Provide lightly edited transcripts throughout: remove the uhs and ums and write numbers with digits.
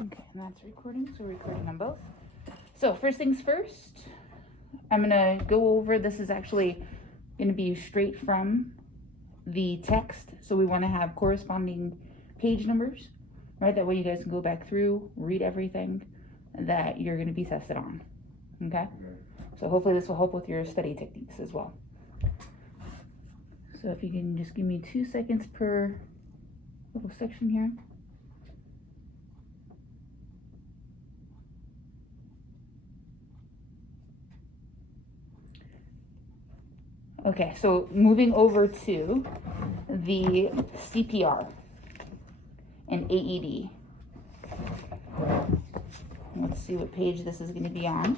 Okay, and that's recording, so we're recording on both. So first things first, I'm gonna go over, this is actually gonna be straight from the text, so we wanna have corresponding page numbers, right? That way you guys can go back through, read everything that you're gonna be tested on, okay? So hopefully this will help with your study techniques as well. So if you can just give me 2 seconds per little section here. Okay, so moving over to the CPR and AED. Let's see what page this is going to be on.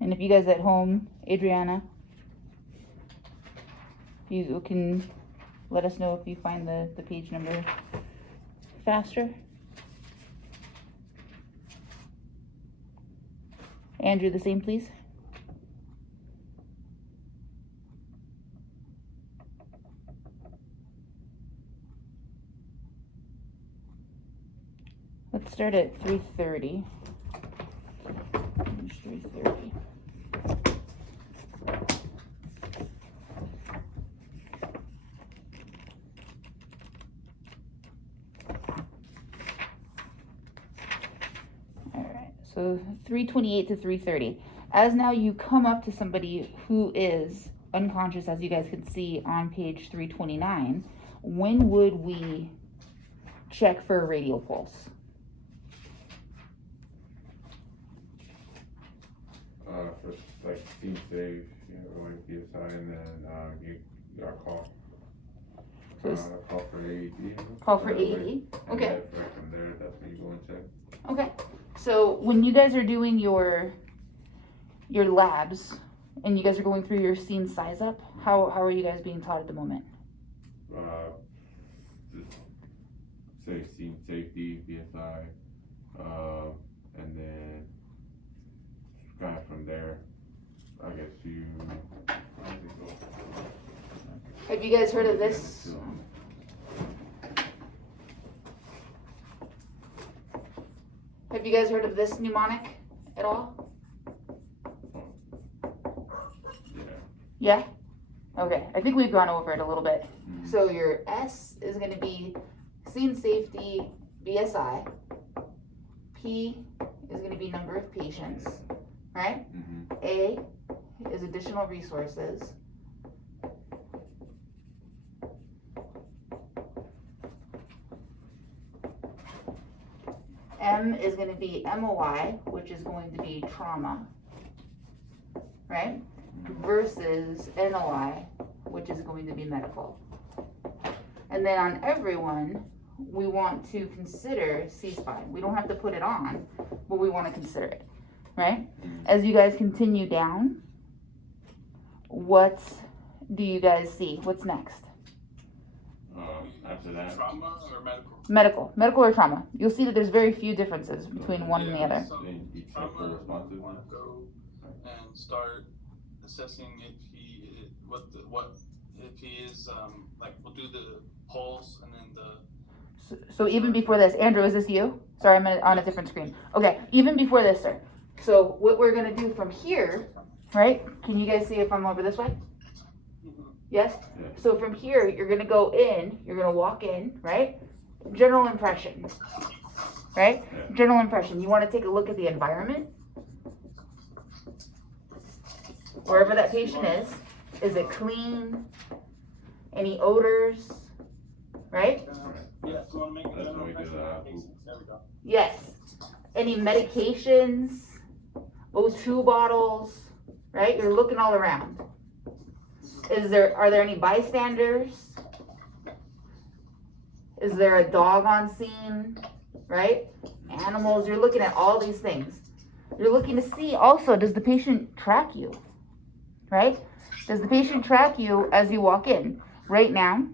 And if you guys at home, Adriana, you can let us know if you find the page number faster. Andrew, the same, please. Let's start at 3:30. 3:30. So 3:28 to 3:30. As now you come up to somebody who is unconscious, as you guys can see on page 329, when would we check for a radial pulse? For like scene safe, like PSI, and then you got call. Call for AED. Call for AED. Okay. Right from there, that's when you go and check. Okay. So when you guys are doing your labs and you guys are going through your scene size up, how are you guys being taught at the moment? Just say scene safety, PSI, and then kind of from there, I guess you. Have you guys heard of this? Have you guys heard of this mnemonic at all? Yeah? Okay, I think we've gone over it a little bit. Mm-hmm. So your S is going to be scene safety, BSI. P is going to be number of patients, right? Mm-hmm. A is additional resources. M is going to be MOI, which is going to be trauma, right? Versus NOI, which is going to be medical. And then on everyone, we want to consider C-spine. We don't have to put it on, but we want to consider it, right? As you guys continue down, what do you guys see? What's next? After that, trauma or medical? Medical or trauma. You'll see that there's very few differences between one and the other. So trauma, we want to go and start assessing if he if he is like we'll do the pulse and then the. So even before this, Andrew, is this you? Sorry, I'm on a different screen. Okay, even before this, sir. So what we're gonna do from here, right? Can you guys see if I'm over this way? Yes? So from here, you're going to go in, you're going to walk in, right? General impression, right? General impression. You want to take a look at the environment. Wherever that patient is it clean? Any odors, right? Yes. Any medications, O2 bottles, right? You're looking all around. Are there any bystanders? Is there a dog on scene, right? Animals, you're looking at all these things. You're looking to see also, does the patient track you, right? Does the patient track you as you walk in? Right now,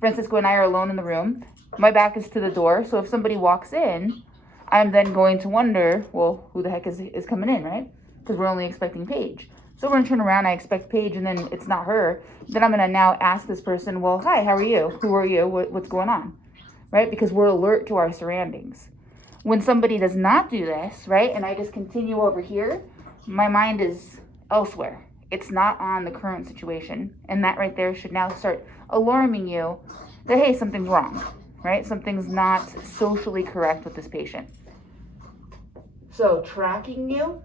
Francisco and I are alone in the room. My back is to the door, so if somebody walks in, I'm then going to wonder, well, who the heck is coming in, right? Because we're only expecting Paige. So we're gonna turn around, I expect Paige, and then it's not her. Then I'm gonna now ask this person, well, hi, how are you? Who are you? What's going on? Right? Because we're alert to our surroundings. When somebody does not do this, right, and I just continue over here, my mind is elsewhere. It's not on the current situation. And that right there should now start alarming you that, hey, something's wrong, right? Something's not socially correct with this patient. So tracking you.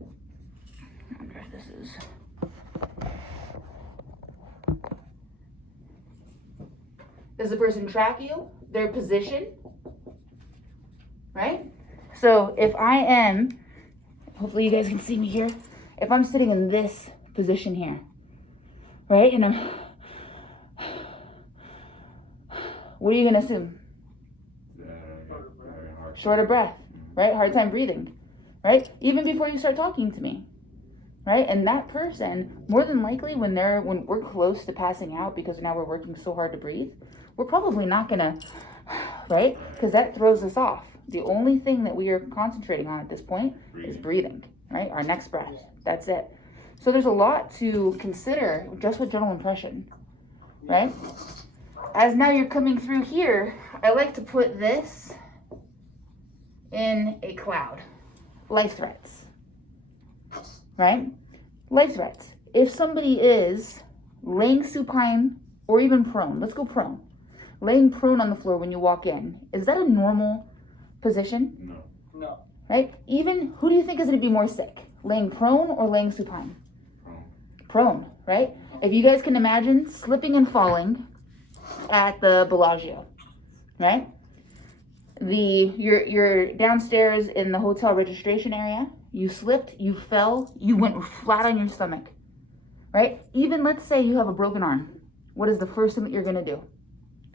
I wonder if this is. Does the person track you? Their position? Right? So if I am, hopefully you guys can see me here. If I'm sitting in this position here, right? And I'm, what are you gonna assume? Short of breath, right? Hard time breathing, right? Even before you start talking to me, right? And that person, more than likely when we're close to passing out because now we're working so hard to breathe, we're probably not gonna, right? Because that throws us off. The only thing that we are concentrating on at this point is breathing, right? Our next breath, that's it. So there's a lot to consider just with general impression, right? As now you're coming through here, I like to put this in a cloud. Life threats, right? Life threats. If somebody is laying supine or even prone, let's go prone. Laying prone on the floor when you walk in, is that a normal position? No. Right? Even, who do you think is going to be more sick? Laying prone or laying supine? Prone, right? If you guys can imagine slipping and falling at the Bellagio, right? You're downstairs in the hotel registration area. You slipped, you fell, you went flat on your stomach, right? Even let's say you have a broken arm. What is the first thing that you're gonna do?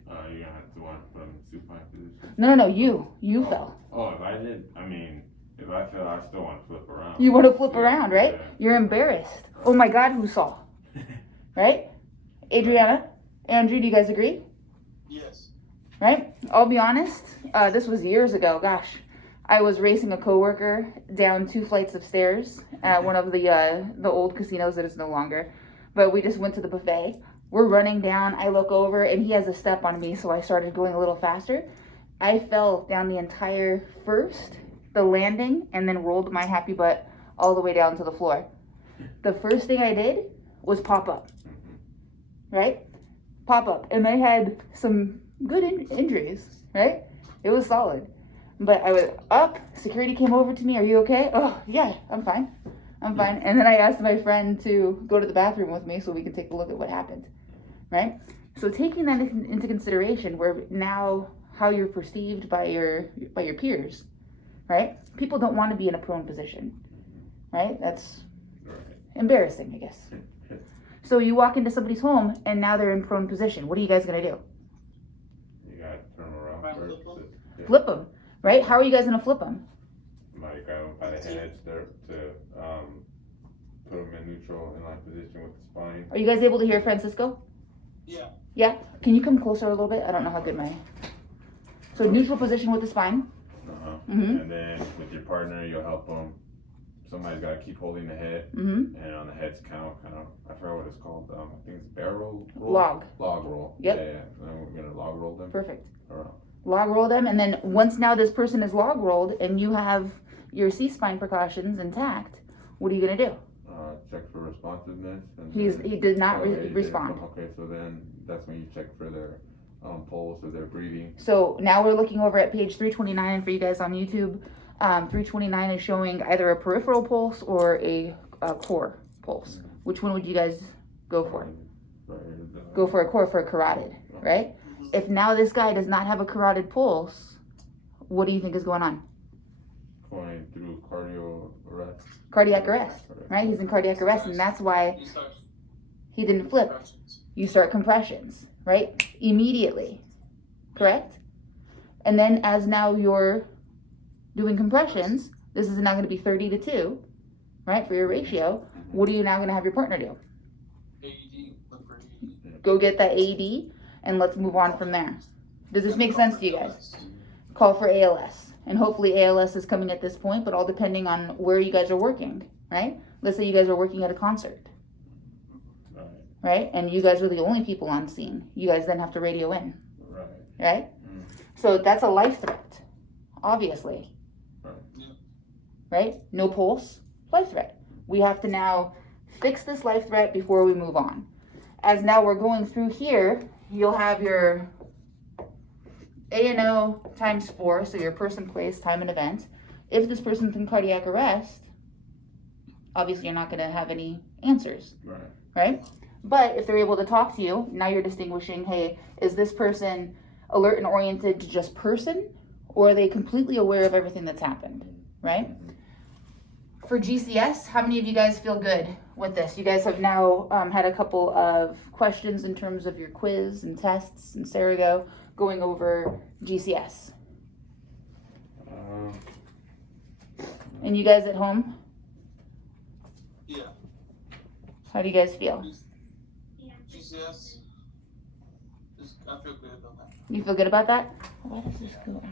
You're gonna have to want to put them in supine position. No, you fell. Oh, if I did, if I fell, I still want to flip around. You want to flip around, right? Yeah. You're embarrassed. Oh my God, who saw? Right? Adriana, Andrew, do you guys agree? Yes. Right? I'll be honest, this was years ago, gosh. I was racing a coworker down 2 flights of stairs at one of the old casinos that is no longer. But we just went to the buffet. We're running down, I look over, and he has a step on me, so I started going a little faster. I fell down the entire the landing, and then rolled my happy butt all the way down to the floor. The first thing I did was pop up, right? Pop up. And I had some good injuries, right? It was solid. But I was up, security came over to me, are you okay? Oh, yeah, I'm fine. And then I asked my friend to go to the bathroom with me so we can take a look at what happened, right? So taking that into consideration, where now how you're perceived by your peers, right? People don't want to be in a prone position, right? That's embarrassing, I guess. So you walk into somebody's home and now they're in prone position. What are you guys gonna do? You gotta turn around first. Yeah. Flip them, right? How are you guys gonna flip them? Somebody grab them by the heads to put them in neutral inline position with the spine. Are you guys able to hear Francisco? Yeah. Yeah? Can you come closer a little bit? I don't know how good my... So neutral position with the spine. Mm-hmm. And then with your partner, you'll help them. Somebody's got to keep holding the head, Mm-hmm. and on the head's count, I forgot what it's called. I think it's barrel roll. Log. Log roll. Yep. Yeah. And then we're gonna log roll them. Perfect. Around. Log roll them, and then once now this person is log rolled and you have your C-spine precautions intact, what are you gonna do? Check for responsiveness. And He did not he didn't respond. Okay, so then that's when you check for their pulse or their breathing. So now we're looking over at page 329 for you guys on YouTube. 329 is showing either a peripheral pulse or a core pulse. Which one would you guys go for? Go for a core, for a carotid, right? If now this guy does not have a carotid pulse, what do you think is going on? Going through Cardiac arrest, right? He's in cardiac arrest, and that's why he didn't flip. You start compressions, right? Immediately. correct? And then as now you're doing compressions, this is now going to be 30 to 2, right, for your ratio. What are you now going to have your partner do? AED, look for AED. Go get that AED, and let's move on from there. Does this make sense to you guys? Call for ALS. And hopefully ALS is coming at this point, but all depending on where you guys are working, right? Let's say you guys are working at a concert, Right. right? And you guys are the only people on scene. You guys then have to radio in, Right. right? So that's a life threat, obviously. Right. Yeah. Right? No pulse, life threat. We have to now fix this life threat before we move on. As now we're going through here, you'll have your A&O times 4, so your person, place, time, and event. If this person's in cardiac arrest, obviously you're not going to have any answers, Right. right? But if they're able to talk to you, now you're distinguishing, hey, is this person alert and oriented to just person, or are they completely aware of everything that's happened, right? For GCS, how many of you guys feel good with this? You guys have now had a couple of questions in terms of your quiz and tests and Cerigo going over GCS. And you guys at home, Yeah. how do you guys feel? GCS. I feel good about that. You feel good about that? Why does this go out?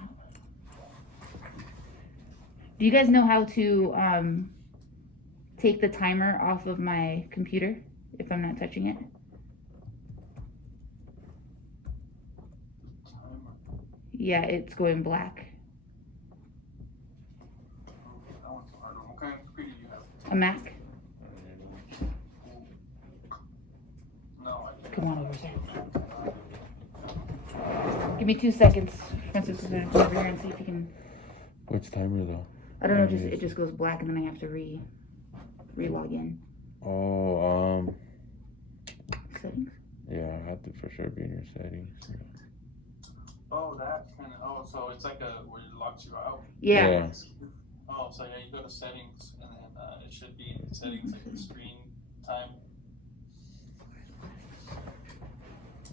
Do you guys know how to take the timer off of my computer if I'm not touching it? Timer. Yeah, it's going black. That one's a hard one. What kind of computer do you have? A Mac? No, I Come on over here. Give me 2 seconds. Francis is gonna come over here and see if he can. Which timer though? I don't know. It just goes black and then I have to re-log in. Oh, Settings. yeah, I have to for sure be in your settings. Oh, that kind of. Oh, so it's like a where it locks you out. Yeah. Oh, so yeah, you go to settings and then it should be in settings like the screen time.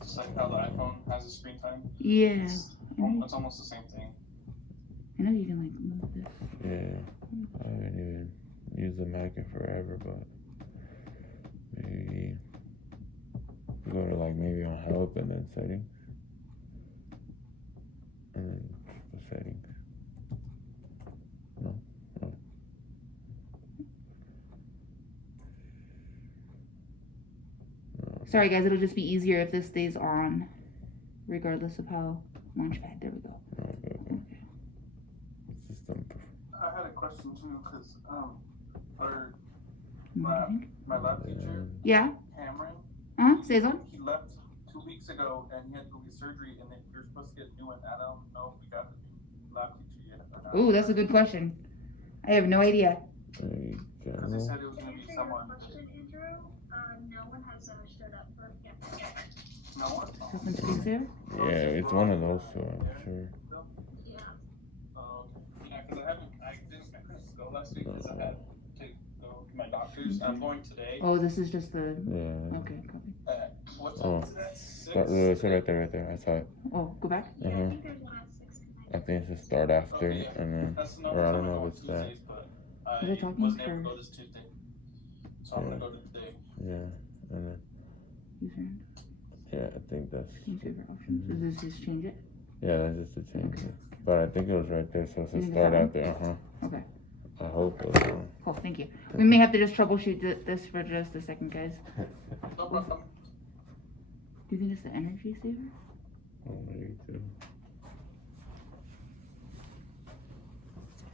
Just like how the iPhone has a screen time. Yeah. It's almost the same thing. I know you can like move this. Yeah, I haven't even used the Mac in forever, but maybe go to like maybe on help and then settings, and then the settings. No. Sorry guys, it'll just be easier if this stays on, regardless of how Launchpad. There we go. Okay. System. I had a question too, cause our Moving. my lab teacher Yeah. Cameron, Saison. he left 2 weeks ago and he had to get surgery and then you're supposed to get a new one. I don't know if we got the new lab teacher yet or not. Ooh, that's a good question. I have no idea. There you Because they go. said it was gonna be someone. No one has showed up for No one. Open space there. Yeah, it's one of those two, I'm sure. Yeah. Oh, okay. Yeah, because I couldn't go last week because I had to go to my doctor's. I'm going today. Oh, this is just the. Yeah. Okay, copy. What Oh. time is that? 6? It's right there. I saw it. Oh, go back. Yeah, Uh-huh. I think there's one at 6 tonight. I think it's a start after, Okay, yeah. and then, That's the or I don't time know go if it's that. Tuesdays, but Are they I talking wasn't able to for- go this Tuesday. So I'm gonna go today. Yeah, and then, User yeah, I think that's, change favorite options. Does this just change it? yeah, that's just a change. But I think it was right there, so it's You a think it's start that out there, Okay. I hope it's, Cool. Thank you. We may have to just troubleshoot this for just a second, guys. No problem. Do you think it's the energy saver? oh, maybe too.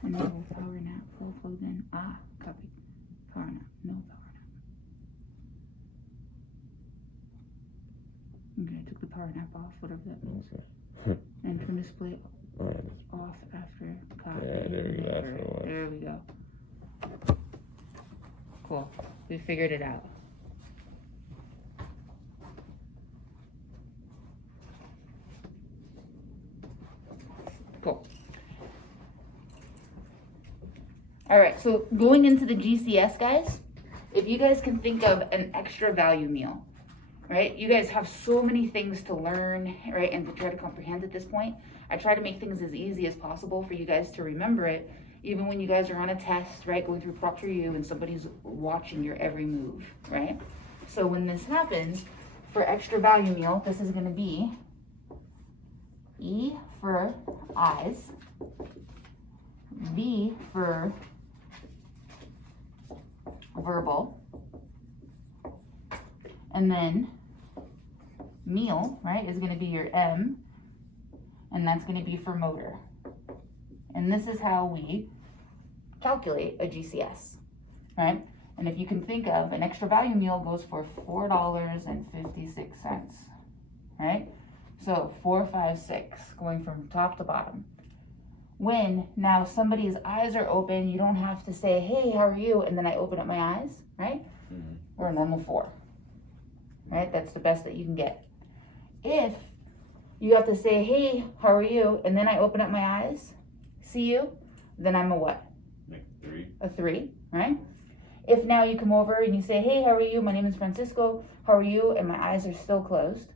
Enable power nap. Full plugged in. Ah, copy. Power nap. No power nap. Okay, I took the power nap off, whatever that means. Okay. And turn display Alright, off after copy. Yeah, there we go, that's what it was. There we go. Cool. We figured it out. Cool. Alright, so going into the GCS, guys, if you guys can think of an extra value meal, right? You guys have so many things to learn, right, and to try to comprehend at this point. I try to make things as easy as possible for you guys to remember it, even when you guys are on a test, right, going through ProctorU and somebody's watching your every move, right? So when this happens, for extra value meal, this is going to be E for eyes, V for verbal, and then meal, right, is going to be your M, and that's going to be for motor. And this is how we calculate a GCS, right? And if you can think of, an extra value meal goes for $4.56, right? So 4, 5, 6, going from top to bottom. When now somebody's eyes are open, you don't have to say, hey, how are you? And then I open up my eyes, right? Mhm. Or a normal 4, right? That's the best that you can get. If you have to say, hey, how are you? And then I open up my eyes, see you, then I'm a what? Like 3. A 3, right? If now you come over and you say, hey, how are you? My name is Francisco. How are you? And my eyes are still closed.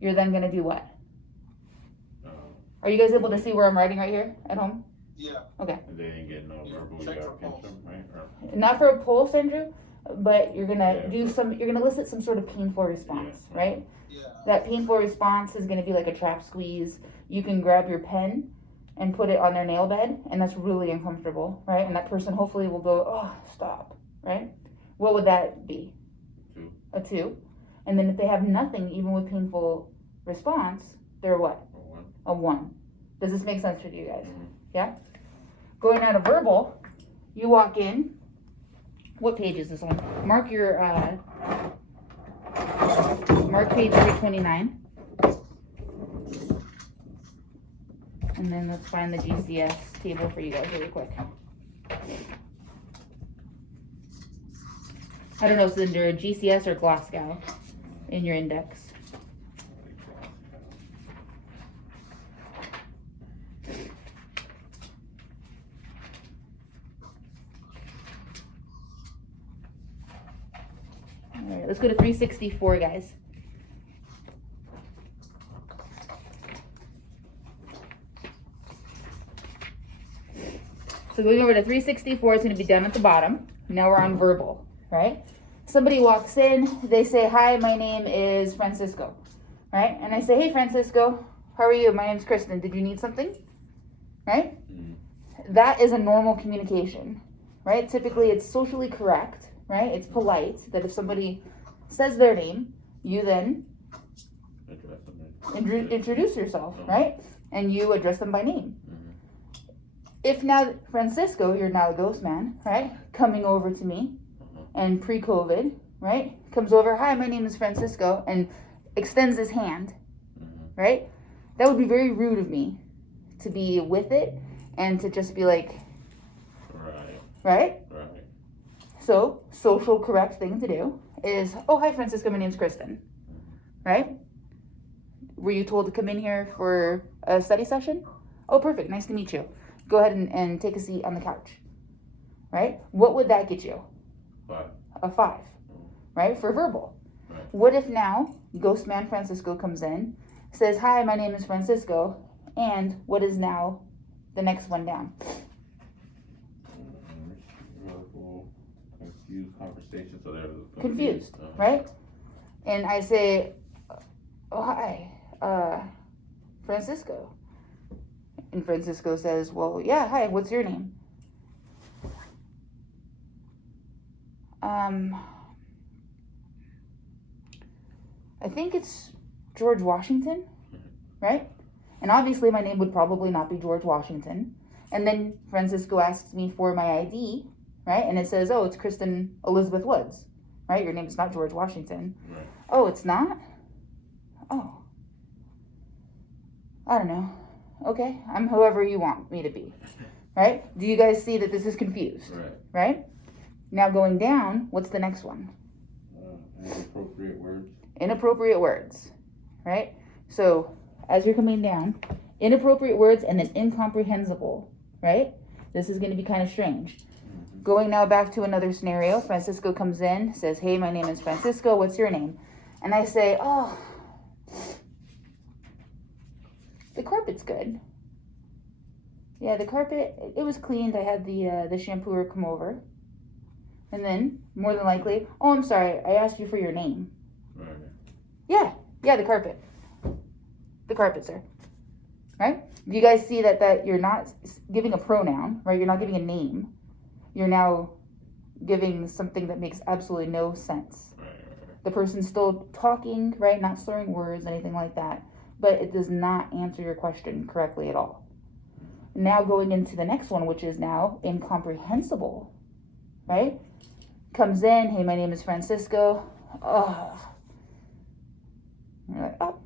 You're then going to do what? Are you guys able to see where I'm writing right here at home? Yeah. They didn't get no Yeah, verbal, you check gotta for pinch pulse. them, right? Or, Not for a pulse, Andrew, but you're going to Yeah, do for- you're going to elicit some sort of painful response, Yeah. right? Yeah. That painful response is going to be like a trap squeeze. You can grab your pen and put it on their nail bed, and that's really uncomfortable, right? And that person hopefully will go, oh, stop, right? What would that be? 2. A 2. And then if they have nothing, even with painful response, they're what? Or 1. A 1. Does this make sense for you guys? Mhm. Yeah? Going out of verbal, you walk in. What page is this on? Mark your, mark page 329. And then let's find the GCS table for you guys really quick. I don't know if it's under GCS or Glasgow in your index. All right, let's go to 364, guys. So going over to 364 is going to be down at the bottom. Now we're on verbal, right? Somebody walks in, they say, hi, my name is Francisco, right? And I say, hey, Francisco, how are you? My name's Kristen. Did you need something? Right? Mhm. That is a normal communication, right? Typically, it's socially correct, right? It's polite that if somebody says their name, you then Address them. introduce yourself, right? And you address them by name. Mhm. If now Francisco, you're now a ghost man, right? Coming over to me and pre-COVID, right? Comes over, hi, my name is Francisco, and extends his hand, Mhm. right? That would be very rude of me to be with it and to just be like, Right. right? Right. So, social correct thing to do is, oh, hi, Francisco, my name's Kristen, right? Were you told to come in here for a study session? Oh, perfect, nice to meet you. Go ahead and take a seat on the couch, right? What would that get you? 5. A 5, right? For verbal. Right. What if now Ghost Man Francisco comes in, says, hi, my name is Francisco, and what is now the next one down? Verbal, confused conversation, so they're Confused, right? And I say, oh, hi, Francisco. And Francisco says, well, yeah, hi, what's your name? I think it's George Washington, right? And obviously my name would probably not be George Washington. And then Francisco asks me for my ID, right? And it says, oh, it's Kristen Elizabeth Woods, right? Your name is not George Washington. Right. Oh, it's not? Oh. I don't know. Okay, I'm whoever you want me to be, right? Do you guys see that this is confused, Right. right? Now going down, what's the next one? Inappropriate words. Inappropriate words, right? So as you're coming down, inappropriate words and then incomprehensible, right? This is going to be kind of strange. Going now back to another scenario, Francisco comes in, says, hey, my name is Francisco, what's your name? and I say, oh, the carpet's good. Yeah, the carpet, it was cleaned. I had the shampooer come over. And then, more than likely, oh, I'm sorry, I asked you for your name. Right. Yeah, the carpet. The carpet, sir. Right? Do you guys see that you're not giving a pronoun, right? You're not giving a name. You're now giving something that makes absolutely no sense. Right. The person's still talking, right? Not slurring words, anything like that. But it does not answer your question correctly at all. Now going into the next one, which is now incomprehensible, right? Comes in, hey, my name is Francisco. Oh. You're like, oh,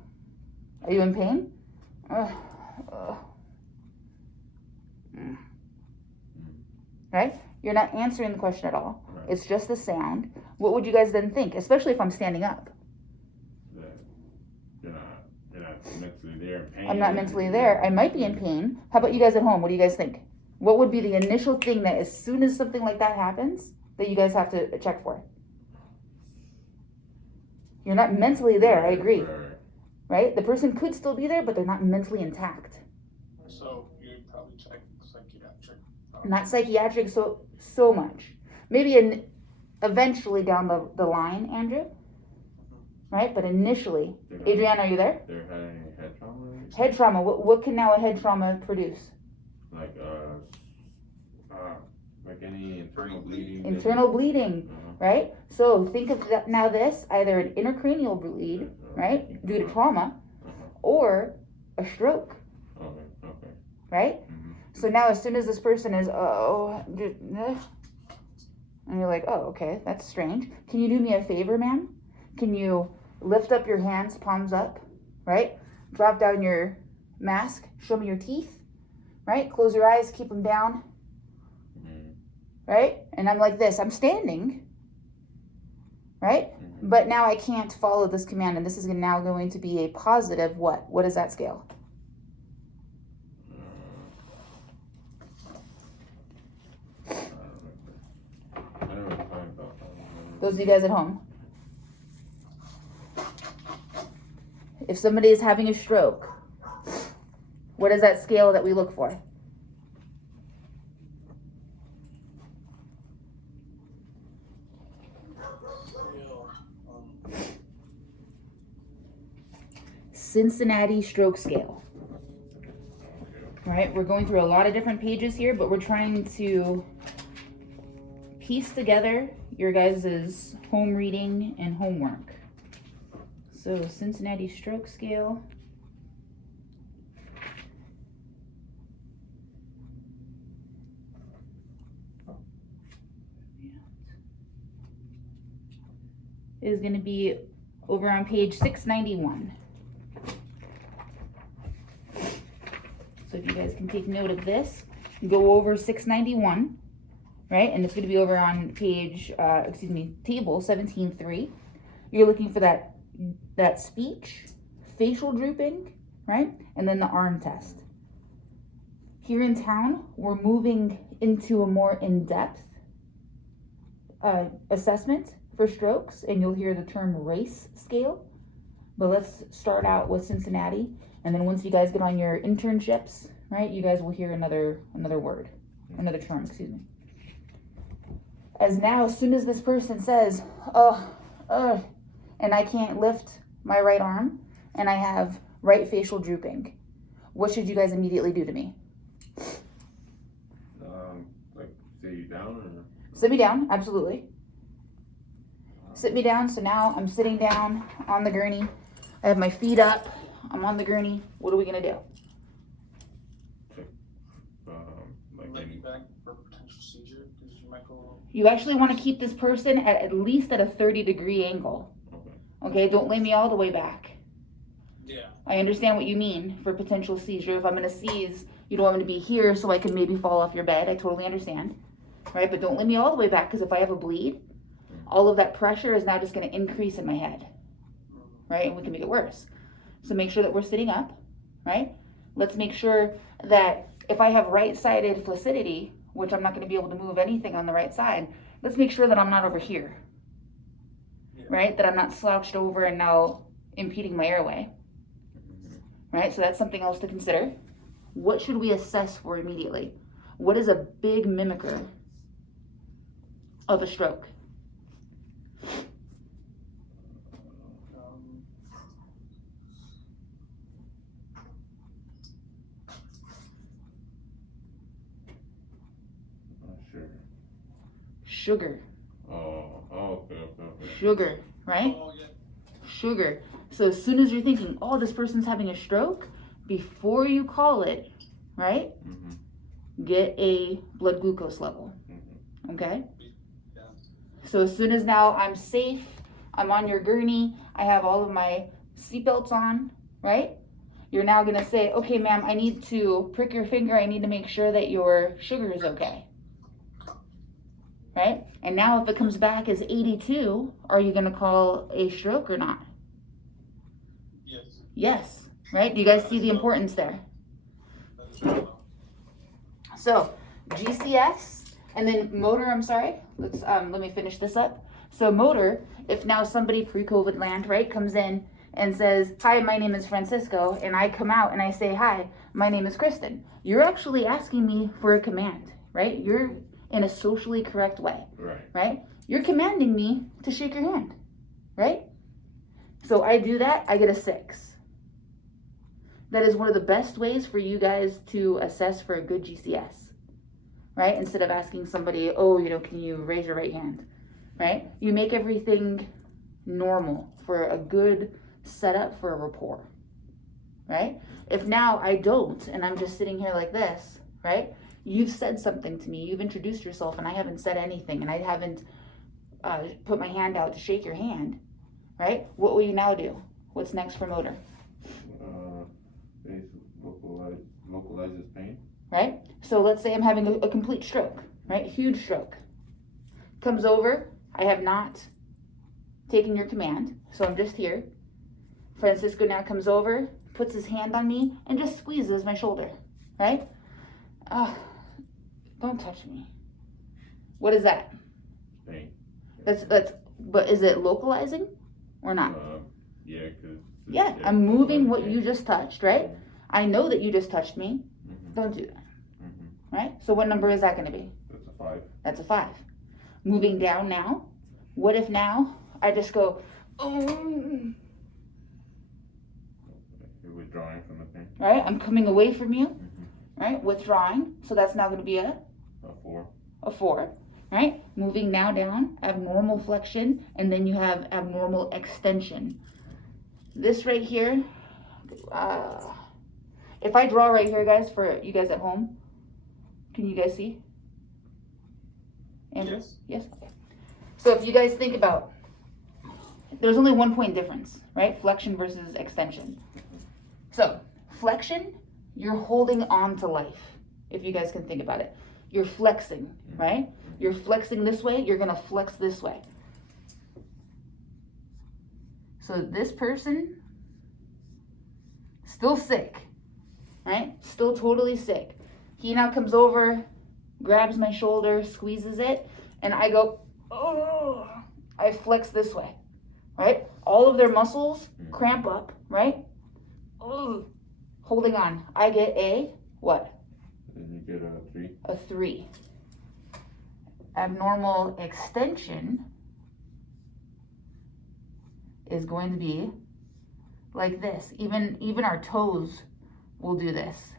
are you in pain? Right? You're not answering the question at all. Right. It's just the sound. What would you guys then think, especially if I'm standing up? That you're not mentally there in pain. I'm not mentally there. I might be in pain. How about you guys at home? What do you guys think? What would be the initial thing that as soon as something like that happens, that you guys have to check for? You're not mentally there, I agree. Right? The person could still be there, but they're not mentally intact. So you'd probably check psychiatric. Not psychiatric so much. Maybe eventually down the line, Andrew. Right? But initially. Adrienne, are you there? They're having head trauma? Head trauma. What can now a head trauma produce? Like any internal bleeding. Internal bleeding, right? So think of that now this, either an intracranial bleed, right? Due to trauma, or a stroke, Okay. right? So now as soon as this person is, and you're like, oh, okay, that's strange. Can you do me a favor, ma'am? Can you lift up your hands, palms up, right? Drop down your mask, show me your teeth, right? Close your eyes, keep them down, right? And I'm like this, I'm standing, right? But now I can't follow this command, and this is now going to be a positive what? What is that scale? Those of you guys at home. If somebody is having a stroke, what is that scale that we look for? Cincinnati stroke scale. Right? We're going through a lot of different pages here, but we're trying to piece together your guys' home reading and homework. So Cincinnati stroke scale. Is going to be over on page 691. So if you guys can take note of this, go over 691, right? And it's going to be over on page, table 17.3. You're looking for that speech, facial drooping, right? And then the arm test. Here in town, we're moving into a more in-depth assessment for strokes, and you'll hear the term RACE scale. But let's start out with Cincinnati, and then once you guys get on your internships, right, you guys will hear another word, another term, excuse me. As soon as this person says, and I can't lift my right arm, and I have right facial drooping, what should you guys immediately do to me? Like sit you down or? Sit me down, absolutely. Sit me down, so now I'm sitting down on the gurney. I have my feet up, I'm on the gurney. What are we gonna do? Lay you back for potential seizure, because you might go. You actually want to keep this person at least at a 30-degree angle. Okay, don't lay me all the way back. Yeah. I understand what you mean for potential seizure. If I'm gonna seize, you don't want me to be here so I can maybe fall off your bed. I totally understand. Right, but don't lay me all the way back, because if I have a bleed, all of that pressure is now just gonna increase in my head. Right, and we can make it worse. So make sure that we're sitting up, right? Let's make sure that if I have right-sided flaccidity, which I'm not going to be able to move anything on the right side, let's make sure that I'm not over here. Yeah. right? That I'm not slouched over and now impeding my airway, right? So that's something else to consider. What should we assess for immediately? What is a big mimicker of a stroke? Sure. Sugar. Okay. Sugar, right? Oh, yeah. Sugar. So as soon as you're thinking, oh, this person's having a stroke, before you call it, right? Get a blood glucose level. Okay? Yeah. So as soon as now I'm safe, I'm on your gurney, I have all of my seatbelts on, right? You're now gonna say, okay, ma'am, I need to prick your finger, I need to make sure that your sugar is okay. Right? And now if it comes back as 82, are you gonna call a stroke or not? Yes. Yes, right? Do you guys see the importance there? That is very well. So GCS and then motor, I'm sorry. Let me finish this up. So motor, if now somebody pre-COVID land, right, comes in and says, hi, my name is Francisco, and I come out and I say, hi, my name is Kristen. You're actually asking me for a command, right? You're in a socially correct way, right? You're commanding me to shake your hand, right? So I do that, I get a 6. That is one of the best ways for you guys to assess for a good GCS, right? Instead of asking somebody, oh, can you raise your right hand, right? You make everything normal for a good setup for a rapport, right? If now I don't, and I'm just sitting here like this, right? You've said something to me, you've introduced yourself, and I haven't said anything, and I haven't put my hand out to shake your hand, right? What will you now do? What's next for motor? Localizes pain. Right? So let's say I'm having a complete stroke, right? Huge stroke. Comes over, I have not taken your command, so I'm just here. Francisco now comes over, puts his hand on me, and just squeezes my shoulder, right? Don't touch me. What is that? Pain. But is it localizing or not? Yeah, because. Yeah, I'm moving what you just touched, right? I know that you just touched me. Don't do that, right? So what number is that going to be? That's a 5. That's a 5. Moving down now. What if now I just go, You're withdrawing from the pain. right? I'm coming away from you, right? Withdrawing. So that's now going to be a 4. a 4, right? Moving now down, abnormal flexion, and then you have abnormal extension. This right here, if I draw right here, guys, for you guys at home, can you guys see? Andrew? Yes. Yes? Okay. So if you guys think about, there's only 1 point difference, right? Flexion versus extension. So flexion, you're holding on to life, if you guys can think about it. You're flexing, right? You're flexing this way, you're gonna flex this way. So this person, still sick, right? Still totally sick. He now comes over, grabs my shoulder, squeezes it, and I go, oh, I flex this way, right? All of their muscles cramp up, right? Oh, holding on. I get a, what? Then you get a 3. A 3. Abnormal extension is going to be like this. Even our toes will do this,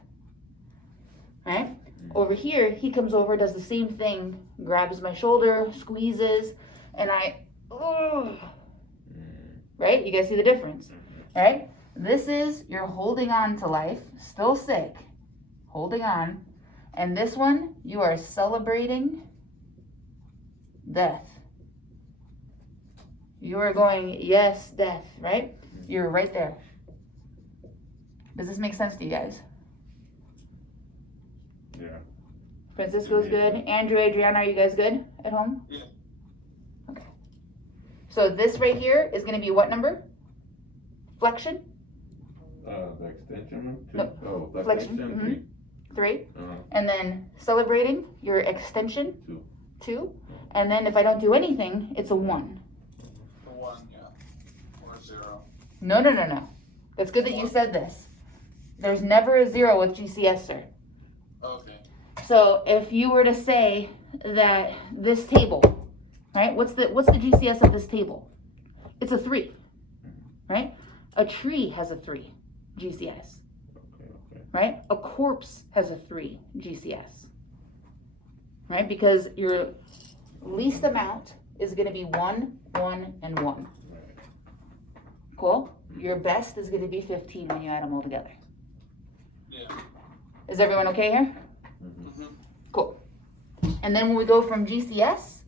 right? Over here, he comes over, does the same thing, grabs my shoulder, squeezes, and right? You guys see the difference, right? This is, you're holding on to life, still sick, holding on. And this one, you are celebrating death. You are going, yes, death, right? You're right there. Does this make sense to you guys? Yeah. Francisco's good. Andrew, Adriana, are you guys good at home? Yeah. Okay. So this right here is going to be what number? Flexion? The extension one? 2. No. Oh, the Flexion. extension 3. 3. And then celebrating your extension? 2. 2. And then if I don't do anything, it's a 1. The 1. No. It's good that you said this. There's never a 0 with GCS, sir. Okay. So if you were to say that this table, right? What's the GCS of this table? It's a 3, right? A tree has a 3 GCS, Okay. right? A corpse has a 3 GCS, right? Because your least amount is going to be 1, 1, and 1. Right. Cool? Your best is going to be 15 when you add them all together. Yeah. Is everyone okay here? Mm-hmm. Cool. And then when we go from GCS,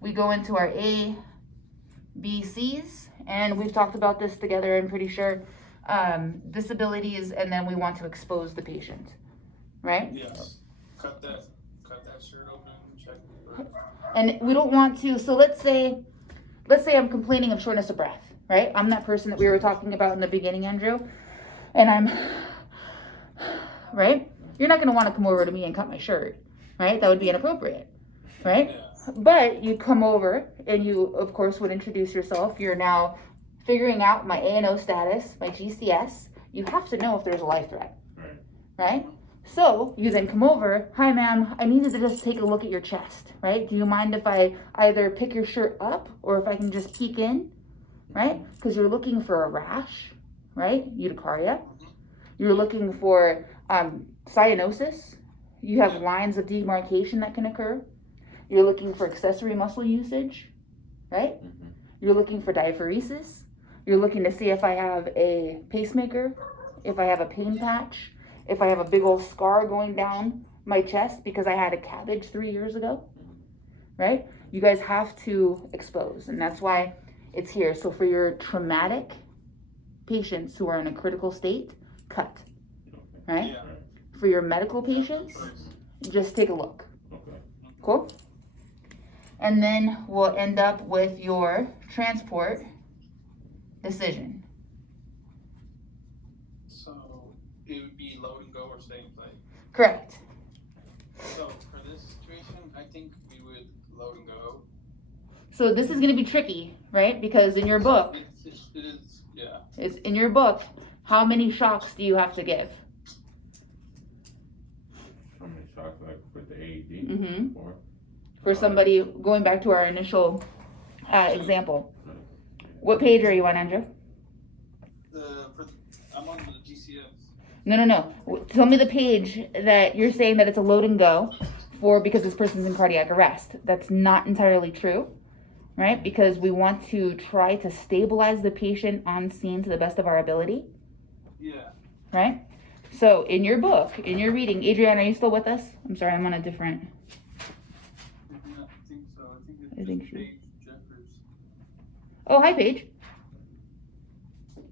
we go into our A, B, C's, and we've talked about this together, I'm pretty sure. Disabilities, and then we want to expose the patient, right? Yes. Cut that shirt open. Check. And we don't want to, so let's say I'm complaining of shortness of breath, right? I'm that person that we were talking about in the beginning, Andrew, and I'm, right? You're not gonna wanna come over to me and cut my shirt, right? That would be inappropriate, right? Yeah. But you come over and you, of course, would introduce yourself. You're now figuring out my A&O status, my GCS. You have to know if there's a life threat, Right. right? So you then come over, hi ma'am, I needed to just take a look at your chest, right? Do you mind if I either pick your shirt up or if I can just peek in, right? Because you're looking for a rash, right? Urticaria. You're looking for cyanosis. You have lines of demarcation that can occur. You're looking for accessory muscle usage, right? Mm-hmm. You're looking for diaphoresis. You're looking to see if I have a pacemaker, if I have a pain patch, if I have a big old scar going down my chest because I had a cabbage 3 years ago, right? You guys have to expose, and that's why it's here. So for your traumatic patients who are in a critical state, cut, right? Yeah. For your medical patients, just take a look. Okay. Cool? And then we'll end up with your transport decision. So it would be load and go or stay in play. Correct. So for this situation, I think we would load and go. So this is going to be tricky, right? Because in your book, It is, yeah. it's in your book, how many shocks do you have to give? How many shots like with the AED? Mm-hmm. Or For somebody, going back to our initial example. What page are you on, Andrew? I'm on the GCS. No. Tell me the page that you're saying that it's a load and go for because this person's in cardiac arrest. That's not entirely true, right? Because we want to try to stabilize the patient on scene to the best of our ability, Yeah. right? So in your book, in your reading, Adrienne, are you still with us? I'm sorry, I'm on a different. I think so. I think she- Paige Jeffers. Oh, hi, Paige.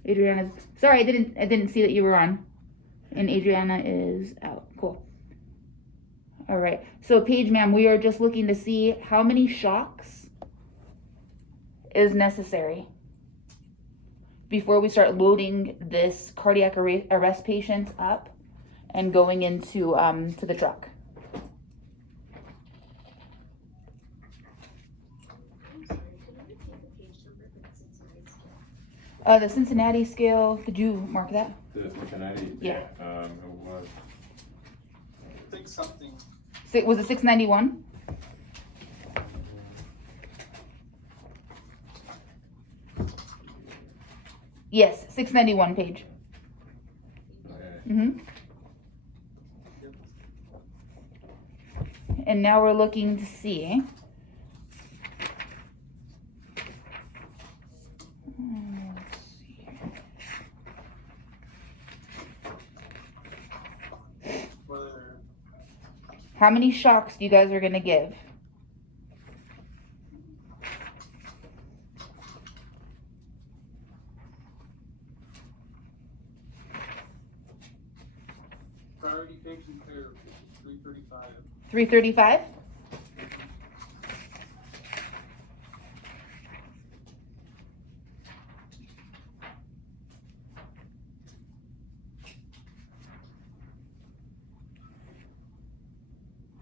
Adriana's. Sorry, I didn't see that you were on. And Adriana is out. Cool. All right. So, Paige, ma'am, we are just looking to see how many shocks is necessary before we start loading this cardiac arrest patient up and going into to the truck. I'm sorry, could you repeat the page number for the Cincinnati scale? The Cincinnati scale. Did you mark that? the Cincinnati? Yeah. It was. I think something. Was it 691? Yes, 691 page. Okay. And now we're looking to see. Whether How many shocks you guys are gonna give? priority patient care, 335. 335?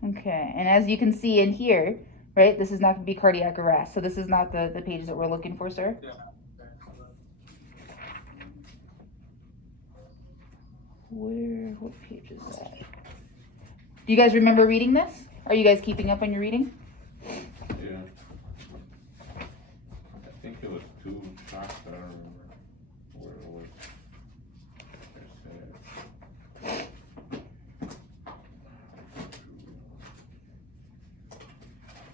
Okay, and as you can see in here, right, this is not going to be cardiac arrest, so this is not the page that we're looking for, sir. Yeah. what page is that? Do you guys remember reading this? Are you guys keeping up on your reading? Yeah. I think it was 2 shots, I don't remember where it was. It said-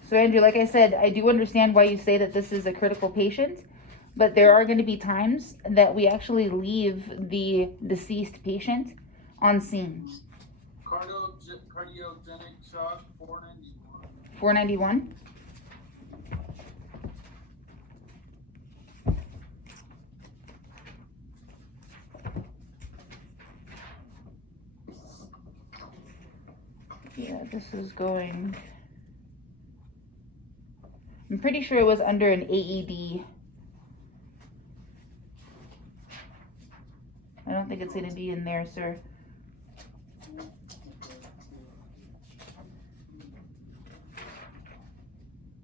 So Andrew, like I said, I do understand why you say that this is a critical patient, but there are going to be times that we actually leave the deceased patient on scene. Cardiogenic shock, 491. 491. Yeah, this is going. I'm pretty sure it was under an AED. I don't think it's going to be in there, sir.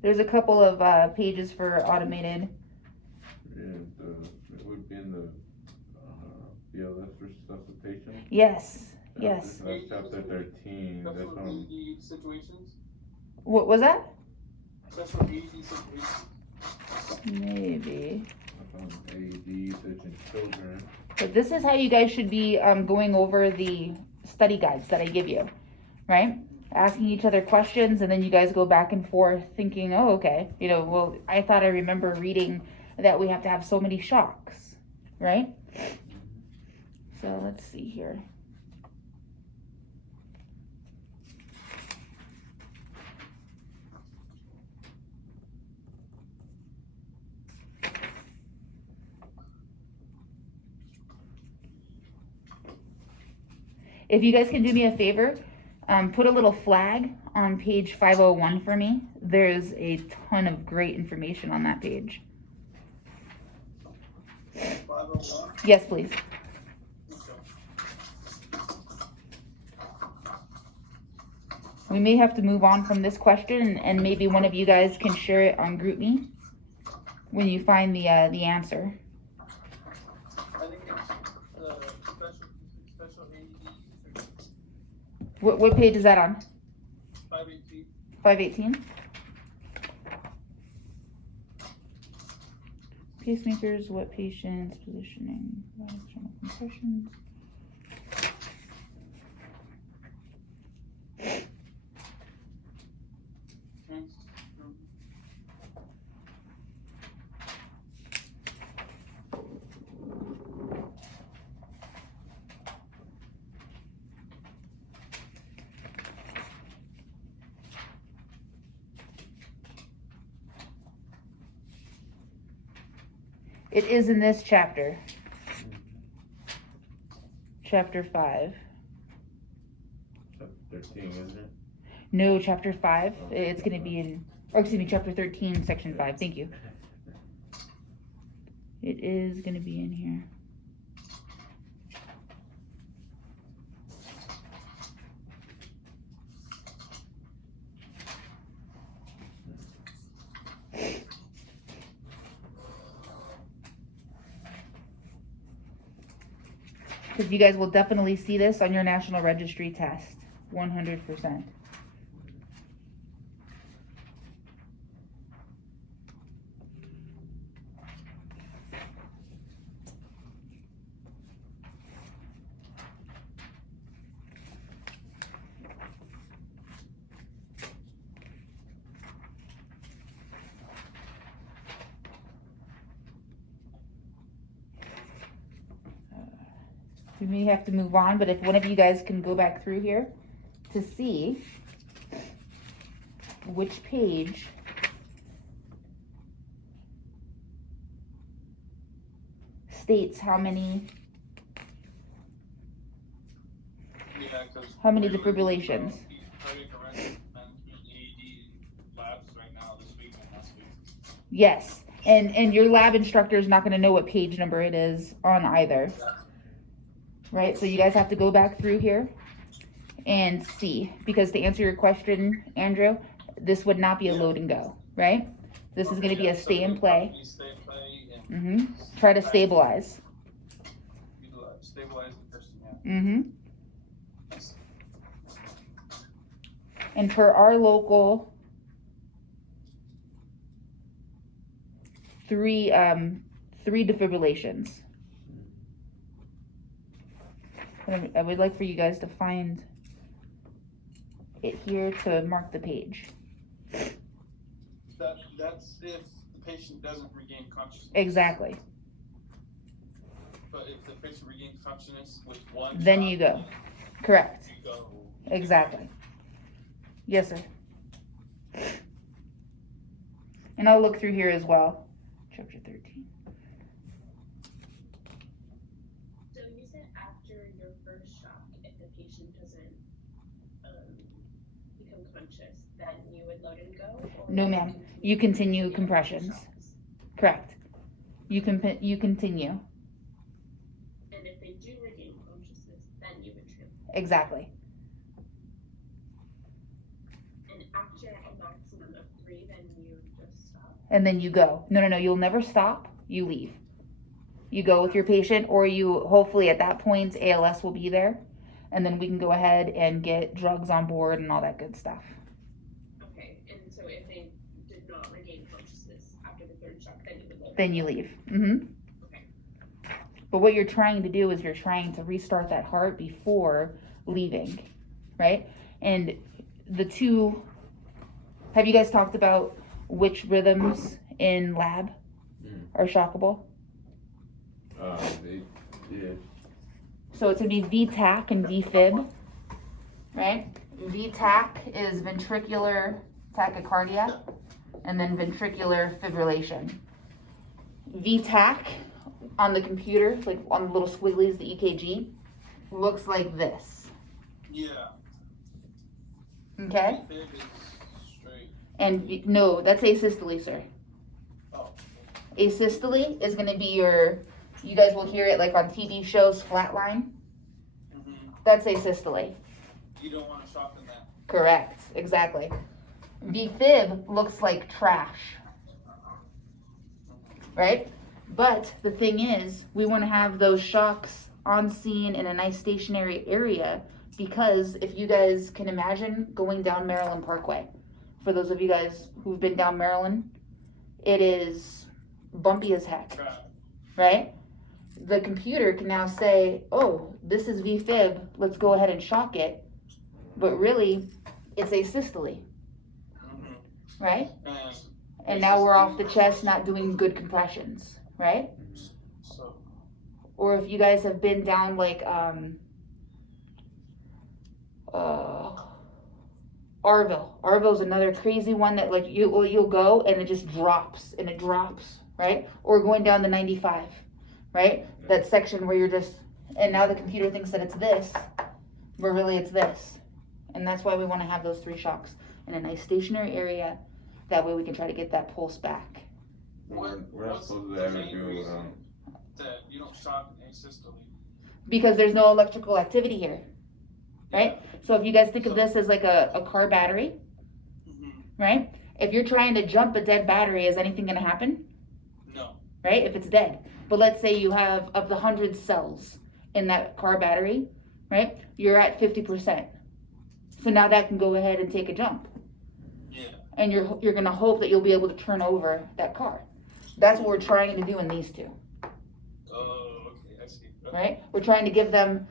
There's a couple of pages for automated. And it would be in the BLS resuscitation. Yes, yes. That's chapter 13. That's That's for on. AED situations. What was that? That's for AED situations. Maybe. That's on AED, searching children. But this is how you guys should be going over the study guides that I give you, right? Asking each other questions, and then you guys go back and forth thinking, oh, okay, well, I thought I remember reading that we have to have so many shocks, right? So let's see here. If you guys can do me a favor, put a little flag on page 501 for me. There's a ton of great information on that page. 501. Yes, please. Okay. We may have to move on from this question, and maybe one of you guys can share it on GroupMe when you find the answer. I think it's the special AED. What page is that on? 518. 518? Pacemakers, what patients, positioning, external compressions. It is in this chapter. Chapter 5. Chapter 13, isn't it? No, chapter 5. It's going to be in, or excuse me, chapter 13, section 5. Thank you. It is going to be in here. Because you guys will definitely see this on your National Registry test. 100%. We may have to move on, but if one of you guys can go back through here to see which page states how many How many defibrillations. Cardiac arrest management AED labs right now this week and last week. Yes, and your lab instructor is not going to know what page number it is on either. Right, so you guys have to go back through here and see, because to answer your question, Andrew, this would not be a load and go, right? This is going to be a stay and play. Stay and play and Try to stabilize. stabilize the person, yeah. Mm-hmm. And per our local, three defibrillations. And I would like for you guys to find it here to mark the page. That's if the patient doesn't regain consciousness. Exactly. But if the patient regains consciousness with one Then shot, you go. Correct. you go. Exactly. Yes, sir. And I'll look through here as well. Chapter 13. So you said after your first shock, if the patient doesn't become conscious, then you would load and go? Or No, would ma'am. You continue after compressions. shocks? Correct. You continue. And if they do regain consciousness, then you would trim. Exactly. And after a maximum of 3, then you just stop. And then you go. No. You'll never stop. You leave. You go with your patient, or you hopefully at that point ALS will be there, and then we can go ahead and get drugs on board and all that good stuff. Okay, and so if they did not regain consciousness after the 3rd shock, then you would load. Then you leave. Mm-hmm. Okay. But what you're trying to do is you're trying to restart that heart before leaving, right? And the two, have you guys talked about which rhythms in lab are shockable? They did. So it's gonna be VTAC and VFib, right? VTAC is ventricular tachycardia, and then ventricular fibrillation. VTAC on the computer, like on the little squigglies, the EKG, looks like this. Yeah. Okay? Fib is straight. And no, that's asystole, sir. Oh. Asystole is gonna be your, you guys will hear it like on TV shows, flatline. Mm-hmm. That's asystole. You don't want to shock in that. Correct, exactly. VFib looks like trash, right? But the thing is, we want to have those shocks on scene in a nice stationary area, because if you guys can imagine going down Maryland Parkway, for those of you guys who've been down Maryland, it is bumpy as heck, Trash. right? The computer can now say, oh, this is VFib, let's go ahead and shock it. But really, it's asystole, Mm-hmm. right? And And now we're off the chest, not doing good compressions, right? so, Or if you guys have been down like Arville. Arville's another crazy one that like you'll go and it just drops and it drops, right? Or going down the 95, right? That section where you're just, and now the computer thinks that it's this, but really it's this. And that's why we want to have those 3 shocks in a nice stationary area. That way we can try to get that pulse back. We're not what's supposed to the ever main do. reason that you don't shock in asystole? Because there's no electrical activity here, right? So if you guys think of this as like a car battery, Mm-hmm. right? If you're trying to jump a dead battery, is anything gonna happen? No. Right? If it's dead. But let's say you have, of the 100 cells in that car battery, right? You're at 50%. So now that can go ahead and take a jump. Yeah. And you're gonna hope that you'll be able to turn over that car. That's what we're trying to do in these two, Oh, okay, I see. Okay. right? We're trying to give them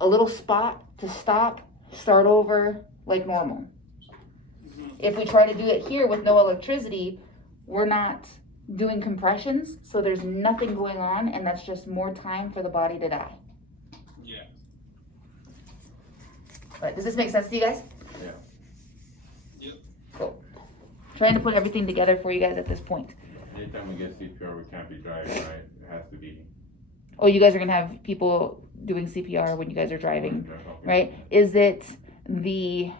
a little spot to stop, start over like normal. Mm-hmm. If we try to do it here with no electricity, we're not doing compressions, so there's nothing going on, and that's just more time for the body to die. Yeah. But does this make sense to you guys? Yeah. Yep. Cool. Trying to put everything together for you guys at this point. Anytime we get CPR, we can't be driving, right? It has to be. Oh, you guys are gonna have people doing CPR when you guys are driving, right? Is it a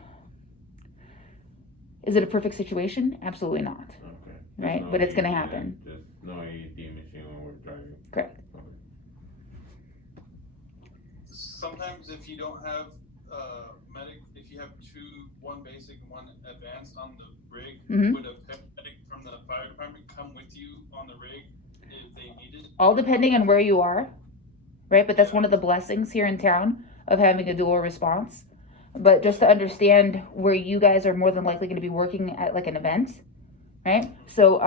perfect situation? Absolutely not. Okay. Right, There's but it's gonna AED, happen. There's no AED machine when we're driving. Correct. Sometimes if you don't have medic, if you have one basic and one advanced on the rig, Mhm. would a medic from the fire department come with you on the rig if they need it? All depending on where you are, right? But that's one of the blessings here in town of having a dual response. But just to understand where you guys are more than likely going to be working at like an event, right? So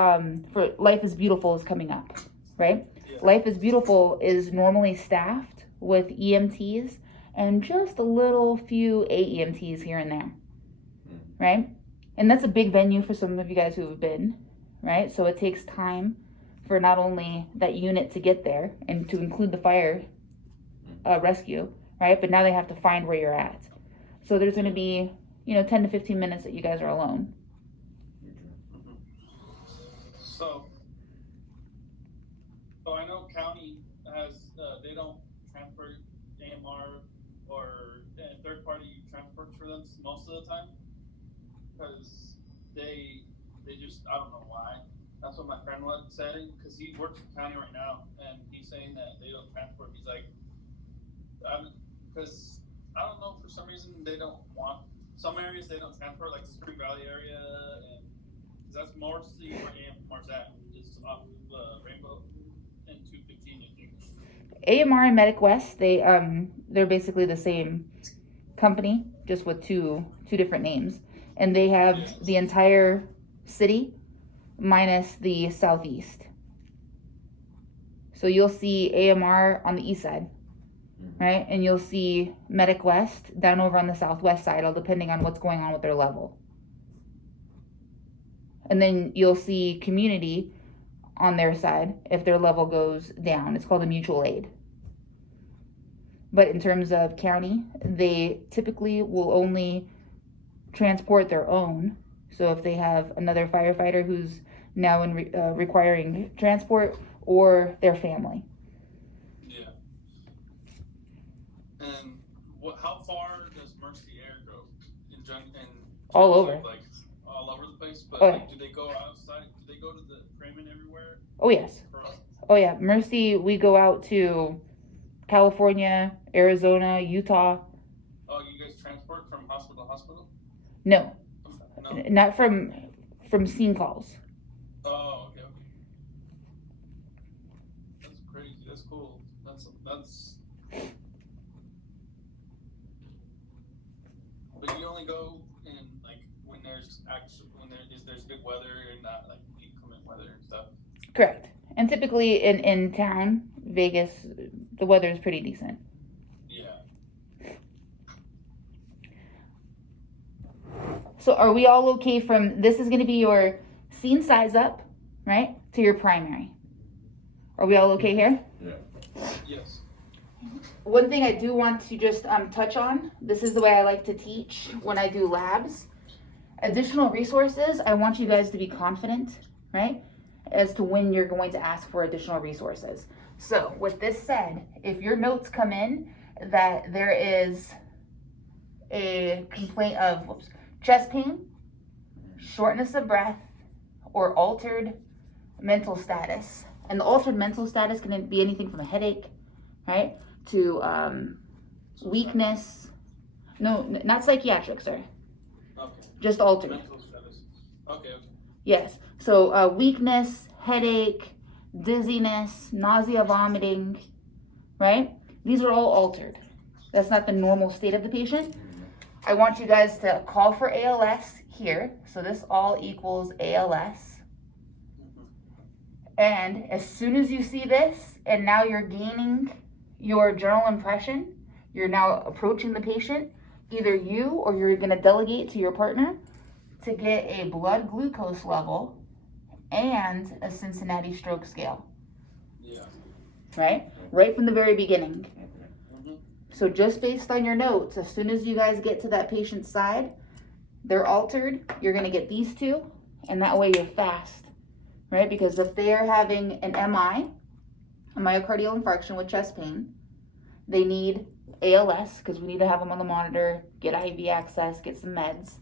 for Life is Beautiful is coming up, right? Yeah. Life is Beautiful is normally staffed with EMTs and just a little few AEMTs here and there, right? And that's a big venue for some of you guys who have been, right? So it takes time for not only that unit to get there and to include the fire rescue, right? But now they have to find where you're at. So there's going to be, 10 to 15 minutes that you guys are alone. So I know county has, they don't transport AMR or third party transport for them most of the time. Because they just, I don't know why. That's what my friend was saying, because he works in county right now, and he's saying that they don't transport. He's like, because I don't know, for some reason they don't want, some areas they don't transport, like the Spring Valley area, and cause that's mostly where AMR's at, just off of Rainbow and 215, I think. AMR and Medic West, they're basically the same company, just with two different names. And they have the entire city minus the southeast. So you'll see AMR on the east side, right? And you'll see Medic West down over on the southwest side, all depending on what's going on with their level. And then you'll see community on their side if their level goes down. It's called a mutual aid. But in terms of county, they typically will only transport their own. So if they have another firefighter who's now requiring transport, or their family. Yeah. And how far does Mercy Air go? All over. Like all over the place. But Oh, like, do they go outside? Do they go to the Cramen everywhere? Oh yes. Oh yeah. Mercy, we go out to California, Arizona, Utah. Oh, you guys transport from hospital to hospital? No, No. not from scene calls. Oh, okay. That's crazy. That's cool. That's. But you only go in like when there's big weather and not like inclement weather and stuff. Correct. And typically in town, Vegas, the weather is pretty decent. Yeah. So are we all okay from, this is going to be your scene size up, right, to your primary. Are we all okay here? Yeah. Yes. One thing I do want to just touch on, this is the way I like to teach when I do labs. Additional resources, I want you guys to be confident, right, as to when you're going to ask for additional resources. So with this said, if your notes come in that there is a complaint of chest pain, shortness of breath, or altered mental status, and the altered mental status can be anything from a headache, right, to weakness. No, not psychiatric, sir. Okay. Just altered. Mental status. Okay. Yes. So weakness, headache, dizziness, nausea, vomiting, right? These are all altered. That's not the normal state of the patient. I want you guys to call for ALS here. So this all equals ALS. And as soon as you see this, and now you're gaining your general impression, you're now approaching the patient, either you or you're going to delegate to your partner to get a blood glucose level and a Cincinnati stroke scale. Yeah. Right from the very beginning. Mm-hmm. So just based on your notes, as soon as you guys get to that patient's side, they're altered, you're going to get these two, and that way you're fast, right? Because if they are having an MI, a myocardial infarction with chest pain, they need ALS, because we need to have them on the monitor, get IV access, get some meds.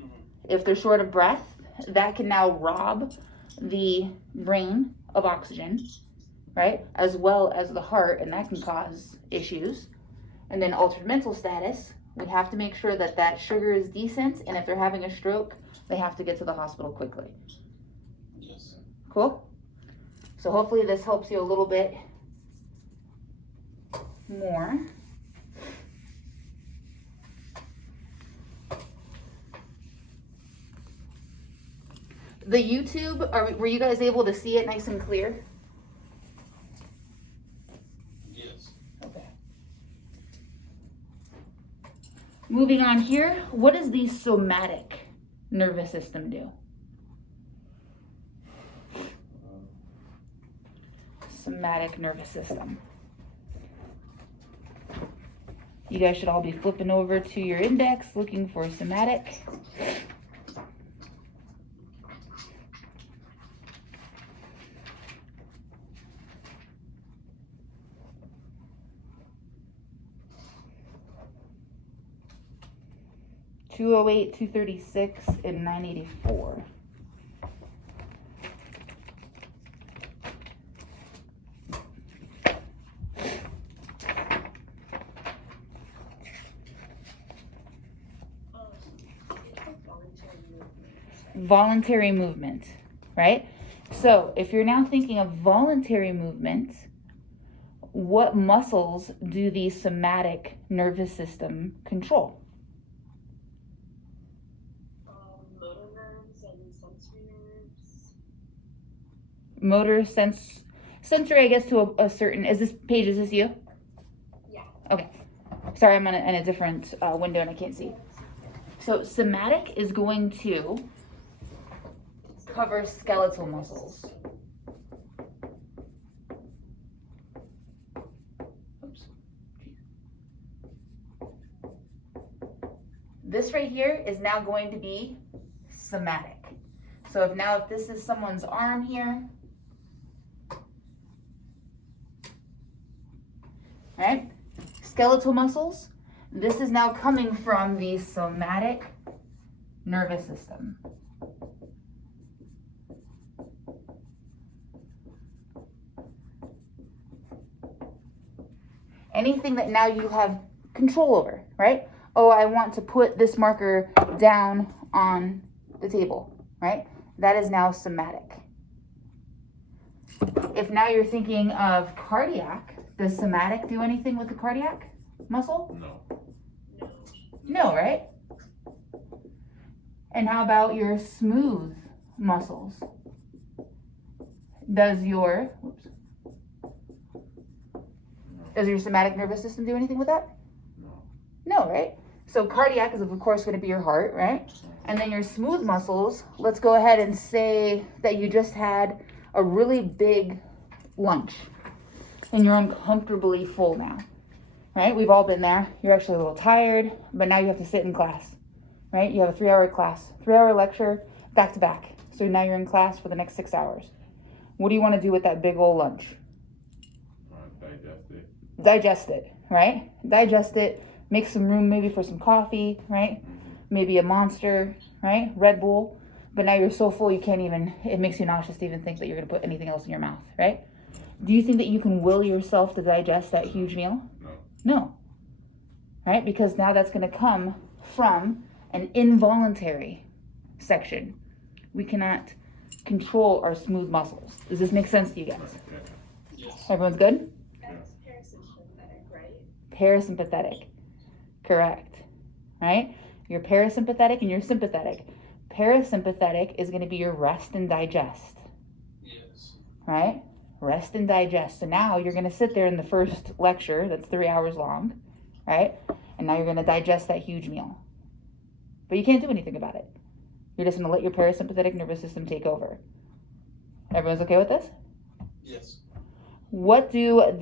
Mm-hmm. If they're short of breath, that can now rob the brain of oxygen, right? As well as the heart, and that can cause issues. And then altered mental status, we have to make sure that that sugar is decent, and if they're having a stroke, they have to get to the hospital quickly. Yes. Cool? So hopefully this helps you a little bit. more. The YouTube, were you guys able to see it nice and clear? Yes. Okay. Moving on here, what does the somatic nervous system do? Somatic nervous system. You guys should all be flipping over to your index looking for somatic. $208, $236, and $984. Voluntary movement, right? So if you're now thinking of voluntary movement, what muscles do the somatic nervous system control? Motor nerves and sensory nerves. Motor, sensory, I guess, to a certain, is this you? Yeah. Okay. Sorry, I'm in a different window and I can't see. So somatic is going to cover skeletal muscles. Oops. This right here is now going to be somatic. So if this is someone's arm here, right? Skeletal muscles, this is now coming from the somatic nervous system. Anything that now you have control over, right? Oh, I want to put this marker down on the table, right? That is now somatic. If now you're thinking of cardiac, does somatic do anything with the cardiac muscle? No. No, right? And how about your smooth muscles? Does your somatic nervous system do anything with that? No. No, right? So cardiac is of course going to be your heart, right? And then your smooth muscles, let's go ahead and say that you just had a really big lunch and you're uncomfortably full now, right? We've all been there. You're actually a little tired, but now you have to sit in class, right? You have a 3-hour class, 3-hour lecture, back to back. So now you're in class for the next 6 hours. What do you want to do with that big old lunch? Digest it. Digest it, right? Digest it, make some room maybe for some coffee, right? Maybe a Monster, right? Red Bull. But now you're so full you can't even, it makes you nauseous to even think that you're going to put anything else in your mouth, right? Do you think that you can will yourself to digest that huge meal? No. No. Right? Because now that's going to come from an involuntary section. We cannot control our smooth muscles. Does this make sense to you guys? Yeah. Yes. Everyone's good? That's parasympathetic, right? Parasympathetic. Correct. Right? You're parasympathetic and you're sympathetic. Parasympathetic is going to be your rest and digest. Yes. Right? Rest and digest. So now you're going to sit there in the first lecture that's 3 hours long, right? And now you're going to digest that huge meal. But you can't do anything about it. You're just going to let your parasympathetic nervous system take over. Everyone's okay with this? Yes. What is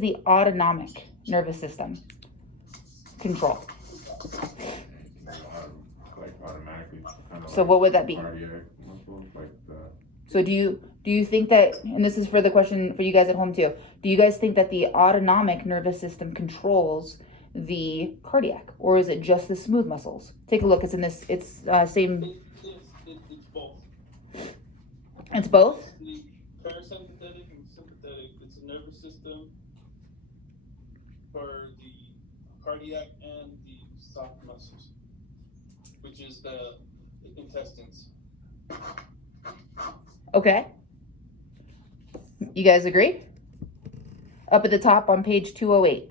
the autonomic nervous system control? Like automatically. Kind of So what would that be? Cardiac muscles, like the. So do you think that, and this is for the question for you guys at home too, do you guys think that the autonomic nervous system controls the cardiac, or is it just the smooth muscles? Take a look. It's in this. It's same. It's both. It's both. The parasympathetic and sympathetic. It's a nervous system for the cardiac and the soft muscles, which is the intestines. Okay. You guys agree? up at the top on page 208.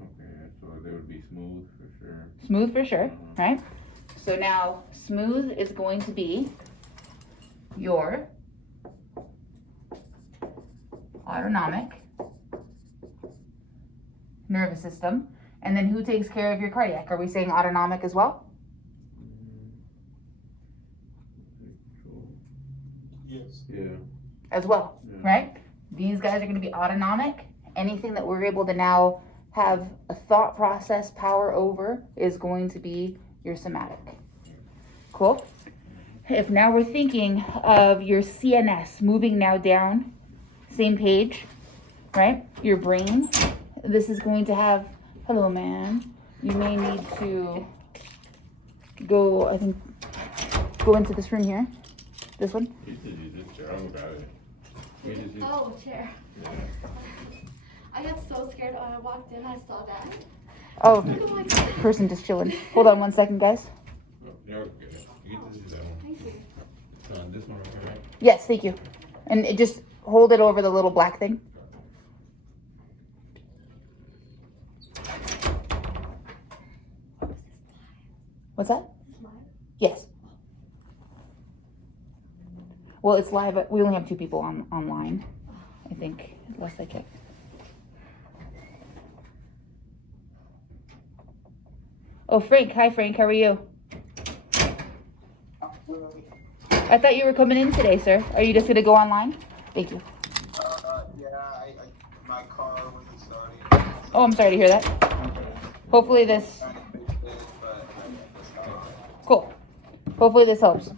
Okay, so they would be smooth for sure. Smooth for sure, right? So now smooth is going to be your autonomic nervous system. And then who takes care of your cardiac? Are we saying autonomic as well? Yes. Yeah. As well, Yeah. right? These guys are going to be autonomic. Anything that we're able to now have a thought process power over is going to be your somatic. Cool. If now we're thinking of your CNS moving now down, same page, right? Your brain, this is going to have, hello man, you may need to go, I think, go into this room here, this one. You should use this chair. I don't got it. You just use, Oh, chair. yeah. I got so scared when I walked in. I saw that. Oh, Oh my God. person just chilling. Hold on 1 second, guys. Oh, yeah, okay. You can just use that one. Thank you. This one right here, right? Yes, thank you. And it just hold it over the little black thing. What's that? Live? Yes. Well, it's live. But we only have 2 people online, I think, last I checked. Oh, Frank. Hi, Frank. How are you? I thought you were coming in today, sir. Are you just going to go online? Thank you. Yeah, my car wasn't starting. Oh, I'm sorry to hear that. Hopefully this... Trying to fix it, but it's not. Cool. Hopefully this helps.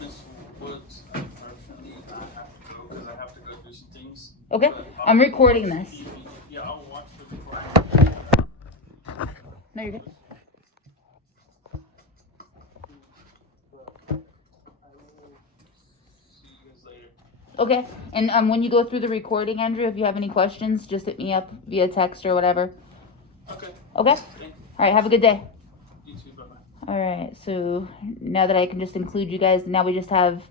Miss Woods, unfortunately, I have to go because I have to go do some things. Okay? But I'm recording this. Yeah, I'll watch the recording. No, you're good. I will see you guys later. Okay. And when you go through the recording, Andrew, if you have any questions, just hit me up via text or whatever. Okay, Okay? thank you. All right. Have a good day. You too, bye-bye. All right. So now that I can just include you guys, now we just have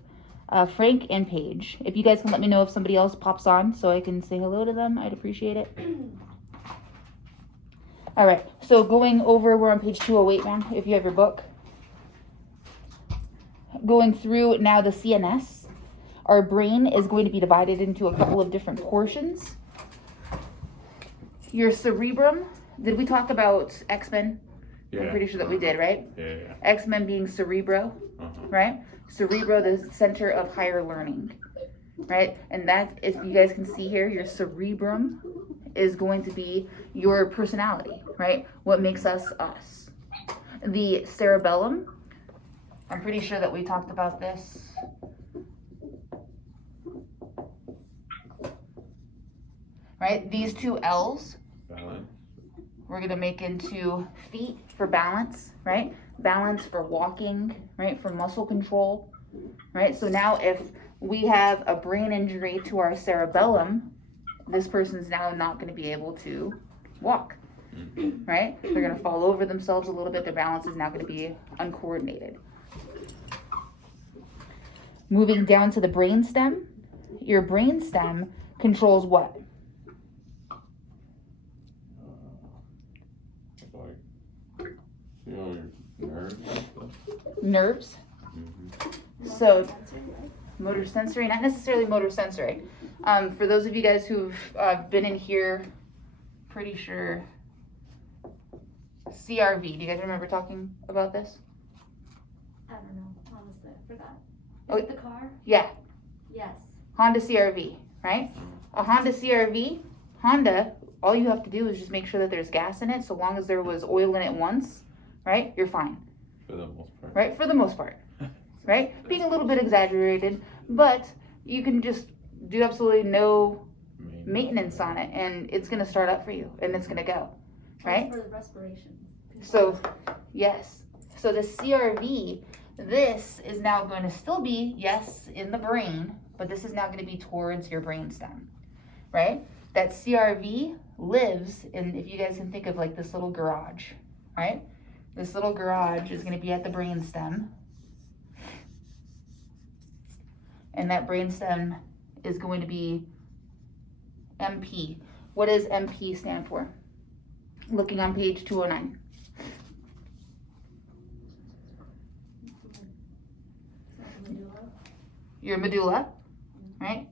Frank and Paige. If you guys can let me know if somebody else pops on so I can say hello to them, I'd appreciate it. All right. So going over, we're on page 208 now, if you have your book. Going through now the CNS. Our brain is going to be divided into a couple of different portions. Your cerebrum. Did we talk about X-Men? Yeah. I'm pretty sure that we did, right? Yeah. X-Men being cerebro, Uh-huh. right? Cerebro, the center of higher learning, right? And that, if you guys can see here, your cerebrum is going to be your personality, right? What makes us us. The cerebellum, I'm pretty sure that we talked about this. Right? These 2 L's, Balance. we're going to make into feet for balance, right? Balance for walking, right? For muscle control, right? So now if we have a brain injury to our cerebellum, this person's now not going to be able to walk, right? They're going to fall over themselves a little bit. Their balance is now going to be uncoordinated. Moving down to the brain stem, your brain stem controls what? Like, you know, your nerves and stuff. Nerves. So motor sensory, not necessarily motor sensory. For those of you guys who've been in here, pretty sure CRV. Do you guys remember talking about this? I don't know. Honestly, I forgot. Oh. Is it the car? Yeah, Yes. Honda CRV, right? A Honda CRV, Honda, all you have to do is just make sure that there's gas in it. So long as there was oil in it once, right? You're fine, For the most part. right? For the most part, right? Being a little bit exaggerated, but you can just do absolutely no maintenance on it and it's going to start up for you and it's going to go, right? For the respiration. So, yes. So the CRV, This is now going to still be, yes, in the brain, but this is now going to be towards your brainstem, right? That CRV lives in, if you guys can think of like this little garage, right? This little garage is going to be at the brainstem. And that brainstem is going to be MP. What does MP stand for? Looking on page 209. Your medulla, right?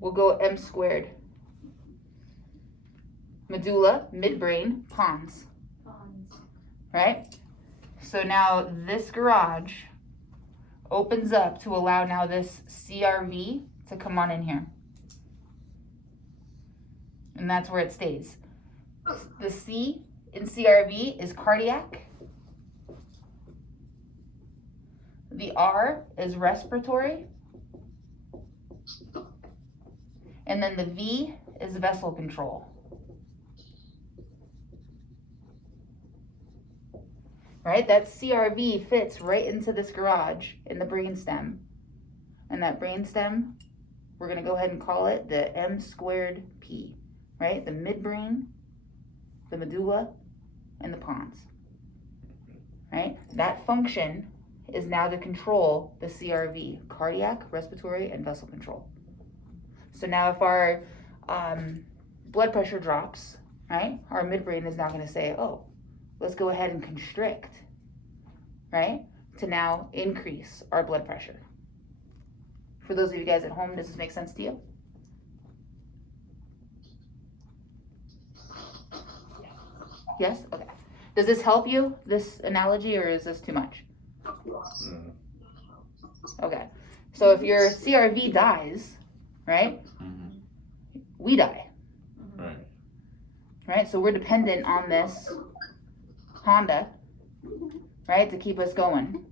We'll go M squared. Medulla, midbrain, pons, right? So now this garage opens up to allow now this CRV to come on in here. And that's where it stays. The C in CRV is cardiac. The R is respiratory. And then the V is vessel control. Right? That CRV fits right into this garage in the brainstem. And that brainstem, we're going to go ahead and call it the M squared P. Right? The midbrain, the medulla, and the pons. Right? That function is now to control the CRV, cardiac, respiratory, and vessel control. So now if our blood pressure drops, right, our midbrain is now going to say, oh, let's go ahead and constrict, right, to now increase our blood pressure. For those of you guys at home, does this make sense to you? Yes? Okay. Does this help you, this analogy, or is this too much? Okay. So if your CRV dies, right, we die. Right. Right? So we're dependent on this Honda, right, to keep us going.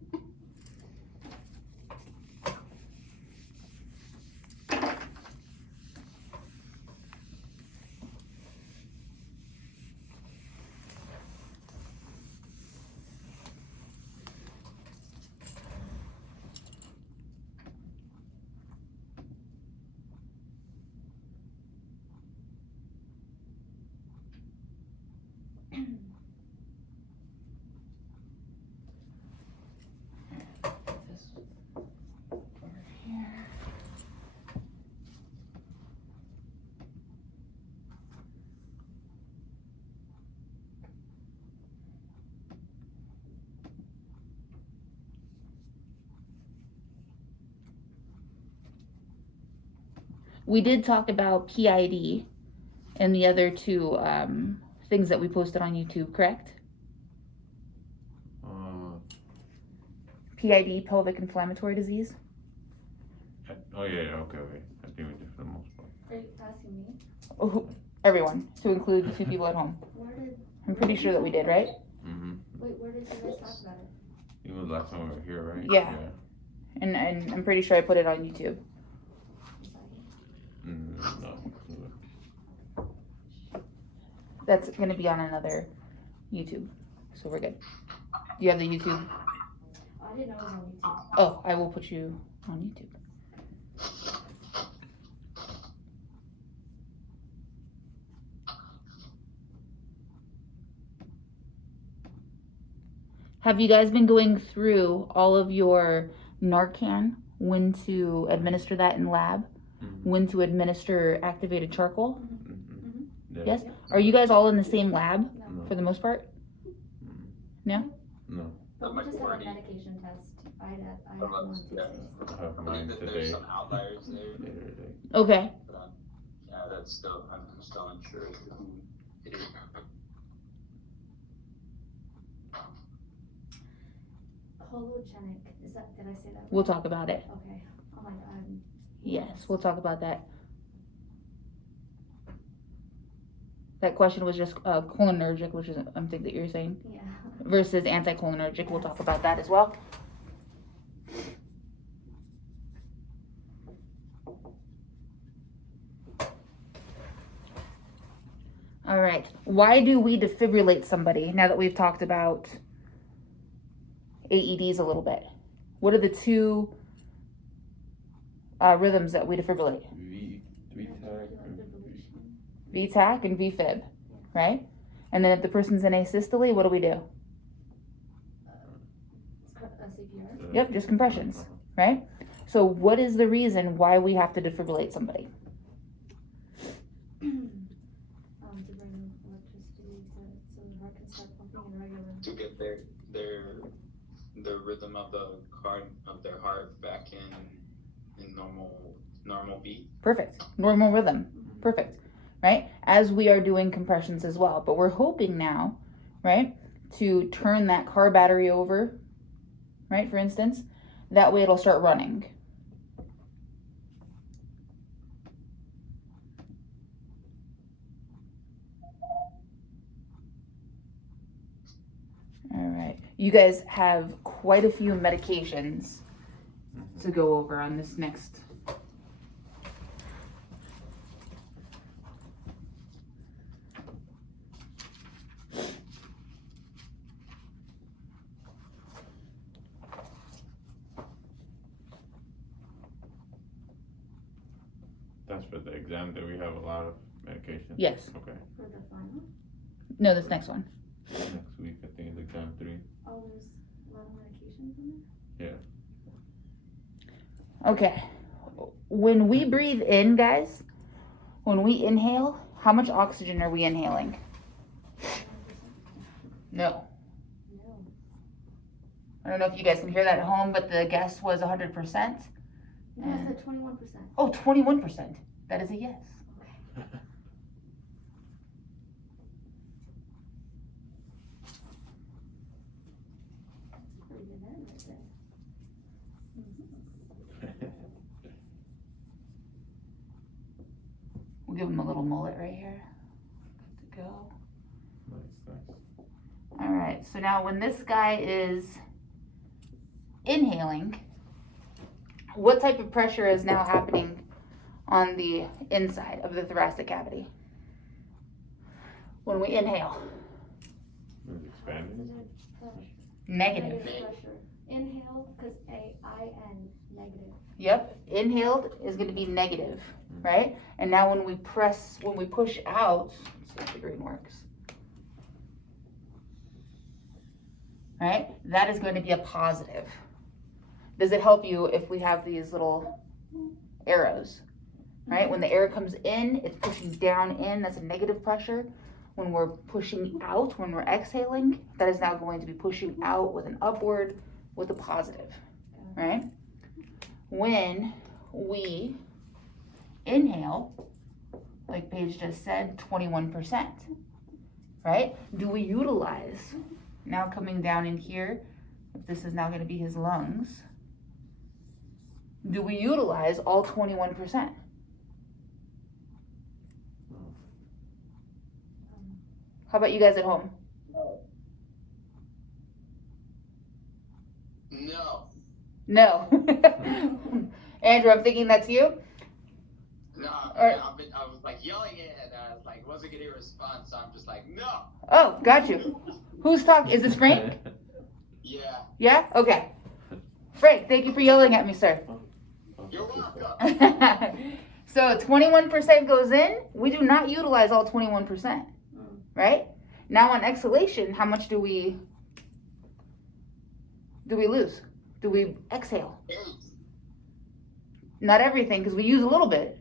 We did talk about PID and the other two things that we posted on YouTube, correct? PID, pelvic inflammatory disease. Oh yeah, okay. I think we did for the most part. Are you asking me? Oh, everyone, to include the two people at home. I'm pretty sure that we did, right? Wait, where did you guys talk about it? It was last time we were here, right? Yeah. And I'm pretty sure I put it on YouTube. No. That's going to be on another YouTube, so we're good. Do you have the YouTube? Oh, I didn't know it was on YouTube. Oh, I will put you on YouTube. Have you guys been going through all of your Narcan, when to administer that in lab, when to administer activated charcoal? Yeah. Yes? Are you guys all in the same lab No. for the most part? No? No. But we Like just had a 40. medication test. I had But one let's- Tuesdays. I have I mine believe that today. there's some outliers there, Later today. Okay. but yeah, that's still, I'm still unsure as to who it is. Hologenic. Is that? Did I say that? We'll right? talk about it. Okay. Oh my god. Yes, we'll talk about that. That question was just cholinergic, which is I think that you're saying, Yeah. versus anticholinergic. We'll talk about that as well. All right. Why do we defibrillate somebody now that we've talked about AEDs a little bit. What are the two rhythms that we defibrillate? VTAC and VFib, right? And then if the person's in asystole, what do we do? CPR. Yep, just compressions, right? So what is the reason why we have to defibrillate somebody? To bring electricity so the heart can start pumping in regular. To get their rhythm of their heart back in normal beat. Perfect. Normal rhythm. Perfect. Right? As we are doing compressions as well. But we're hoping now, right, to turn that car battery over, right, for instance. That way it'll start running. All right. You guys have quite a few medications to go over on this next. That's for the exam that we have a lot of medication. Yes. Okay. For the final? No, this next one. Next week, I think, is exam 3. Oh, there's a lot of medications in there? Yeah. Okay. When we breathe in, guys, when we inhale, how much oxygen are we inhaling? 100%? No. No. I don't know if you guys can hear that at home, but the guess was 100%. No, I said 21%. Oh, 21%. That is a yes. Okay. Pretty good end right there. We'll give him a little mullet right here. Good to go. Nice. All right. So now when this guy is inhaling, what type of pressure is now happening on the inside of the thoracic cavity? When we inhale, It's expanding. negative. Pressure. Inhale, because AIN, negative. Yep, inhaled is going to be negative, right? And now when we push out, let's see if the green works. Right? That is going to be a positive. Does it help you if we have these little arrows? Right? When the air comes in, it's pushing down in, that's a negative pressure. When we're pushing out, when we're exhaling, that is now going to be pushing out with an upward with a positive, right? When we inhale, like Paige just said, 21%, right? Do we utilize, now coming down in here, if this is now going to be his lungs, do we utilize all 21%? How about you guys at home? No. No. Andrew, I'm thinking that's you? No, Alright. I was like yelling it and I was like, wasn't getting a response, so I'm just like, no! Oh, got you. Who's talking? Is this Frank? Yeah, Yeah? Okay. Frank, thank you for yelling at me, sir. you're welcome. So 21% goes in. We do not utilize all 21%, right? Now on exhalation, how much do we lose? Do we exhale? 8. Not everything, because we use a little bit.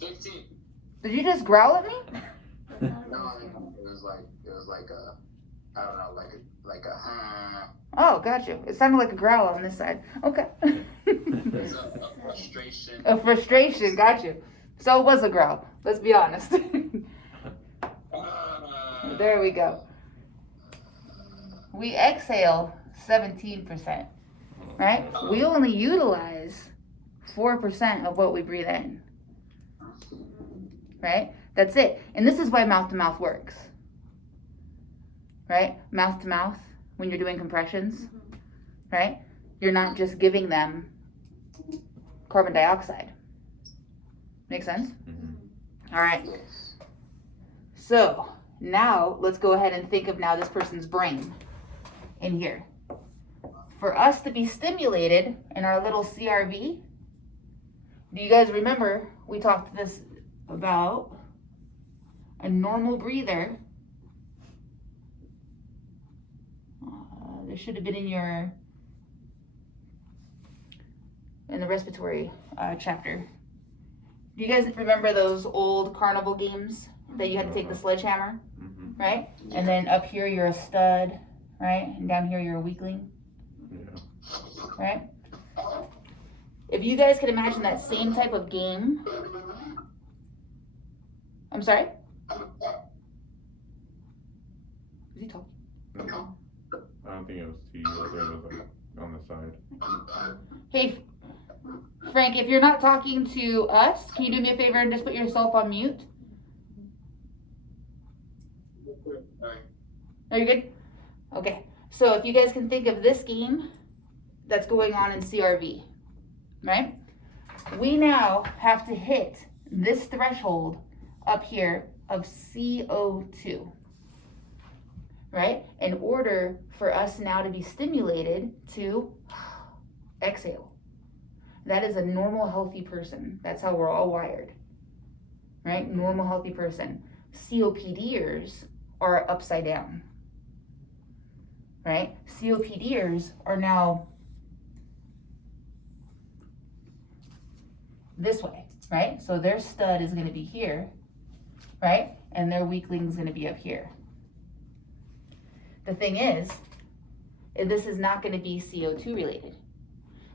15. Did you just growl at me? No, it was like a, I don't know, like a, Oh, got you. It sounded like a growl on this side. Okay. it's a frustration. A frustration, got you. So it was a growl. Let's be honest. There we go. We exhale 17%, right? We only utilize 4% of what we breathe in, right? That's it. And this is why mouth to mouth works, right? Mouth to mouth, when you're doing compressions, right? You're not just giving them carbon dioxide. Make sense? All right. So now let's go ahead and think of now this person's brain in here. For us to be stimulated in our little CRV, do you guys remember we talked this about a normal breather? This should have been in the respiratory chapter. Do you guys remember those old carnival games that you had to take the sledgehammer, Mm-hmm. right? And then up here you're a stud, right? And down here you're a weakling, Yeah. right? If you guys could imagine that same type of game. I'm sorry? Is he talking? I don't think it was T. I think it was like on the side. Hey, Frank, if you're not talking to us, can you do me a favor and just put yourself on mute? Are you good? Okay. So if you guys can think of this game that's going on in CRV, right? We now have to hit this threshold up here of CO2, right? In order for us now to be stimulated to exhale. That is a normal, healthy person. That's how we're all wired, right? Normal, healthy person. COPDers are upside down, right? COPDers are now this way, right? So their stud is going to be here, right? And their weakling is going to be up here. The thing is, this is not going to be CO2 related.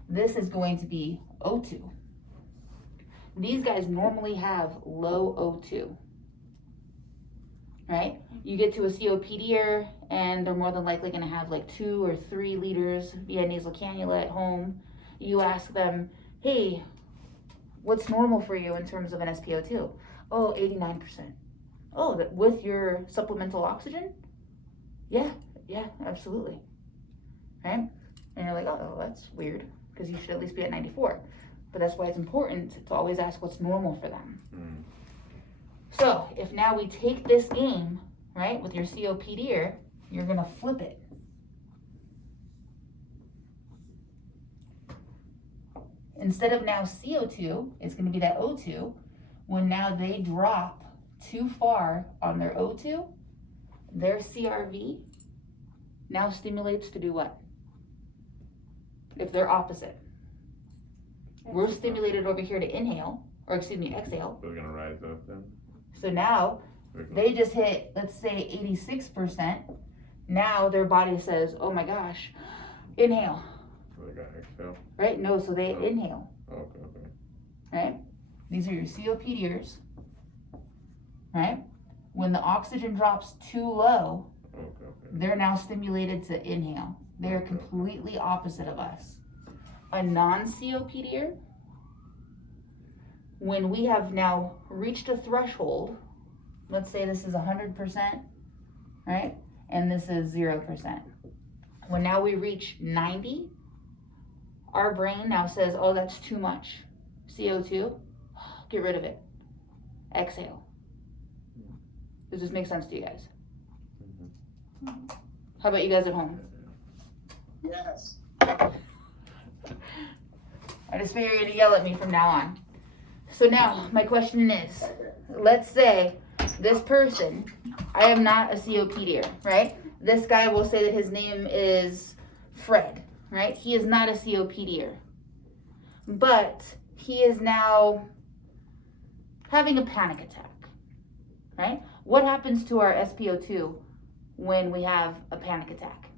This is going to be O2. These guys normally have low O2, right? You get to a COPDer and they're more than likely going to have like 2 or 3 liters via nasal cannula at home. You ask them, hey, what's normal for you in terms of an SpO2? Oh, 89%. Oh, with your supplemental oxygen? Yeah, absolutely. Right? And you're like, oh, that's weird, because you should at least be at 94. But that's why it's important to always ask what's normal for them. Mm. So if now we take this game, right, with your COPDer, you're gonna flip it. Instead of now CO2, it's gonna be that O2. When now they drop too far on their O2, their CRV now stimulates to do what? If they're opposite. We're stimulated over here to inhale, or excuse me, exhale. So we're gonna rise up then. So now they just hit, let's say 86%. Now their body says, oh my gosh, inhale, So they got exhale. right? No, so they Oh. inhale, Okay. right? These are your COPDers, right? When the oxygen drops too low, Okay. they're now stimulated to inhale. They're completely opposite of us. A non-COPDer, when we have now reached a threshold, let's say this is 100%, right? And this is 0%. When now we reach 90, our brain now says, oh, that's too much. CO2, get rid of it. Exhale. Does this make sense to you guys? How about you guys at home? Yes. I just figured you're gonna yell at me from now on. So now, my question is, let's say this person, I am not a COPDer, right? This guy will say that his name is Fred, right? He is not a COPDer. But he is now having a panic attack, right? What happens to our SpO2 when we have a panic attack?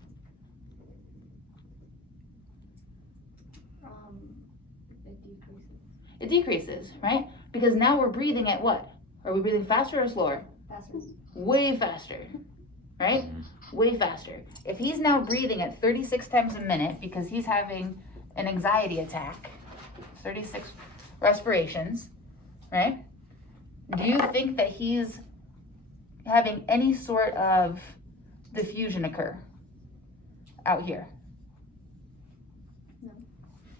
It decreases, right? Because now we're breathing at what? Are we breathing faster or slower? Faster. Way faster, right? Way faster. If he's now breathing at 36 times a minute because he's having an anxiety attack, 36 respirations, right? Do you think that he's having any sort of diffusion occur out here? No.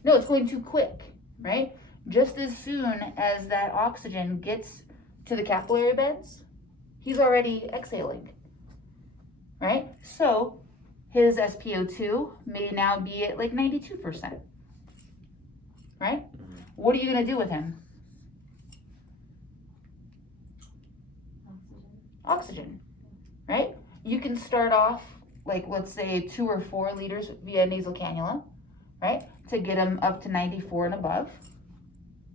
No, it's going too quick, right? Just as soon as that oxygen gets to the capillary beds, He's already exhaling, right? So his SpO2 may now be at like 92%, right? What are you gonna do with him? Oxygen, right? You can start off like, let's say 2 or 4 liters via nasal cannula, right? To get him up to 94 and above,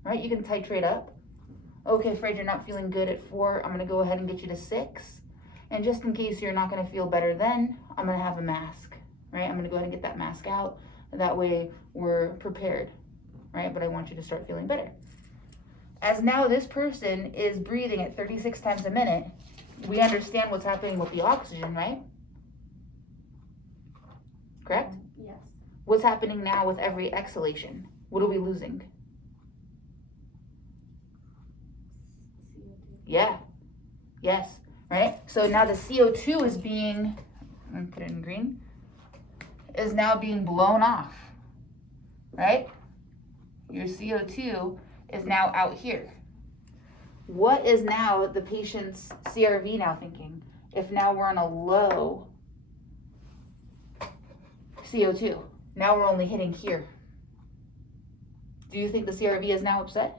right? You can titrate up. Okay, Fred, you're not feeling good at 4. I'm gonna go ahead and get you to 6. And just in case you're not gonna feel better then, I'm gonna have a mask, right? I'm gonna go ahead and get that mask out. That way we're prepared, right? But I want you to start feeling better. As now this person is breathing at 36 times a minute, we understand what's happening with the oxygen, right? Correct? Yes. What's happening now with every exhalation? What are we losing? CO2. Yeah. Yes. Right? So now the CO2 is being, I'm gonna put it in green, is now being blown off. Right? Your CO2 is now out here. What is now the patient's CRV now thinking? If now we're on a low CO2, now we're only hitting here. Do you think the CRV is now upset?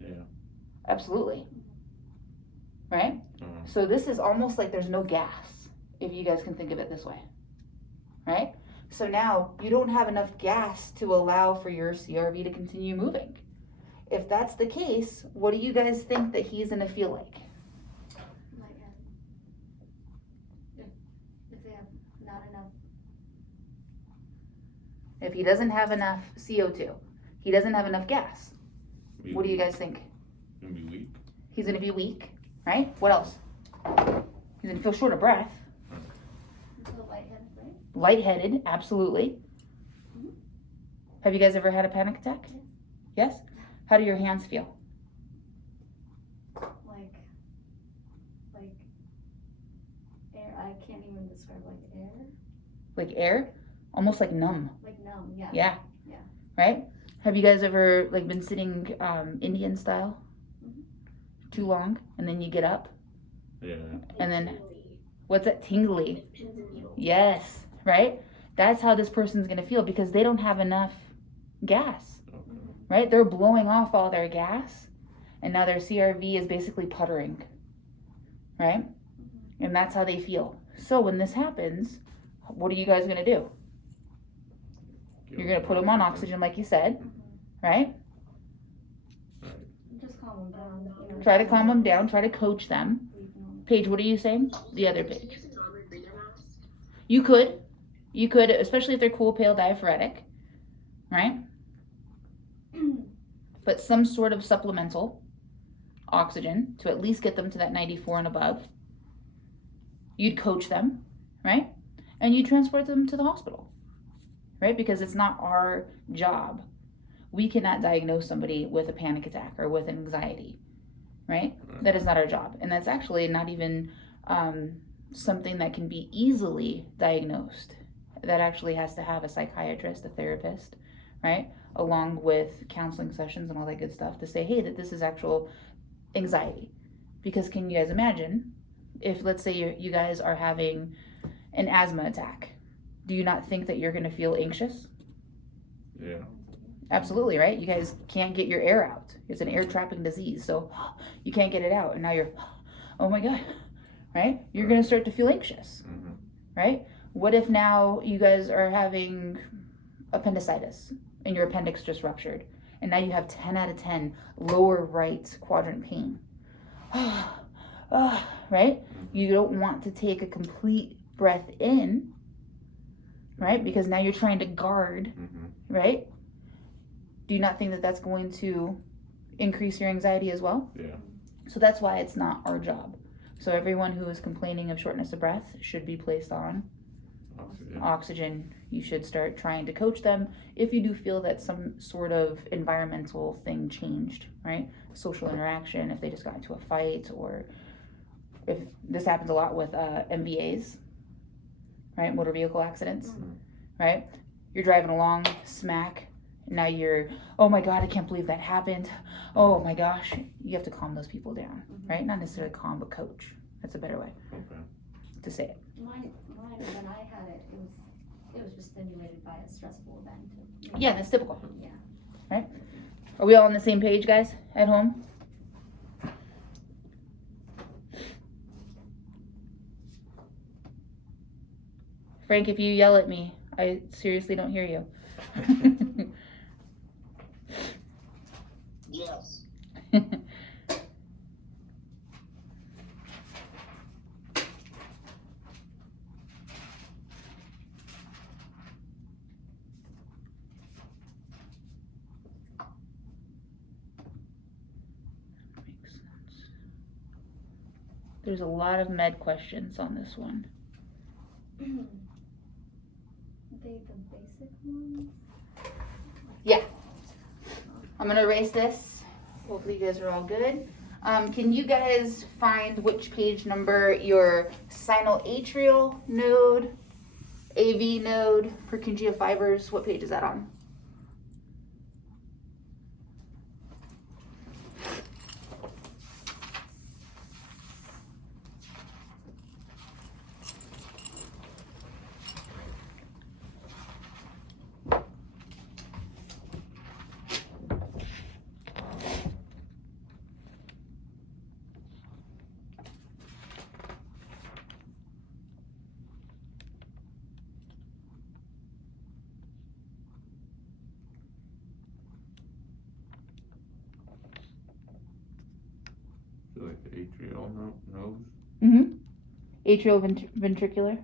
Yeah. Absolutely. Right? So this is almost like there's no gas, if you guys can think of it this way. Right? So now you don't have enough gas to allow for your CRV to continue moving. If that's the case, what do you guys think that he's gonna feel like? Lightheaded. If they have not enough. If he doesn't have enough CO2, he doesn't have enough gas, what do you guys think? Gonna be weak. He's gonna be weak, right? What else? He's gonna feel short of breath. So lightheaded, right? Lightheaded, absolutely. Have you guys ever had a panic attack? Yes? How do your hands feel? Like air. I can't even describe like air. Like air? Almost like numb. Like numb. Yeah. Yeah. Yeah. Right? Have you guys ever like been sitting Indian style too long and then you get up? Yeah. And then Tingly. what's that? Tingly. Like pins and needles. Yes, right? That's how this person's gonna feel because they don't have enough gas, right? They're blowing off all their gas and now their CRV is basically puttering, right? And that's how they feel. So when this happens, what are you guys gonna do? You're gonna put them on oxygen like you said, right? Just calm them down. You know, Try to calm them down, try to coach them. Paige, what are you saying? The other Can you Paige. use a non-rebreather mask? You could, especially if they're cool, pale, diaphoretic, right? But some sort of supplemental oxygen to at least get them to that 94 and above. You'd coach them, right? And you transport them to the hospital, right? Because it's not our job. We cannot diagnose somebody with a panic attack or with anxiety, right? That is not our job. And that's actually not even something that can be easily diagnosed. That actually has to have a psychiatrist, a therapist, right? Along with counseling sessions and all that good stuff to say, hey, that this is actual anxiety. Because can you guys imagine if, let's say, you guys are having an asthma attack, do you not think that you're going to feel anxious? Yeah. Absolutely, right? You guys can't get your air out. It's an air trapping disease, so you can't get it out. And now you're, oh my God, right? You're going to start to feel anxious, right? What if now you guys are having appendicitis and your appendix just ruptured and now you have 10 out of 10 lower right quadrant pain? Right? You don't want to take a complete breath in, right? Because now you're trying to guard, right? Do you not think that that's going to increase your anxiety as well? Yeah. So that's why it's not our job. So everyone who is complaining of shortness of breath should be placed on oxygen. You should start trying to coach them if you do feel that some sort of environmental thing changed, right? Social interaction, if they just got into a fight, or if this happens a lot with MVAs, right? Motor vehicle accidents, right? You're driving along, smack, Now you're, oh my God, I can't believe that happened. Oh my gosh. You have to calm those people down, right? Not necessarily calm, but coach. That's a better way Okay. to say it. Mine, when I had it, it was just stimulated by a stressful event. Yeah, that's typical. Yeah. Are we all on the same page, guys, at home? Frank, if you yell at me, I seriously don't hear you. Yes. Makes sense. There's a lot of med questions on this one. Are they the basic ones? I'm gonna erase this. Hopefully you guys are all good. Can you guys find which page number your sinoatrial node, AV node, Purkinje fibers, what page is that on? So like the atrial nose. Mm-hmm. Atrial ventricular. Okay.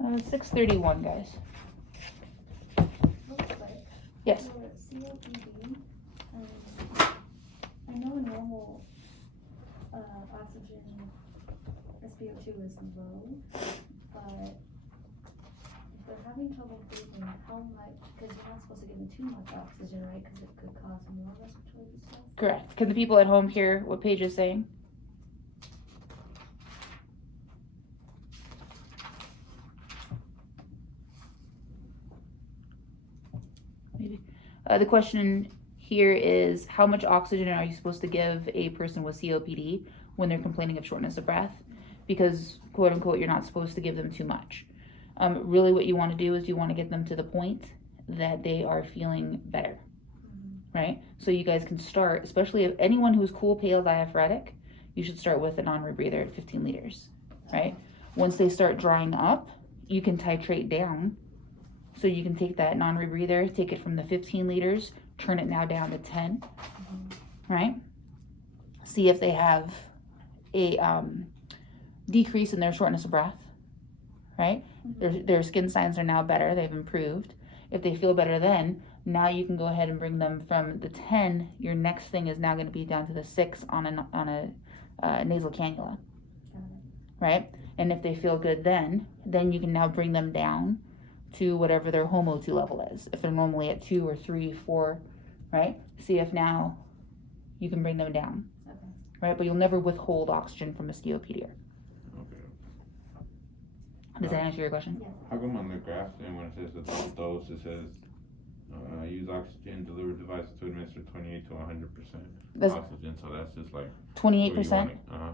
Uh, 631, guys. Looks like. Yes. For COPD, I know normal, oxygen SpO2 is low, but if they're having trouble breathing, how much, because you're not supposed to give them too much oxygen, right, because it could cause more respiratory distress? Correct. Can the people at home hear what Paige is saying? Maybe. The question here is, how much oxygen are you supposed to give a person with COPD when they're complaining of shortness of breath? Because, quote unquote, you're not supposed to give them too much. Really what you want to do is you want to get them to the point that they are feeling better, right? So you guys can start, especially if anyone who's cool, pale, diaphoretic, you should start with a non-rebreather at 15 liters, right? Once they start drying up, you can titrate down. So you can take that non-rebreather, take it from the 15 liters, turn it now down to 10, right? See if they have a decrease in their shortness of breath, right? Their skin signs are now better, they've improved. If they feel better then, now you can go ahead and bring them from the 10, your next thing is now gonna be down to the 6 on a nasal cannula, right? And if they feel good then you can now bring them down to whatever their home O2 level is. If they're normally at 2 or 3, 4, right? See if now you can bring them down, Okay. right? But you'll never withhold oxygen from a COPD. Okay. Does that answer your question? Yes. How come on the graph then when it says adult dose, it says use oxygen delivery device to administer 28 to 100% That's oxygen? So that's just like 28%?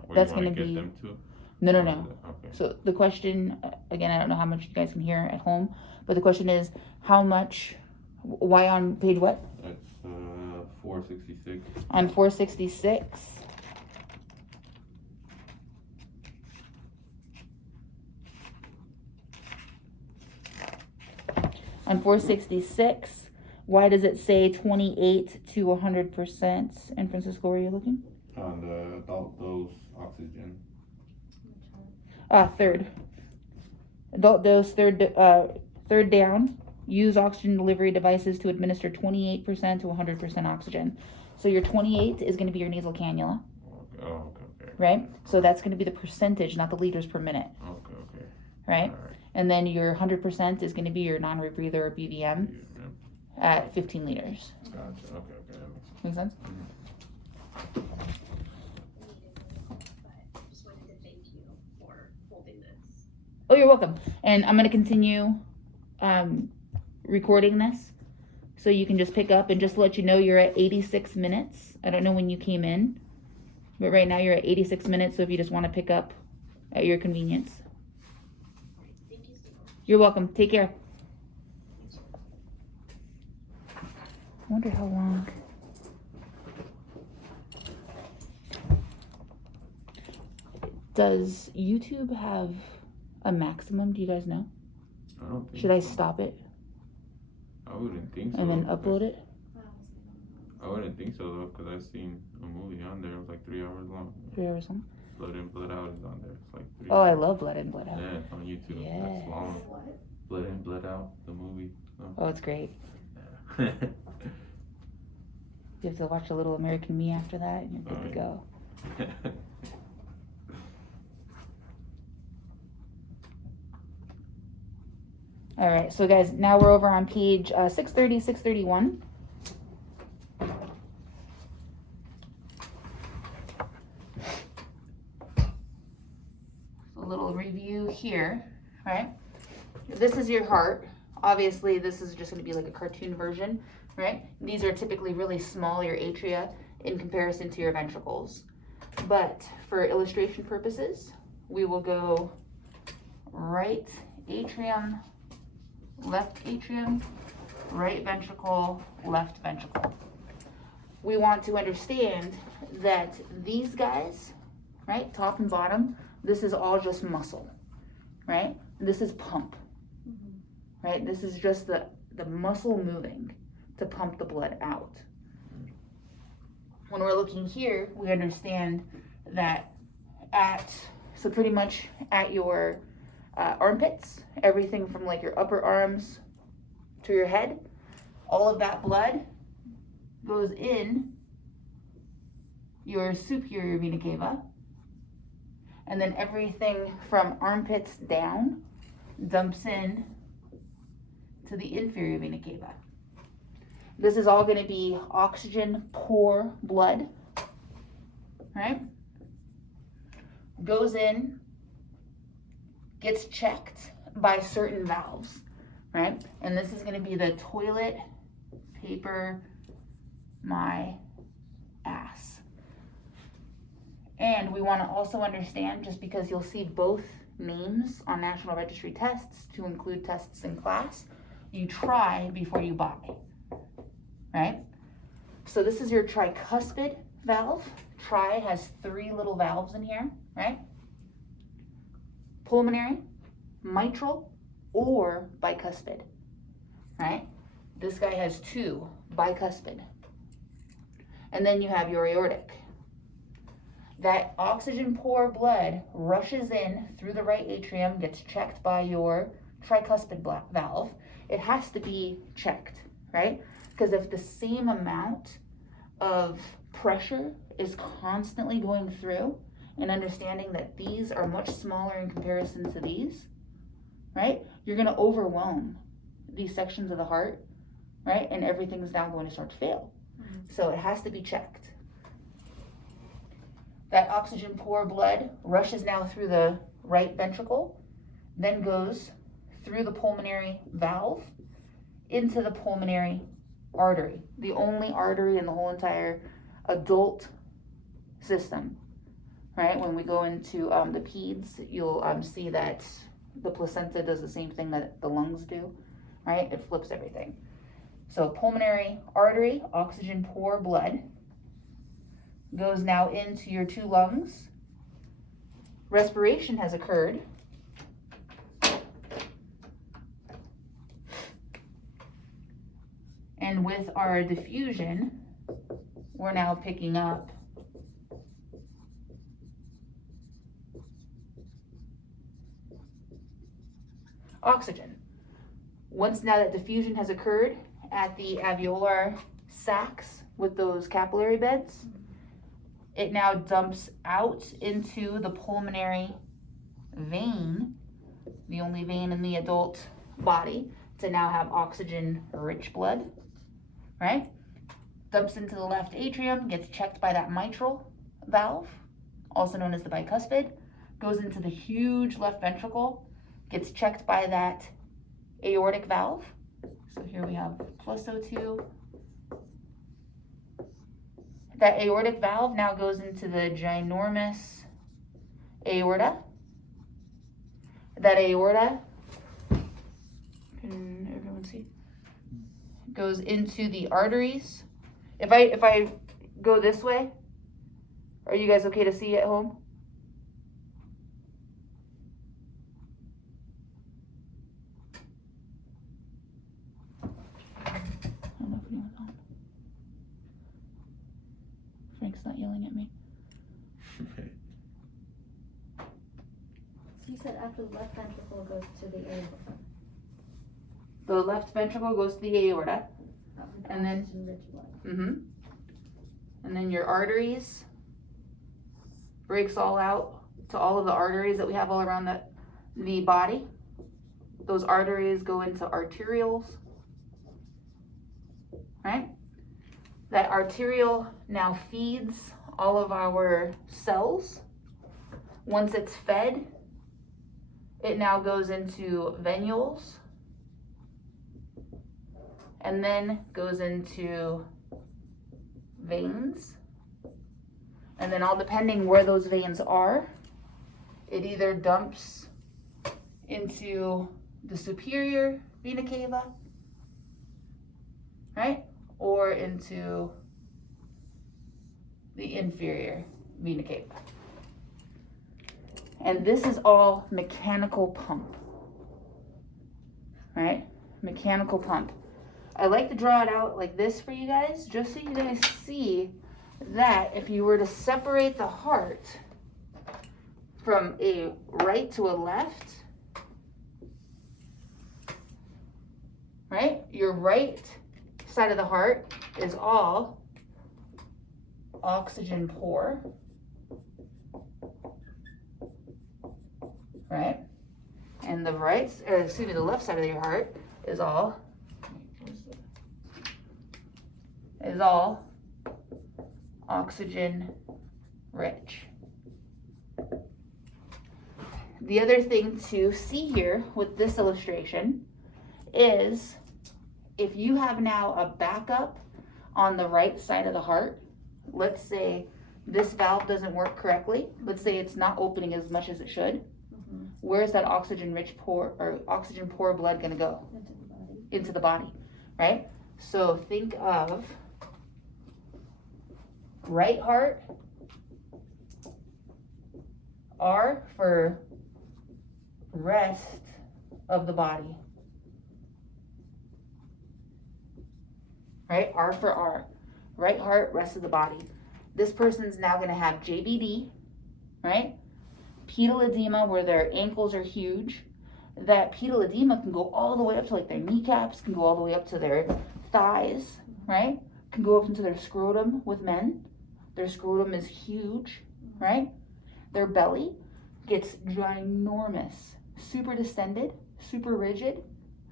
Where That's you wanna gonna get be- them to? No. Okay. So the question, again, I don't know how much you guys can hear at home, but the question is, how much, why on page what? That's 466. On 466. On 466, why does it say 28 to 100%? And Francisco, where are you looking? On the adult dose oxygen. Third. Adult dose, third down. Use oxygen delivery devices to administer 28% to 100% oxygen. So your 28 is going to be your nasal cannula, Oh, okay. right? So that's going to be the percentage, not the liters per minute, Okay. right? Alright. And then your 100% is going to be your non-rebreather or BVM, at 15 liters. Gotcha, okay, that makes sense. Make sense? Needed, but just wanted to thank you for holding this. Oh, you're welcome. And I'm gonna continue recording this, so you can just pick up and just let you know you're at 86 minutes. I don't know when you came in, but right now you're at 86 minutes. So if you just want to pick up at your convenience, Thank you so much. you're welcome. Take care. I wonder how long. Does YouTube have a maximum? Do you guys know? I don't think. Should I stop it I wouldn't think so. and then upload it? I wouldn't think so though, cause I've seen a movie on there. It was like 3 hours long. 3 hours long? Blood In, Blood Out is on there. It's like 3 Oh, I hours. love Blood In, Blood Out. Yeah, it's on YouTube. Yes. That's long. Blood In, Blood Out, the movie. Oh, it's great. Yeah. You have to watch a little American Me after that, and you're good to go. All right, so guys, now we're over on page 630, 631. A little review here, right? This is your heart. Obviously, this is just going to be like a cartoon version, right? These are typically really small, your atria, in comparison to your ventricles. But for illustration purposes, we will go right atrium, left atrium, right ventricle, left ventricle. We want to understand that these guys, right, top and bottom, this is all just muscle, right? This is pump, right? This is just the muscle moving to pump the blood out. When we're looking here, we understand that so pretty much at your armpits, everything from like your upper arms to your head, all of that blood goes in your superior vena cava, and then everything from armpits down dumps in to the inferior vena cava. This is all going to be oxygen poor blood, right? Goes in, gets checked by certain valves, right? And this is going to be the toilet paper my ass. And we want to also understand, just because you'll see both names on National Registry tests to include tests in class, you try before you buy, right? So this is your tricuspid valve. Tri has 3 little valves in here, right? Pulmonary, mitral, or bicuspid, right? This guy has 2, bicuspid. And then you have your aortic. That oxygen poor blood rushes in through the right atrium, gets checked by your tricuspid valve. It has to be checked, right? Because if the same amount of pressure is constantly going through, and understanding that these are much smaller in comparison to these, right? You're going to overwhelm these sections of the heart, right? And everything's now going to start to fail. So it has to be checked. That oxygen poor blood rushes now through the right ventricle, then goes through the pulmonary valve into the pulmonary artery, the only artery in the whole entire adult system, right? When we go into the peds, you'll see that the placenta does the same thing that the lungs do, right? It flips everything. So pulmonary artery, oxygen poor blood, goes now into your 2 lungs. Respiration has occurred. And with our diffusion, we're now picking up oxygen. Once now that diffusion has occurred at the alveolar sacs with those capillary beds, it now dumps out into the pulmonary vein, the only vein in the adult body, to now have oxygen rich blood. right? Dumps into the left atrium, gets checked by that mitral valve, also known as the bicuspid, goes into the huge left ventricle, gets checked by that aortic valve. So here we have plus O2. That aortic valve now goes into the ginormous aorta. That aorta, can everyone see? Goes into the arteries. If I go this way, are you guys okay to see at home? I don't know if anyone's on. Frank's not yelling at me. So you said after the left ventricle goes to the aorta. The left ventricle goes to the aorta. With And then- oxygen-rich blood. And then your arteries breaks all out to all of the arteries that we have all around the body. Those arteries go into arterioles, right? That arteriole now feeds all of our cells. Once it's fed, it now goes into venules and then goes into veins. And then all depending where those veins are, it either dumps into the superior vena cava, right? Or into the inferior vena cava. And this is all mechanical pump, right? Mechanical pump. I like to draw it out like this for you guys, just so you guys see that if you were to separate the heart from a right to a left, right? Your right side of the heart is all oxygen poor, right? And the the left side of your heart is all oxygen rich. The other thing to see here with this illustration is if you have now a backup on the right side of the heart, let's say this valve doesn't work correctly, let's say it's not opening as much as it should, where's that oxygen poor blood going to go? Into the body. Into the body, right? So think of right heart, R for rest of the body, right? R for R, right heart, rest of the body. This person's now going to have JBD, right? Pedal edema where their ankles are huge. That pedal edema can go all the way up to like their kneecaps, can go all the way up to their thighs, right? Can go up into their scrotum with men. Their scrotum is huge, right? Their belly gets ginormous, super distended, super rigid,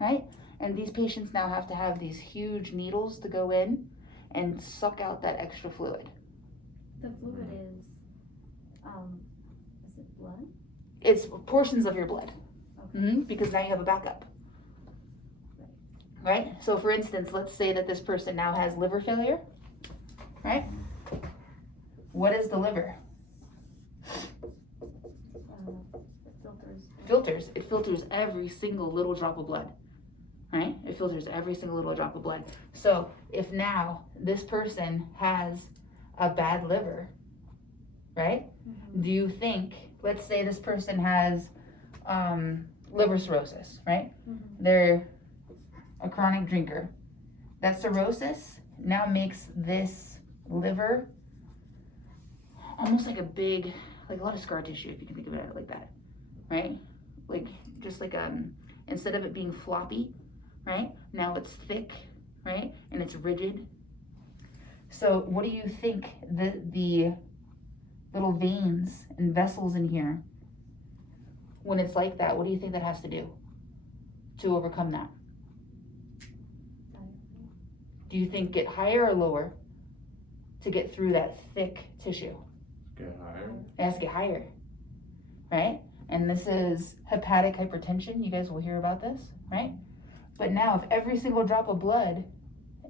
right? And these patients now have to have these huge needles to go in and suck out that extra fluid. The fluid is it blood? It's portions of your blood, Okay. because now you have a backup. Right? So for instance, let's say that this person now has liver failure, right? What is the liver? Filters. It filters every single little drop of blood, right? It filters every single little drop of blood. So if now this person has a bad liver, right? Do you think, let's say this person has liver cirrhosis, right? They're a chronic drinker. That cirrhosis now makes this liver almost like a lot of scar tissue, if you can think of it like that, right? Like, just like, instead of it being floppy, right? Now it's thick, right? And it's rigid. So what do you think the little veins and vessels in here, when it's like that, what do you think that has to do to overcome that? do you think get higher or lower to get through that thick tissue? Get higher. It has to get higher, right? And this is hepatic hypertension. You guys will hear about this, right? But now if every single drop of blood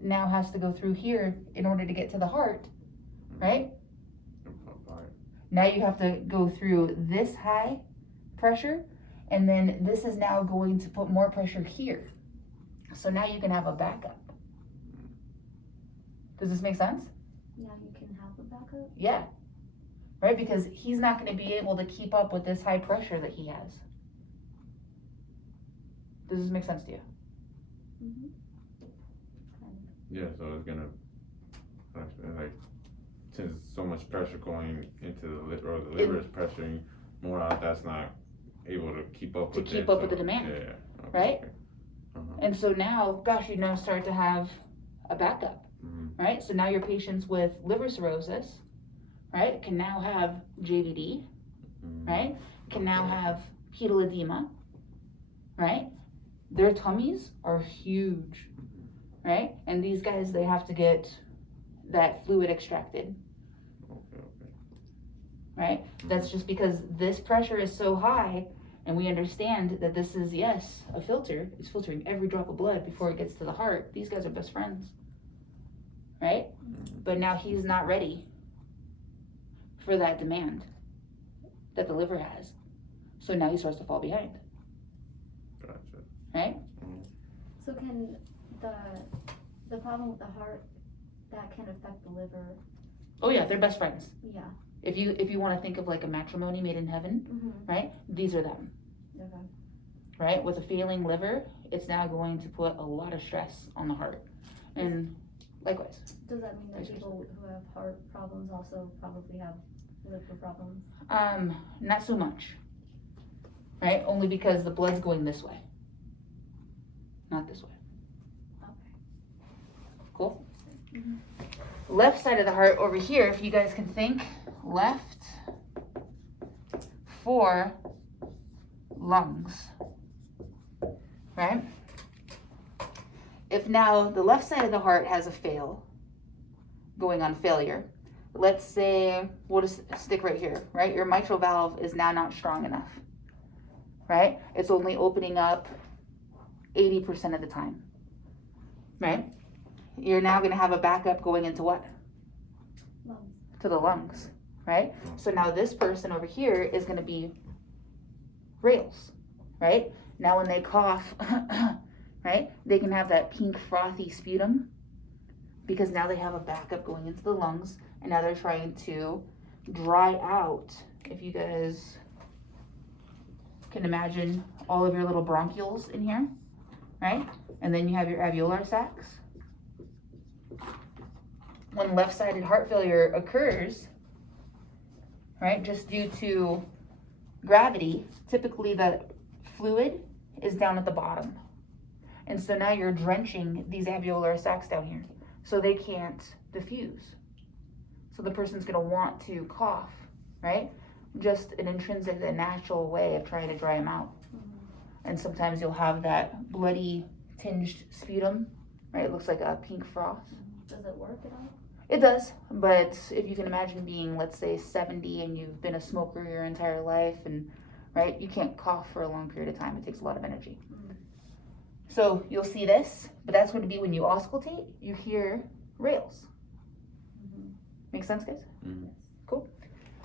now has to go through here in order to get to the heart, right? Now you have to go through this high pressure, and then this is now going to put more pressure here. So now you can have a backup. Does this make sense? Now you can have a backup. Yeah. Right? Because he's not going to be able to keep up with this high pressure that he has. Does this make sense to you? Mm-hmm. Yeah, so it's gonna, like, since so much pressure going into the liver, or the liver is pressuring more out, that's not able to keep up with it. With the demand. Yeah. Right? Uh-huh. And so now, gosh, you now start to have a backup. Mm-hmm. Right? So now your patients with liver cirrhosis, right, can now have JVD, right? Can now have pedal edema, right? Their tummies are huge, right? And these guys, they have to get that fluid extracted, Okay. right? That's just because this pressure is so high, and we understand that this is, yes, a filter. It's filtering every drop of blood before it gets to the heart. These guys are best friends, right? But now he's not ready for that demand that the liver has. So now he starts to fall behind, Gotcha. right? So can the problem with the heart, that can affect the liver? Oh yeah, they're best friends. Yeah. If you want to think of like a matrimony made in heaven, Mm-hmm. right? These are them, Okay. right? With a failing liver, it's now going to put a lot of stress on the heart. And likewise. Does that mean that people who have heart problems also probably have liver problems? Not so much, right? Only because the blood's going this way, not this way. Okay. Cool? Mhm. Left side of the heart over here, if you guys can think, left for lungs, right? If now the left side of the heart has a going on failure, let's say, we'll just stick right here, right? Your mitral valve is now not strong enough, right? It's only opening up 80% of the time, right? You're now going to have a backup going into what? Lungs. To the lungs, right? So now this person over here is going to be rails, right? Now when they cough, right, they can have that pink frothy sputum because now they have a backup going into the lungs, and now they're trying to dry out. If you guys can imagine all of your little bronchioles in here, right? And then you have your alveolar sacs. When left-sided heart failure occurs, right, just due to gravity, typically the fluid is down at the bottom. And so now you're drenching these alveolar sacs down here, so they can't diffuse. So the person's gonna want to cough, right? Just an intrinsic, a natural way of trying to dry them out. Mm-hmm. And sometimes you'll have that bloody tinged sputum, right? It looks like a pink froth. Does it work at all? It does, but if you can imagine being, let's say, 70 and you've been a smoker your entire life, and right, you can't cough for a long period of time. It takes a lot of energy. Mm. So you'll see this, but that's going to be when you auscultate, you hear rails. Mm-hmm. Make sense, guys? Mhm. Cool.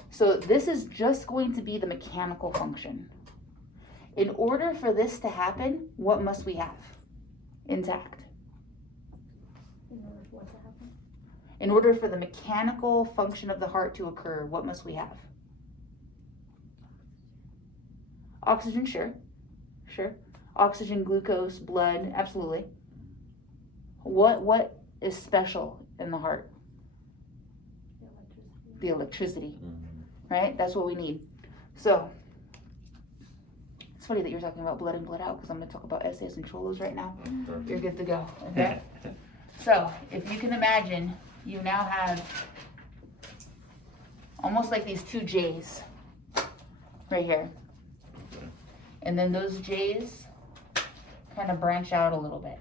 So this is just going to be the mechanical function. In order for this to happen, what must we have intact? In order for what to happen? In order for the mechanical function of the heart to occur, what must we have? Oxygen, sure. Oxygen, glucose, blood, absolutely. What is special in the heart? The electricity. The electricity, Mm-hmm. right? That's what we need. So, it's funny that you're talking about blood in, blood out, because I'm going to talk about SAS and cholos right now. Perfect. You're good to go, okay? So, if you can imagine, you now have almost like these two J's right here. Okay. And then those J's kind of branch out a little bit.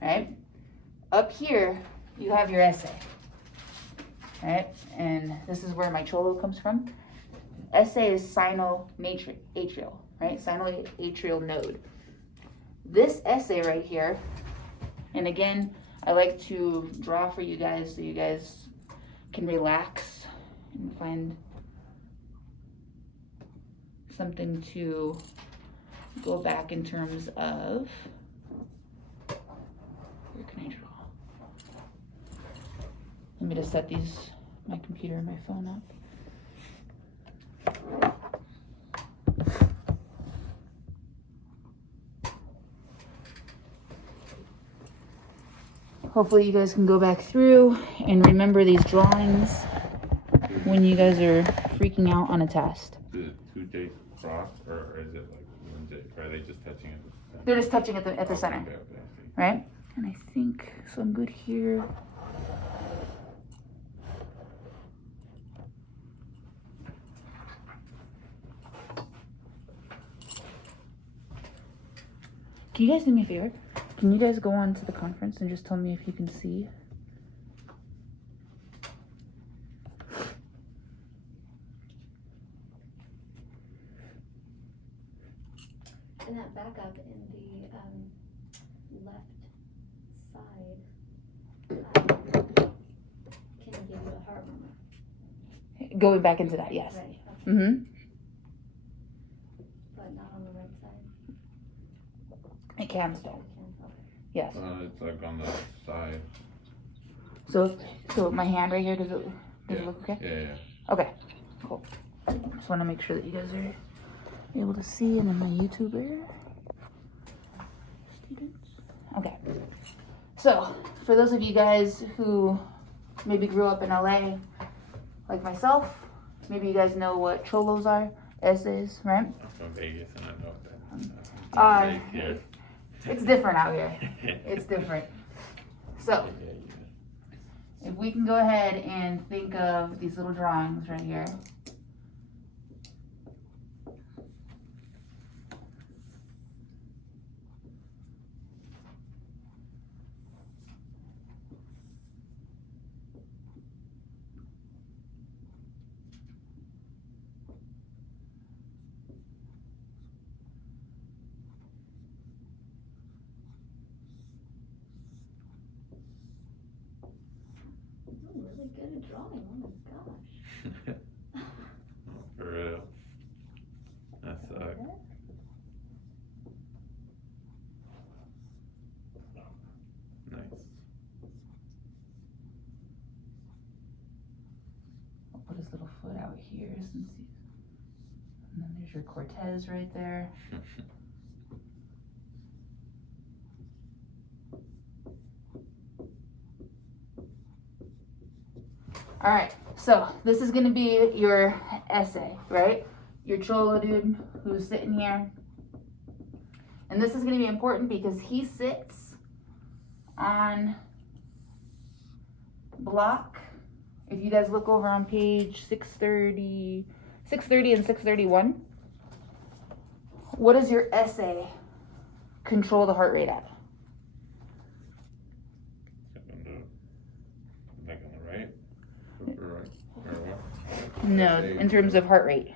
right? Up here, you have your SA, right? And this is where my cholo comes from. SA is sinoatrial, right? Sinoatrial node. This SA right here, and again, I like to draw for you guys so you guys can relax and find something to go back in terms of, where can I draw? Let me just set my computer and my phone up. Hopefully you guys can go back through and remember these drawings when you guys are freaking out on a test. Is it 2J cross or is it like 1J? Or are they just touching at the center? They're just touching at the Okay, center, okay, I see. right? And I think, so I'm good here. Can you guys do me a favor? Can you guys go on to the conference and just tell me if you can see? And that backup in the left side can give you a heart murmur. Going back into that, yes. Right. Okay. Mm-hmm. But not on the right side. It can still, It can. Okay. yes. It's like on the side. So my hand right here, does it Yeah. look okay? Yeah. Okay, cool. Just want to make sure that you guys are able to see, and then my YouTuber students. Okay. So, for those of you guys who maybe grew up in LA, like myself, maybe you guys know what cholos are, essays, right? I'm from Vegas and I know that. Uh, Yeah. It's different out here. It's different. So, Yeah. if we can go ahead and think of these little drawings right here. You're really good at drawing. Oh my gosh. For real. That sucks. Nice. I'll put his little foot out here since he's, and then there's your Cortez right there. All right, so this is gonna be your essay, right? Your cholo dude who's sitting here. And this is gonna be important because he sits on block. If you guys look over on page 630 and 631, what does your essay control the heart rate at? Like on the right? Or what? No, Essay in terms of heart rate.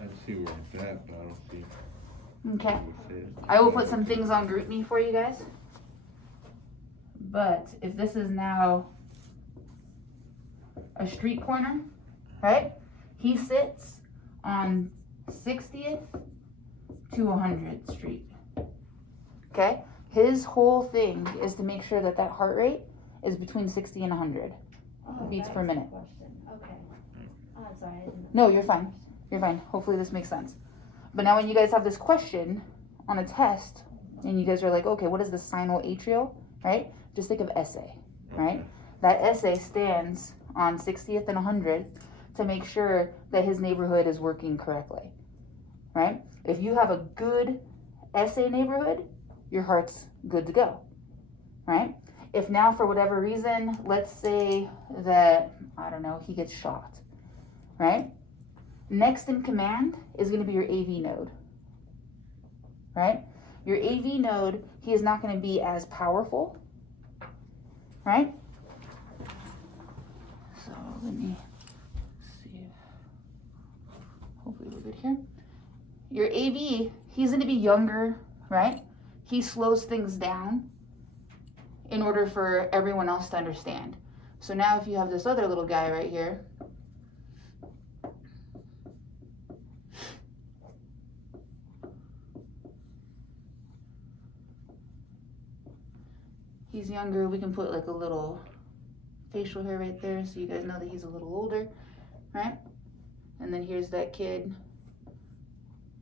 I see where it's at, but I don't see Okay. what it says. I will put some things on GroupMe for you guys. But if this is now a street corner, right? He sits on 60th to 100th Street. Okay? His whole thing is to make sure that that heart rate is between 60 and 100 Oh, beats that per is the minute. question. Okay. Oh, I'm sorry. I didn't No, you're fine. You're fine. Hopefully this makes sense. But now when you guys have this question on a test, and you guys are like, okay, what is the sinoatrial, right? Just think of essay, right? That essay stands on 60th and 100th to make sure that his neighborhood is working correctly, right? If you have a good essay neighborhood, your heart's good to go, right? If now for whatever reason, let's say that, I don't know, he gets shot, right? Next in command is gonna be your AV node, right? Your AV node, he is not gonna be as powerful, right? So let me see if, hopefully we're good here. Your AV, he's gonna be younger, right? He slows things down in order for everyone else to understand. So now if you have this other little guy right here, he's younger, we can put like a little facial hair right there so you guys know that he's a little older, right? And then here's that kid.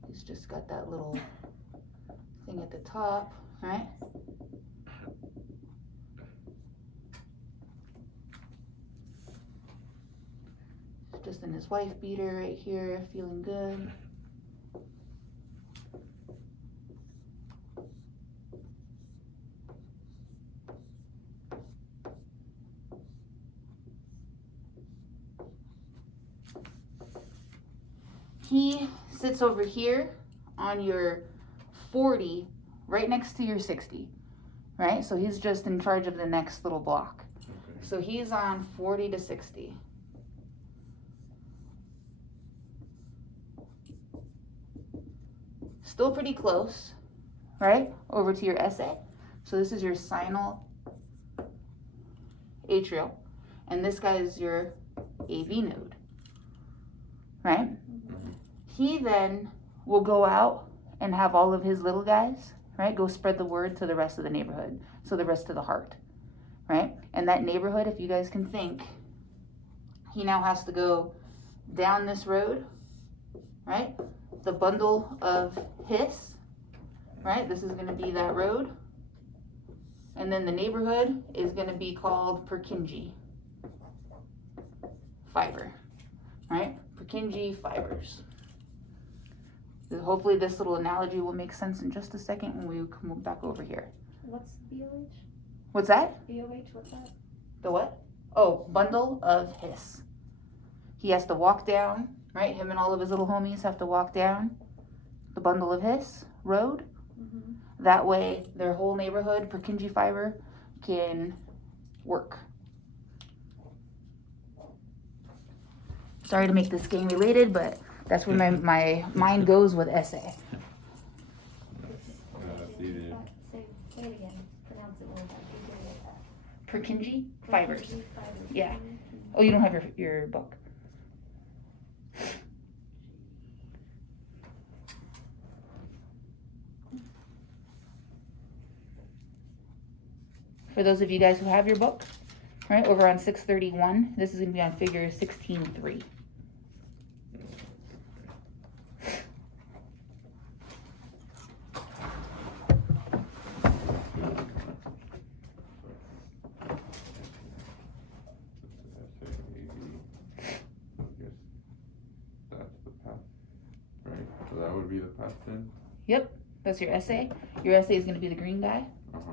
He's just got that little thing at the top, right? Just in his wife beater right here, feeling good. He sits over here on your 40, right next to your 60, right? So he's just in charge of the next little block. Okay. So he's on 40 to 60. Still pretty close, right? Over to your SA. So this is your sinal atrial, and this guy is your AV node, right? He then will go out and have all of his little guys, right, go spread the word to the rest of the neighborhood, so the rest of the heart, right? And that neighborhood, if you guys can think, he now has to go down this road, right? The bundle of His, right? This is going to be that road. And then the neighborhood is going to be called Purkinje fiber, right? Purkinje fibers. Hopefully this little analogy will make sense in just a second when we come back over here. What's BOH? What's that? BOH, what's that? The what? Oh, bundle of His. He has to walk down, right? Him and all of his little homies have to walk down the bundle of His road. Mm-hmm. That way their whole neighborhood, Purkinje fiber, can work. Sorry to make this game related, but that's where my mind goes with SA. Say it again. Pronounce it a little bit. Purkinje fibers. Fibers. Yeah. Oh, you don't have your book. For those of you guys who have your book, right, over on 631, this is going to be on figure 16.3. So that would be the path then? Yep, that's your SA. Your SA is going to be the green guy, Uh-huh.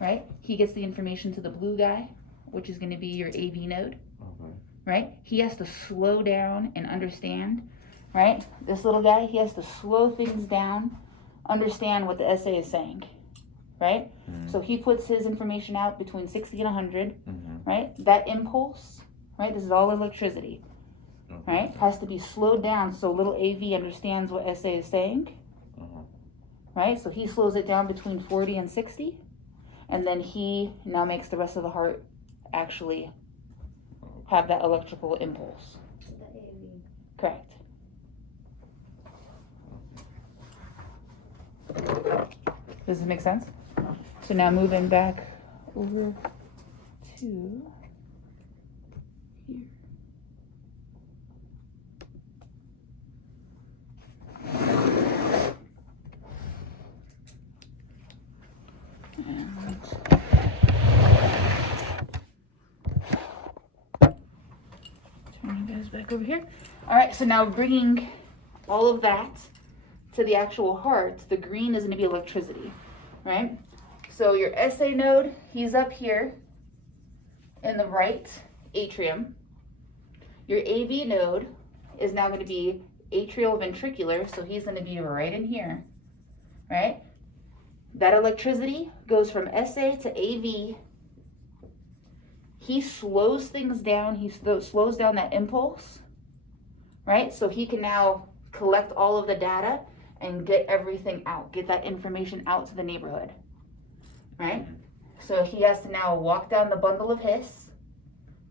right? He gets the information to the blue guy, which is going to be your AV node, Okay. right? He has to slow down and understand, right? This little guy, he has to slow things down, understand what the SA is saying, right? Mhm. So he puts his information out between 60 and 100, Mm-hmm. right? That impulse, right? This is all electricity, Okay. right? Has to be slowed down so little AV understands what SA is saying, Uh-huh. right? So he slows it down between 40 and 60, and then he now makes the rest of the heart actually have that electrical impulse. The AV. Correct. Does this make sense? So now moving back over to here. And turn you guys back over here. All right, so now bringing all of that to the actual heart, the green is going to be electricity, right? So your SA node, he's up here in the right atrium. Your AV node is now going to be atrioventricular, so he's going to be right in here, right? That electricity goes from SA to AV. He slows things down. He slows down that impulse, right? So he can now collect all of the data and get everything out, get that information out to the neighborhood, right? So he has to now walk down the bundle of His,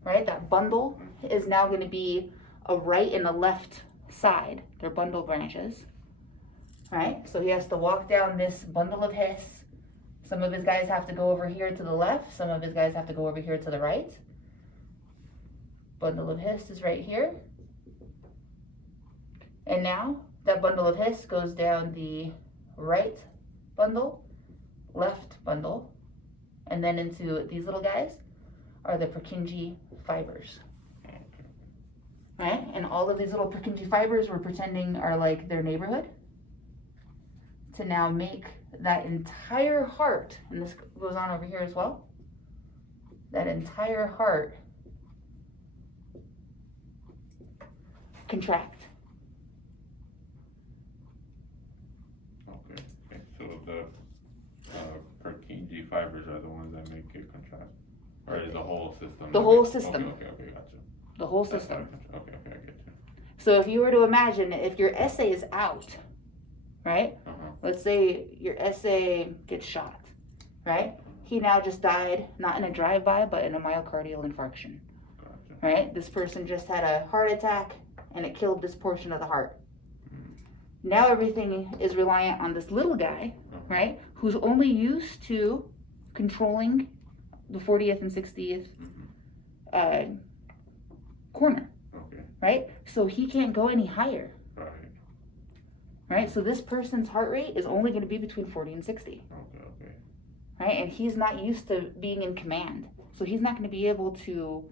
right? That bundle is now going to be a right and a left side. They're bundle branches, right? So he has to walk down this bundle of His. Some of his guys have to go over here to the left. Some of his guys have to go over here to the right. Bundle of His is right here. And now that bundle of His goes down the right bundle, left bundle, and then into these little guys are the Purkinje fibers. Right? And all of these little Purkinje fibers we're pretending are like their neighborhood to now make that entire heart, and this goes on over here as well, that entire heart contract. Okay. So the Purkinje fibers are the ones that make it contract, or is the whole system? The whole system. Okay, gotcha. The whole That's system. Okay, I get you. So if you were to imagine if your SA is out, right? Let's say your SA gets shot, right? He now just died, not in a drive-by, but in a myocardial infarction, Gotcha. right? This person just had a heart attack and it killed this portion of the heart. Now everything is reliant on this little guy, right? Who's only used to controlling the 40th and 60th corner, Okay. right? So he can't go any higher, Right. right? So this person's heart rate is only going to be between 40 and 60, Okay. right? And he's not used to being in command. So he's not going to be able to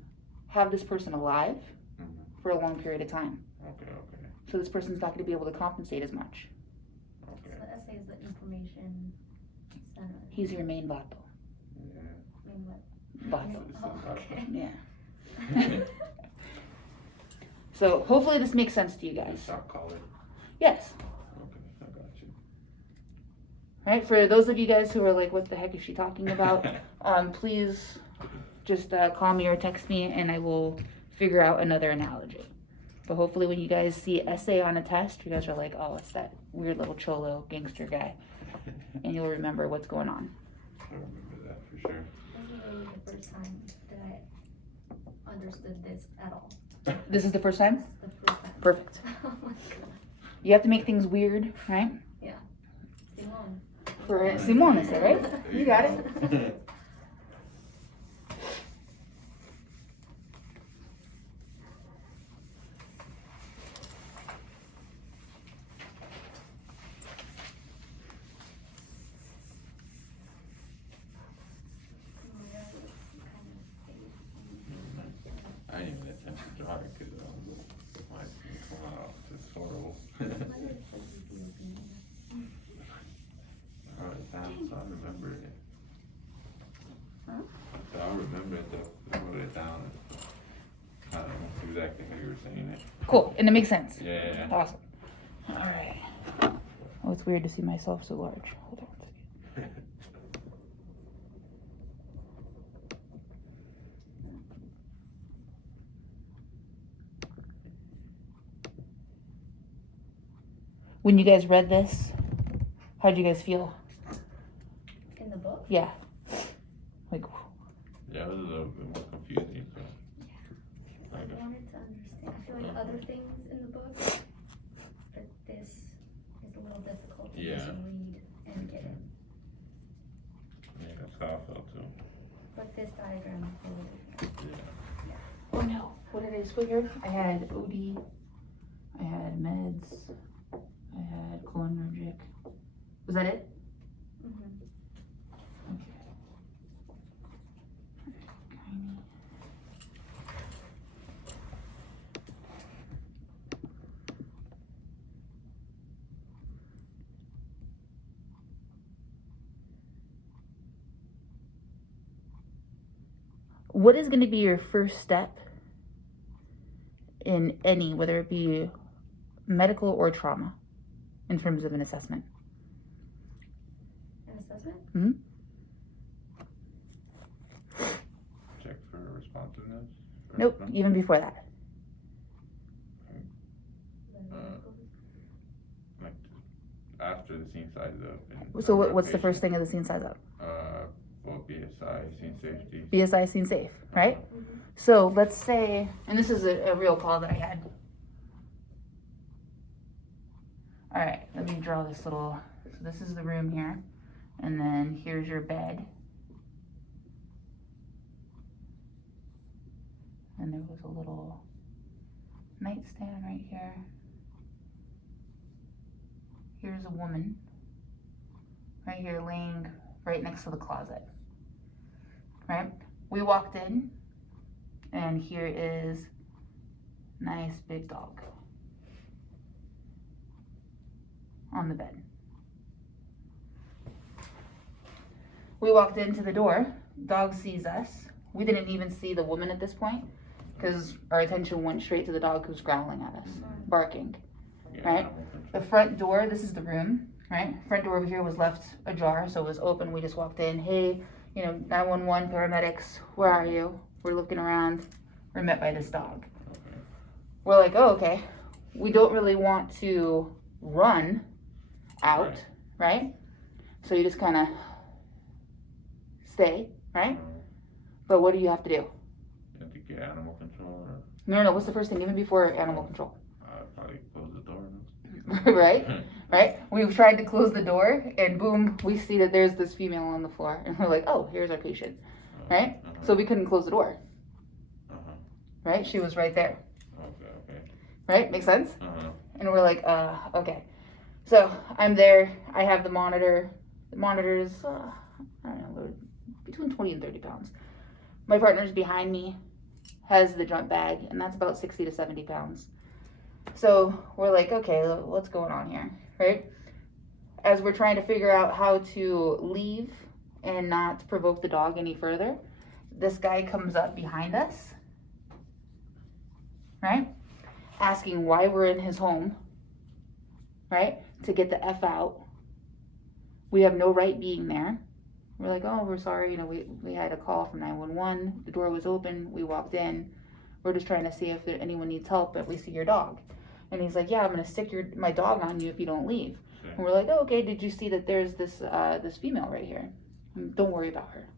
have this person alive for a long period of time. Okay. So this person's not going to be able to compensate as much. So the SA is the information center. He's your main vato. Yeah. I mean, what? Vato. Oh, okay. Yeah. So hopefully this makes sense to you guys. Shock collar. Yes. Okay, I got you. Right, for those of you guys who are like, what the heck is she talking about? Please just call me or text me and I will figure out another analogy. But hopefully when you guys see SA on a test, you guys are like, oh, it's that weird little cholo gangster guy. And you'll remember what's going on. I remember that for sure. This is really the first time that I understood this at all. This is the first time? This is the first time. Perfect. Oh my god. You have to make things weird, right? Simone. For Simone, is it, right? You got it. I didn't even attempt to draw it because it might come out just horrible. I wrote it down so I remember it. Huh? So I remember it though. I wrote it down. I don't know exactly how you were saying it. Cool, and it makes sense. Yeah. Awesome. All right. Oh, it's weird to see myself so large. Hold on a second. When you guys read this, how'd you guys feel? In the book? Yeah. Like, Yeah, it was a little bit more confusing. But I wanted to understand. I feel like other things in the book, but this is a little difficult to just Yeah. read and get it. yeah, that's how I felt too. But this diagram is really different. oh no, what did I just put here? I had OD, I had meds, I had cholinergic. Was that it? Mm-hmm. Okay. Gynae. what is going to be your first step in any, whether it be medical or trauma, in terms of an assessment? An assessment? Check for responsiveness? Nope, No? even before that. Like, after the scene sizes up. and So number of what's the first patients. thing of the scene size up? Well, BSI, scene safety. BSI, scene safe, right? So let's say, and this is a real call that I had. All right, let me draw this little, so this is the room here, and then here's your bed. And there was a little nightstand right here. Here's a woman right here laying right next to the closet, right? We walked in, and here is nice big dog on the bed. We walked into the door, dog sees us. We didn't even see the woman at this point because our attention went straight to the dog who's growling at us, barking. Yeah, Right. animal control. The front door, this is the room, right? Front door over here was left ajar, so it was open. We just walked in. Hey, 911 paramedics, where are you? We're looking around. We're met by this dog. Okay. We're like, oh, okay. We don't really want to run out, right? So you just kind of stay, right? But what do you have to do? You have to get animal control, or No. What's the first thing, even before animal control? probably close the door. Right? Right? We tried to close the door, and boom, we see that there's this female on the floor, and we're like, oh, here's our patient, right? So we couldn't close the door, right? She was right there, Okay. right? Make sense? Uh-huh. And we're like, okay. So I'm there. I have the monitor. The monitor's, I don't know, between 20 and 30 pounds. My partner's behind me, has the jump bag, and that's about 60 to 70 pounds. So we're like, okay, what's going on here, right? As we're trying to figure out how to leave and not provoke the dog any further, this guy comes up behind us, right? Asking why we're in his home, right? To get the F out. We have no right being there. We're like, oh, we're sorry. We had a call from 911. The door was open. We walked in. We're just trying to see if anyone needs help, but we see your dog. And he's like, yeah, I'm going to stick my dog on you if you don't leave. Okay. And we're like, oh, okay, did you see that there's this female right here? Don't worry about her.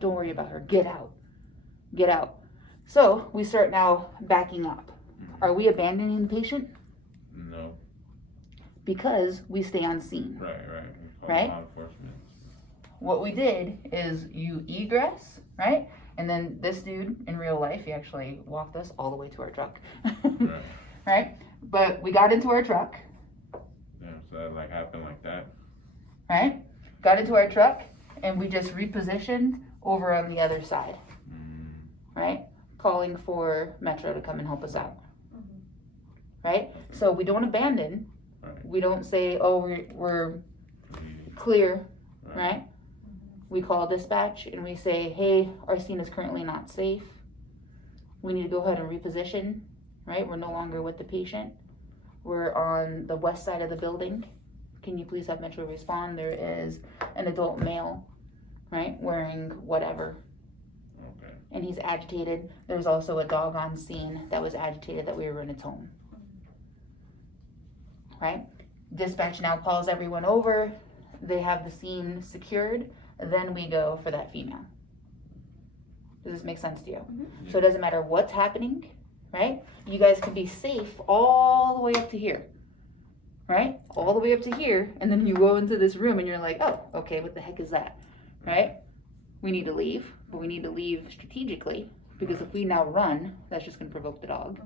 Don't worry about her. Get out. Get out. So we start now backing up. Are we abandoning the patient? No. Because we stay on scene. Right. We call Right? law enforcement. What we did is you egress, right? And then this dude in real life, he actually walked us all the way to our truck. Right. Right? But we got into our truck, Yeah, so that happened like that. right? Got into our truck and we just repositioned over on the other side, right? Calling for Metro to come and help us out. Right? So we don't abandon. Right. We don't say, oh, we're clear, right? We call dispatch and we say, hey, our scene is currently not safe. We need to go ahead and reposition, right? We're no longer with the patient. We're on the west side of the building. Can you please have Metro respond? There is an adult male, right, wearing whatever, Okay. and he's agitated. There's also a dog on scene that was agitated that we were in its home, right? Dispatch now calls everyone over. They have the scene secured. Then we go for that female. Does this make sense to you? So it doesn't matter what's happening, right? You guys can be safe all the way up to here, right? All the way up to here, and then you go into this room and you're like, oh, okay, what the heck is that, right? We need to leave, but we need to leave strategically, because if we now run, that's just gonna provoke the dog,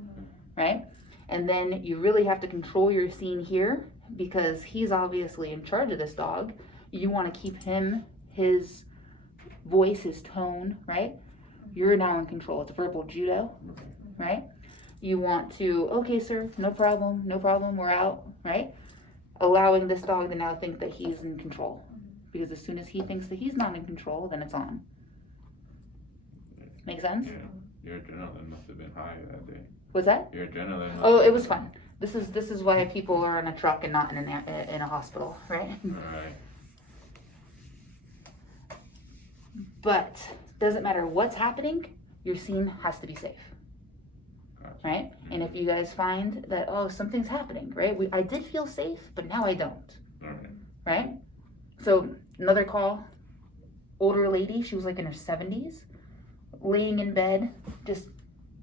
right? And then you really have to control your scene here, because he's obviously in charge of this dog. You wanna keep him, his voice, his tone, right? You're now in control. It's verbal judo, right? You want to, okay, sir, no problem, we're out, right? Allowing this dog to now think that he's in control. Because as soon as he thinks that he's not in control, then it's on. Make sense? Yeah. Your adrenaline must have been high that day. What's that? Your adrenaline. must Oh, have it was been- fun. This is why people are in a truck and not in a hospital, right? Right. But doesn't matter what's happening, your scene has to be safe, Gotcha. right? And if you guys find that, oh, something's happening, right? I did feel safe, but now I don't, Alright. right? So another call, older lady, she was like in her 70s, laying in bed, just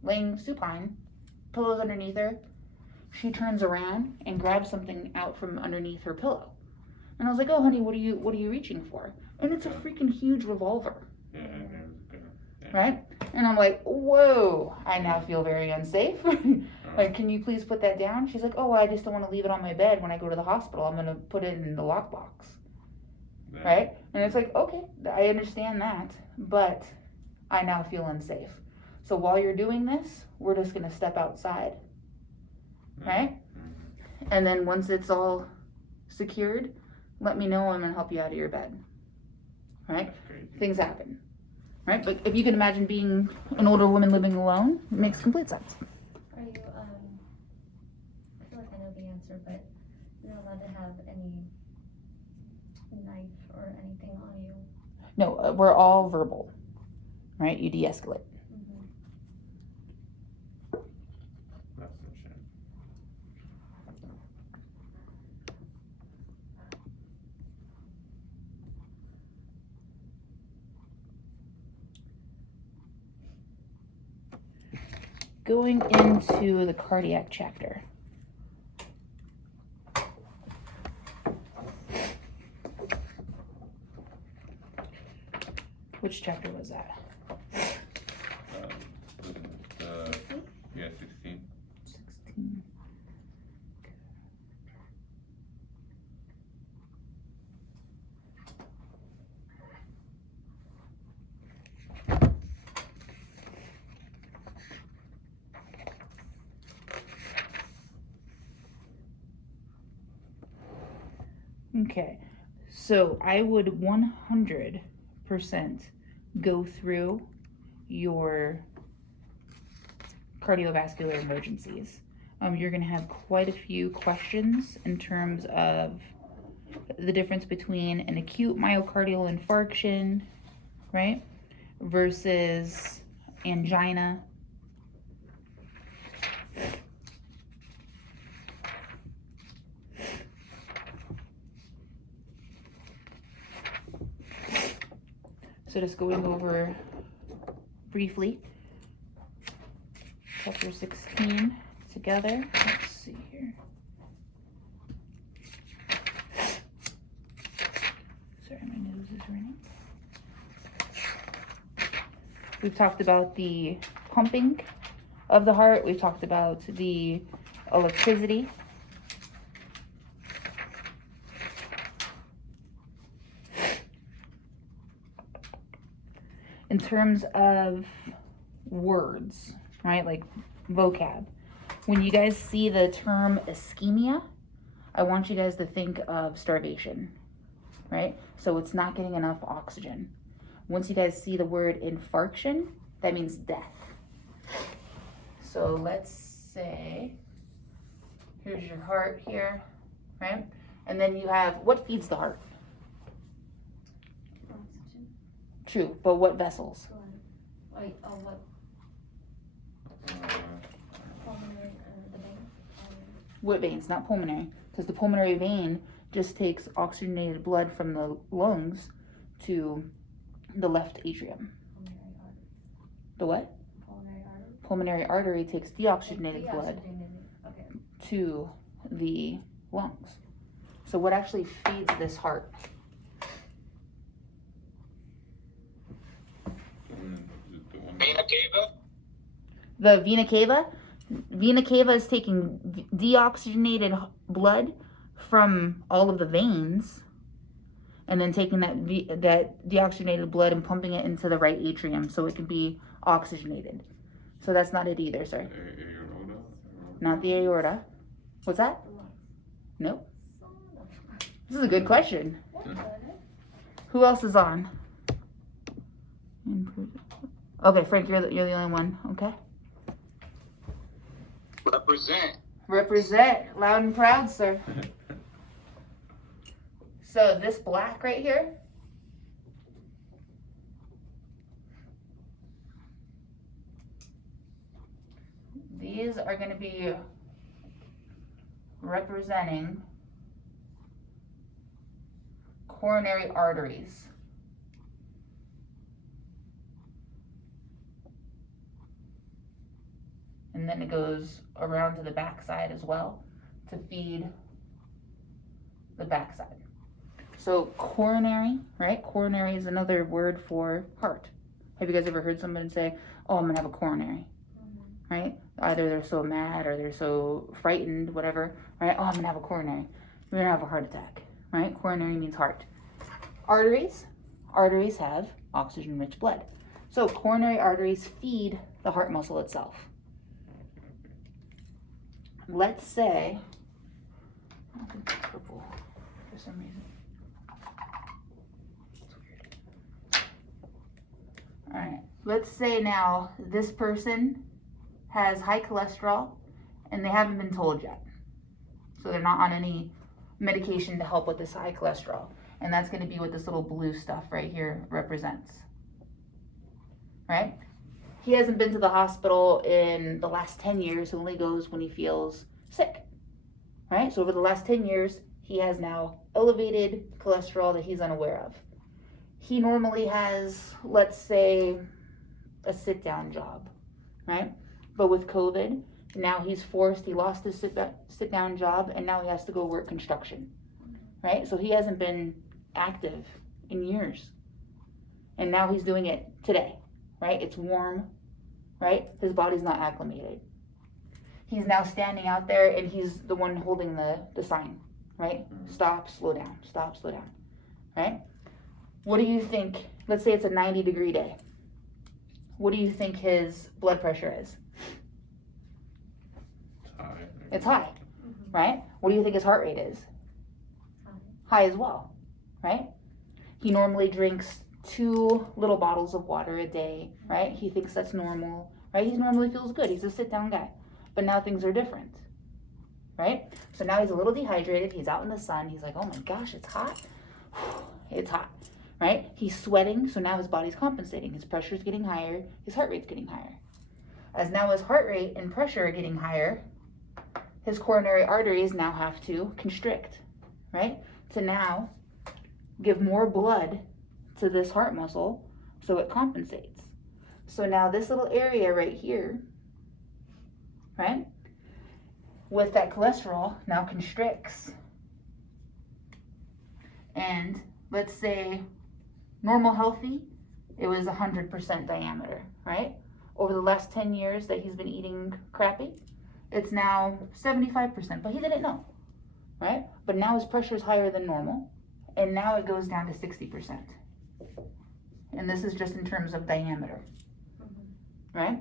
laying supine, pillows underneath her. She turns around and grabs something out from underneath her pillow. And I was like, oh honey, what are you reaching for? And it's a freaking huge revolver. Yeah, it was good. Yeah. Right? And I'm like, whoa, I now feel very unsafe. Like, can you please put that down? She's like, oh, I just don't want to leave it on my bed when I go to the hospital. I'm going to put it in the lockbox. Yeah. Right? And it's like, okay, I understand that, but I now feel unsafe. So while you're doing this, we're just going to step outside. Right? Mhm. And then once it's all secured, let me know. I'm going to help you out of your bed. Right? That's crazy. Things happen, right? But if you can imagine being an older woman living alone, it makes complete sense. Are you, I feel like I know the answer, but you're not allowed to have any knife or anything on you. No, we're all verbal, right? You de-escalate. Mm-hmm. That's some shit. Going into the cardiac chapter. Which chapter was that? Yeah, 16. 16. Okay, so I would 100% go through your cardiovascular emergencies. You're going to have quite a few questions in terms of the difference between an acute myocardial infarction, right, versus angina. So just going over briefly, chapter 16 together. Let's see here. Sorry, my nose is running. We've talked about the pumping of the heart. We've talked about the electricity. In terms of words, right, like vocab, when you guys see the term ischemia, I want you guys to think of starvation, right? So it's not getting enough oxygen. Once you guys see the word infarction, that means death. So let's say, here's your heart here, right? And then you have, what feeds the heart? Oxygen, True, but what vessels? blood. Wait, oh, what, Uh, pulmonary, the veins? What veins? Not pulmonary, because the pulmonary vein just takes oxygenated blood from the lungs to the left atrium. Pulmonary artery. The what? Pulmonary artery. Pulmonary artery takes deoxygenated blood Deoxygenated, okay. to the lungs. So what actually feeds this heart? Vena cava? The vena cava. Vena cava is taking deoxygenated blood from all of the veins and then taking that deoxygenated blood and pumping it into the right atrium so it can be oxygenated. So that's not it either, sir. Aorta? Not the aorta. What's that? Nope. This is a good question. Who else is on? Okay, Frank, you're the only one. Okay. Represent. Represent, loud and proud, sir. So this black right here, these are going to be representing coronary arteries. And then it goes around to the backside as well to feed the backside. So coronary, right? Coronary is another word for heart. Have you guys ever heard somebody say, oh, I'm gonna have a coronary, right? Either they're so mad or they're so frightened, whatever, right? Oh, I'm gonna have a coronary. You're gonna have a heart attack, right? Coronary means heart. Arteries have oxygen-rich blood. So coronary arteries feed the heart muscle itself. Let's say, I think it's purple for some reason. It's weird. All right, let's say now this person has high cholesterol and they haven't been told yet. So they're not on any medication to help with this high cholesterol. And that's gonna be what this little blue stuff right here represents, right? He hasn't been to the hospital in the last 10 years, he only goes when he feels sick, right? So over the last 10 years, he has now elevated cholesterol that he's unaware of. He normally has, let's say, a sit-down job, right? But with COVID, now he lost his sit-down job, and now he has to go work construction, right? So he hasn't been active in years. And now he's doing it today, right? It's warm, right? His body's not acclimated. He's now standing out there and he's the one holding the sign, right? Stop, slow down, right? What do you think, let's say it's a 90-degree day. What do you think his blood pressure is? High. It's high, right? What do you think his heart rate is? High as well, right? He normally drinks 2 little bottles of water a day, right? He thinks that's normal, right? He normally feels good. He's a sit-down guy. But now things are different, right? So now he's a little dehydrated. He's out in the sun. He's like, oh my gosh, it's hot. It's hot, right? He's sweating, so now his body's compensating. His pressure's getting higher. His heart rate's getting higher. As now his heart rate and pressure are getting higher, his coronary arteries now have to constrict, right? To now give more blood to this heart muscle so it compensates. So now this little area right here, right, with that cholesterol now constricts. And let's say normal healthy, it was 100% diameter, right? Over the last 10 years that he's been eating crappy, it's now 75%, but he didn't know, right? But now his pressure is higher than normal, and now it goes down to 60%. And this is just in terms of diameter, right?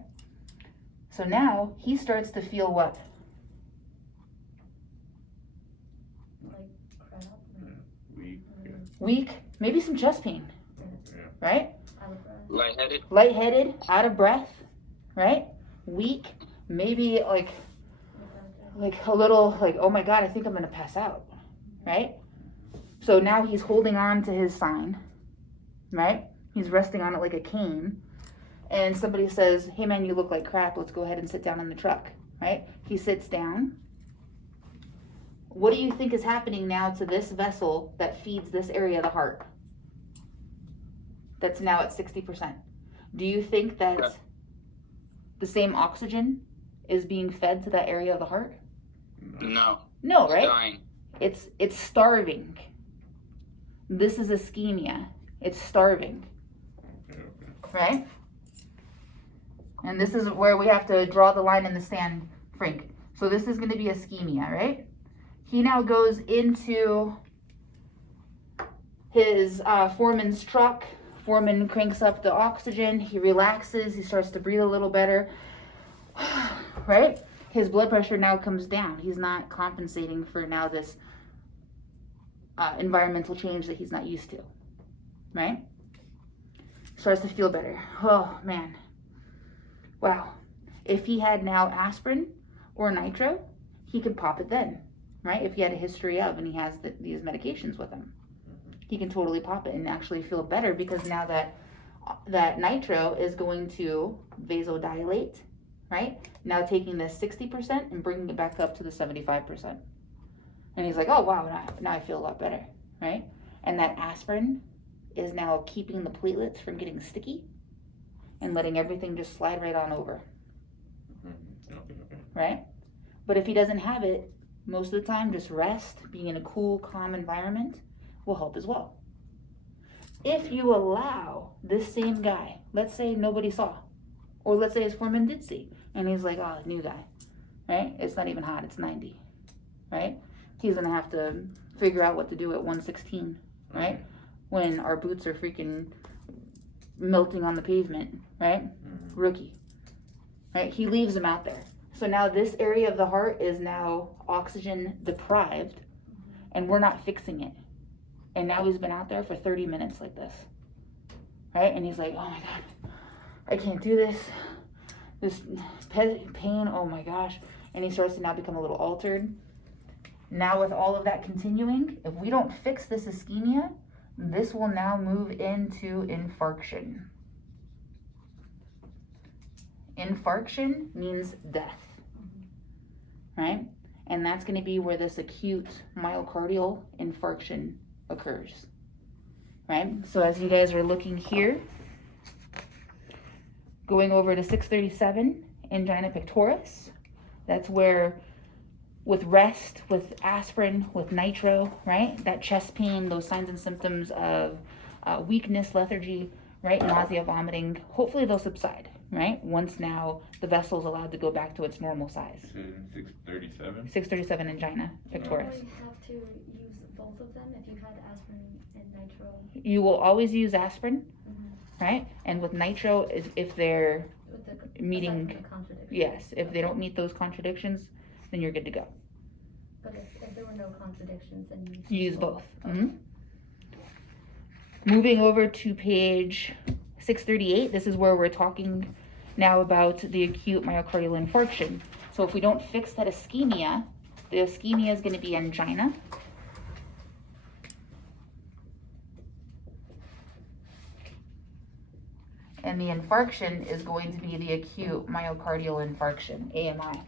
So now he starts to feel what? Like crap. Weak. Yeah. Weak, maybe some chest pain, right? Out of breath. Lightheaded. Lightheaded, out of breath, right? Weak, maybe like a little like, oh my God, I think I'm gonna pass out, right? So now he's holding on to his sign, right? He's resting on it like a cane. And somebody says, hey man, you look like crap, let's go ahead and sit down in the truck, right? He sits down. What do you think is happening now to this vessel that feeds this area of the heart? That's now at 60%. Do you think that the same oxygen is being fed to that area of the heart? No. No, right? Dying. It's starving. This is ischemia. It's starving, right? And this is where we have to draw the line in the sand, Frank. So this is going to be ischemia, right? He now goes into his foreman's truck. Foreman cranks up the oxygen. He relaxes. He starts to breathe a little better, right? His blood pressure now comes down. He's not compensating for now this environmental change that he's not used to, right? Starts to feel better. Oh man, Wow. If he had now aspirin or nitro, he could pop it then, right? If he had a history of and he has these medications with him, he can totally pop it and actually feel better, because now that nitro is going to vasodilate, right? Now taking this 60% and bringing it back up to the 75%. And he's like, oh wow, now I feel a lot better, right? And that aspirin is now keeping the platelets from getting sticky and letting everything just slide right on over, right? But if he doesn't have it, most of the time, just rest, being in a cool, calm environment will help as well. If you allow this same guy, let's say nobody saw, or let's say his foreman did see, and he's like, oh, new guy, right? It's not even hot, it's 90, right? He's gonna have to figure out what to do at 116, right? When our boots are freaking melting on the pavement, right? Rookie, right? He leaves them out there. So now this area of the heart is now oxygen deprived, and we're not fixing it. And now he's been out there for 30 minutes like this, right? And he's like, oh my God, I can't do this. This pain, oh my gosh. And he starts to now become a little altered. Now with all of that continuing, if we don't fix this ischemia, this will now move into infarction. Infarction means death, right? And that's going to be where this acute myocardial infarction occurs, right? So as you guys are looking here, going over to 637, angina pectoris, that's where with rest, with aspirin, with nitro, right? That chest pain, those signs and symptoms of weakness, lethargy, right? Nausea, vomiting, hopefully they'll subside, right? Once now the vessel's allowed to go back to its normal size. 637? 637 angina pectoris. You have to use both of them if you had aspirin and nitro. You will always use aspirin, Mm-hmm. right? And with nitro, if they're With the, meeting, aside from the contradiction. yes, if they don't meet those contradictions, then you're good to go. But if there were no contradictions, then you You use both. Okay. Mhm. Moving over to page 638, this is where we're talking now about the acute myocardial infarction. So if we don't fix that ischemia, the ischemia is going to be angina. And the infarction is going to be the acute myocardial infarction, AMI.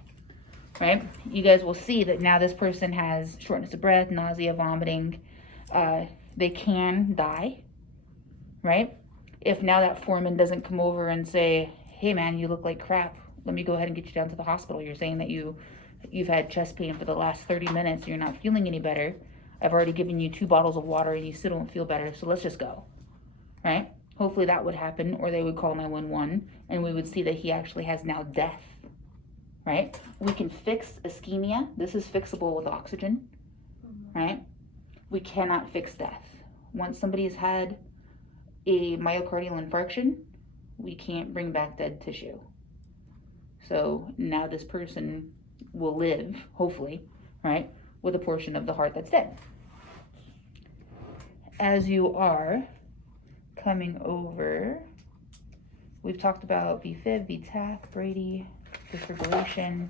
Right? You guys will see that now this person has shortness of breath, nausea, vomiting. They can die, right? If now that foreman doesn't come over and say, hey man, you look like crap, let me go ahead and get you down to the hospital. You're saying that you've had chest pain for the last 30 minutes, you're not feeling any better. I've already given you 2 bottles of water and you still don't feel better, so let's just go, right? Hopefully that would happen, or they would call 911 and we would see that he actually has now death, right? We can fix ischemia. This is fixable with oxygen, right? We cannot fix death. Once somebody has had a myocardial infarction, we can't bring back dead tissue. So now this person will live, hopefully, right, with a portion of the heart that's dead. As you are coming over, we've talked about VFib, VTAC, Brady, defibrillation.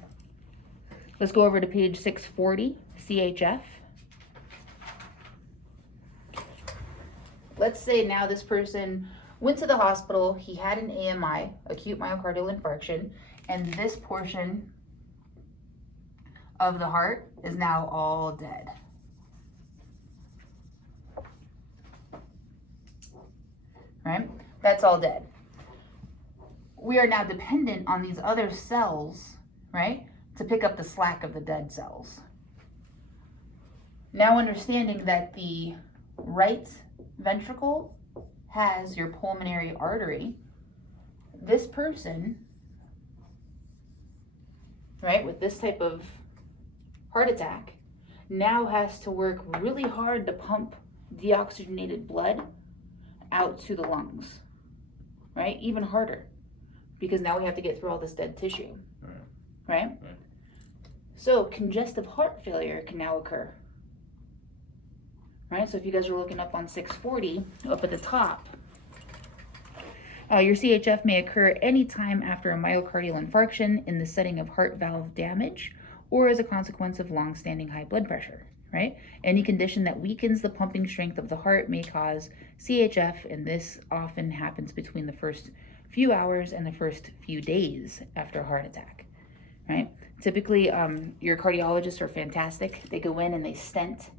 Let's go over to page 640, CHF. Let's say now this person went to the hospital, he had an AMI, acute myocardial infarction, and this portion of the heart is now all dead. Right? That's all dead. We are now dependent on these other cells, right, to pick up the slack of the dead cells. Now understanding that the right ventricle has your pulmonary artery, this person, right, with this type of heart attack, now has to work really hard to pump deoxygenated blood out to the lungs, right? Even harder, because now we have to get through all this dead tissue, right? So congestive heart failure can now occur, right? So if you guys are looking up on 640, up at the top, Your CHF may occur anytime after a myocardial infarction in the setting of heart valve damage or as a consequence of long-standing high blood pressure, right? Any condition that weakens the pumping strength of the heart may cause CHF, and this often happens between the first few hours and the first few days after a heart attack, right? Typically, your cardiologists are fantastic. They go in and they stent,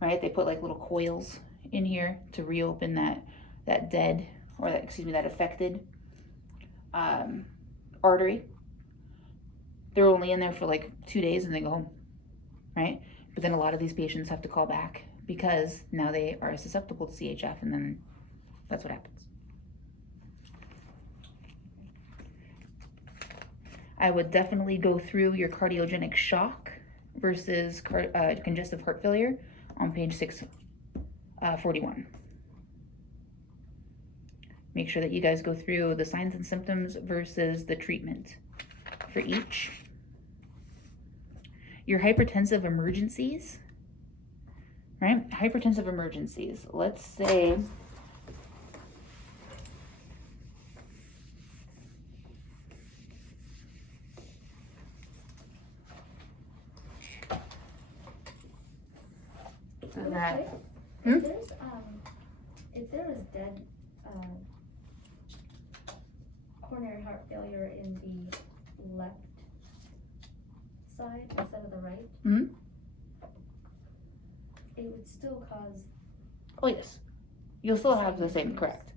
right? They put like little coils in here to reopen that dead, or that affected artery. They're only in there for like 2 days and they go home, right? But then a lot of these patients have to call back because now they are susceptible to CHF, and then that's what happens. I would definitely go through your cardiogenic shock versus congestive heart failure on page 641. Make sure that you guys go through the signs and symptoms versus the treatment for each. Your hypertensive emergencies, right? Hypertensive emergencies. Let's say that. If there is dead coronary heart failure in the left side instead of the right, it would still cause. Oh yes, you'll still have the same. Correct.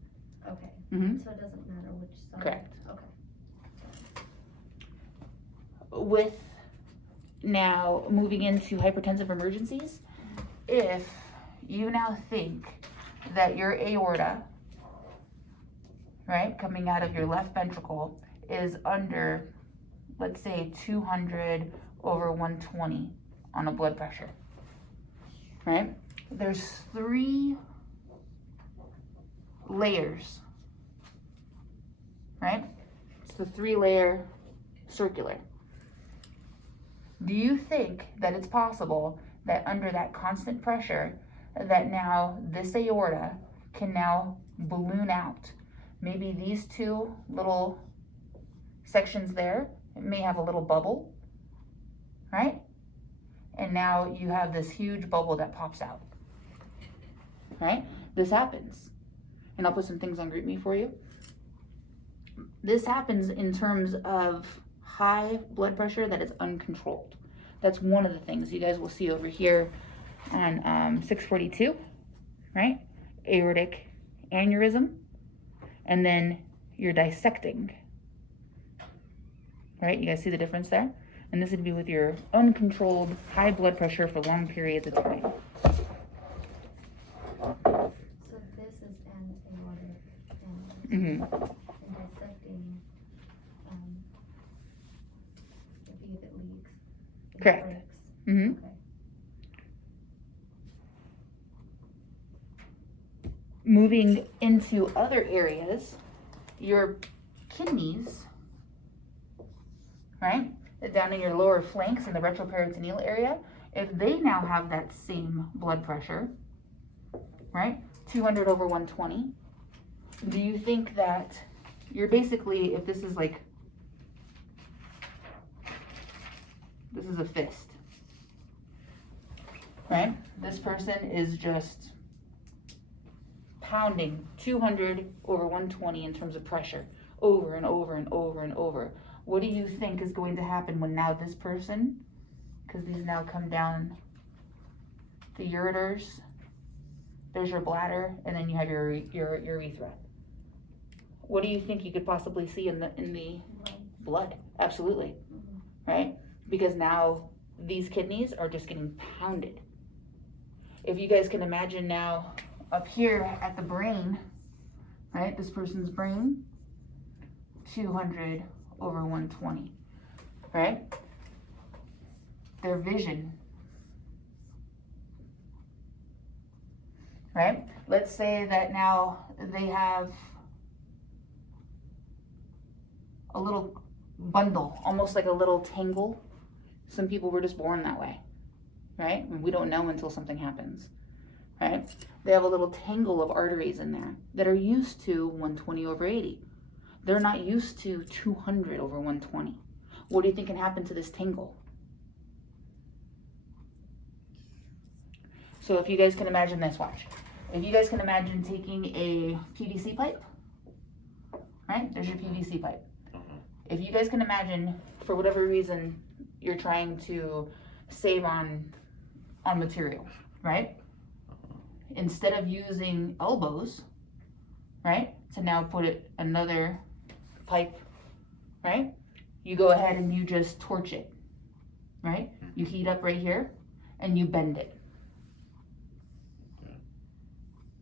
Okay. Mm-hmm. So it doesn't matter which side. Correct. Okay. With now moving into hypertensive emergencies, if you now think that your aorta, right, coming out of your left ventricle is under, let's say, 200 over 120 on a blood pressure, right? There's 3 layers, right? It's the 3-layer circular. Do you think that it's possible that under that constant pressure that now this aorta can now balloon out? Maybe these 2 little sections there, it may have a little bubble, right? And now you have this huge bubble that pops out, right? This happens. And I'll put some things on GroupMe for you. This happens in terms of high blood pressure that is uncontrolled. That's one of the things you guys will see over here on 642, right? Aortic aneurysm. And then you're dissecting, right? You guys see the difference there? And this would be with your uncontrolled high blood pressure for long periods of time. So this is an aortic and dissecting if it leaks. If it Correct. breaks. Mm-hmm. Okay. Moving into other areas, your kidneys, right, down in your lower flanks in the retroperitoneal area, if they now have that same blood pressure, right, 200 over 120, do you think that you're basically, if this is like, this is a fist, right? This person is just pounding 200 over 120 in terms of pressure over and over and over and over. What do you think is going to happen when now this person, because these now come down the ureters, there's your bladder, and then you have your urethra. What do you think you could possibly see in the blood? Absolutely, right? Because now these kidneys are just getting pounded. If you guys can imagine now up here at the brain, right? This person's brain, 200 over 120, right? Their vision, right? Let's say that now they have a little bundle, almost like a little tangle. Some people were just born that way, right? And we don't know until something happens, right? They have a little tangle of arteries in there that are used to 120 over 80. They're not used to 200 over 120. What do you think can happen to this tangle? So if you guys can imagine this, watch. If you guys can imagine taking a PVC pipe, right? There's your PVC pipe. If you guys can imagine, for whatever reason, you're trying to save on material, right? Instead of using elbows, right, to now put it another pipe, right? You go ahead and you just torch it, right? You heat up right here and you bend it.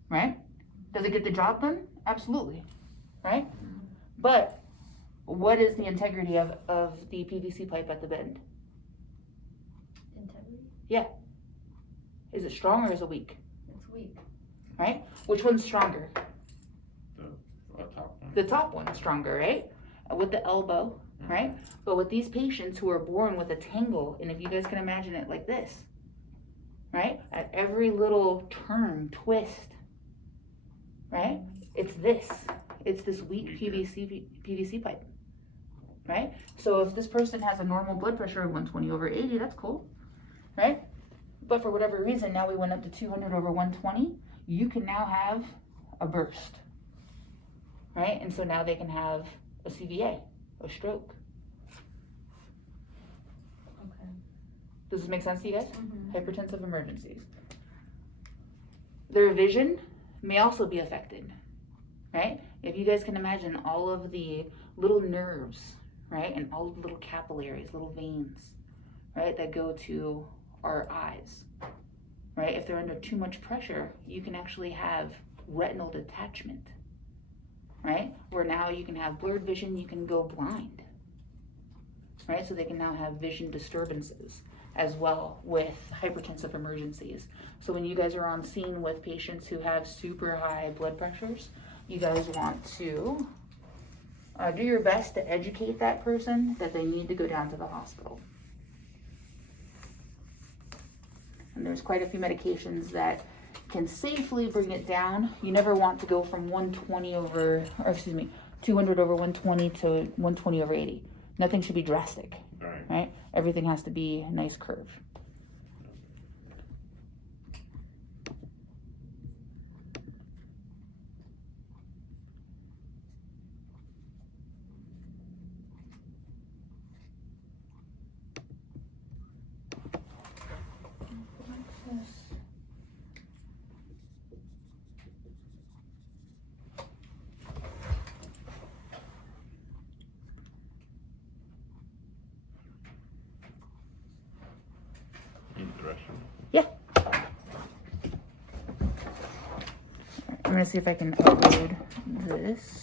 Right? Does it get the job done? Absolutely. Right? But what is the integrity of the PVC pipe at the bend? Integrity? Is it strong or is it weak? It's weak. Right? Which one's stronger? The top one. The top one's stronger, right? With the elbow, right? But with these patients who are born with a tangle, and if you guys can imagine it like this, right? At every little turn, twist, right? It's this weak PVC pipe, right? So if this person has a normal blood pressure of 120 over 80, that's cool, right? But for whatever reason, now we went up to 200 over 120, you can now have a burst, right? And so now they can have a CVA, a stroke. Okay. Does this make sense to you guys? Mm-hmm. Hypertensive emergencies. Their vision may also be affected, right? If you guys can imagine all of the little nerves, right? And all of the little capillaries, little veins, right? That go to our eyes, right? If they're under too much pressure, you can actually have retinal detachment, right? Where now you can have blurred vision, you can go blind, right? So they can now have vision disturbances as well with hypertensive emergencies. So when you guys are on scene with patients who have super high blood pressures, you guys want to do your best to educate that person that they need to go down to the hospital. And there's quite a few medications that can safely bring it down. You never want to go from 200 over 120 to 120 over 80. Nothing should be drastic, right? Everything has to be a nice curve. I'm gonna see if I can upload this.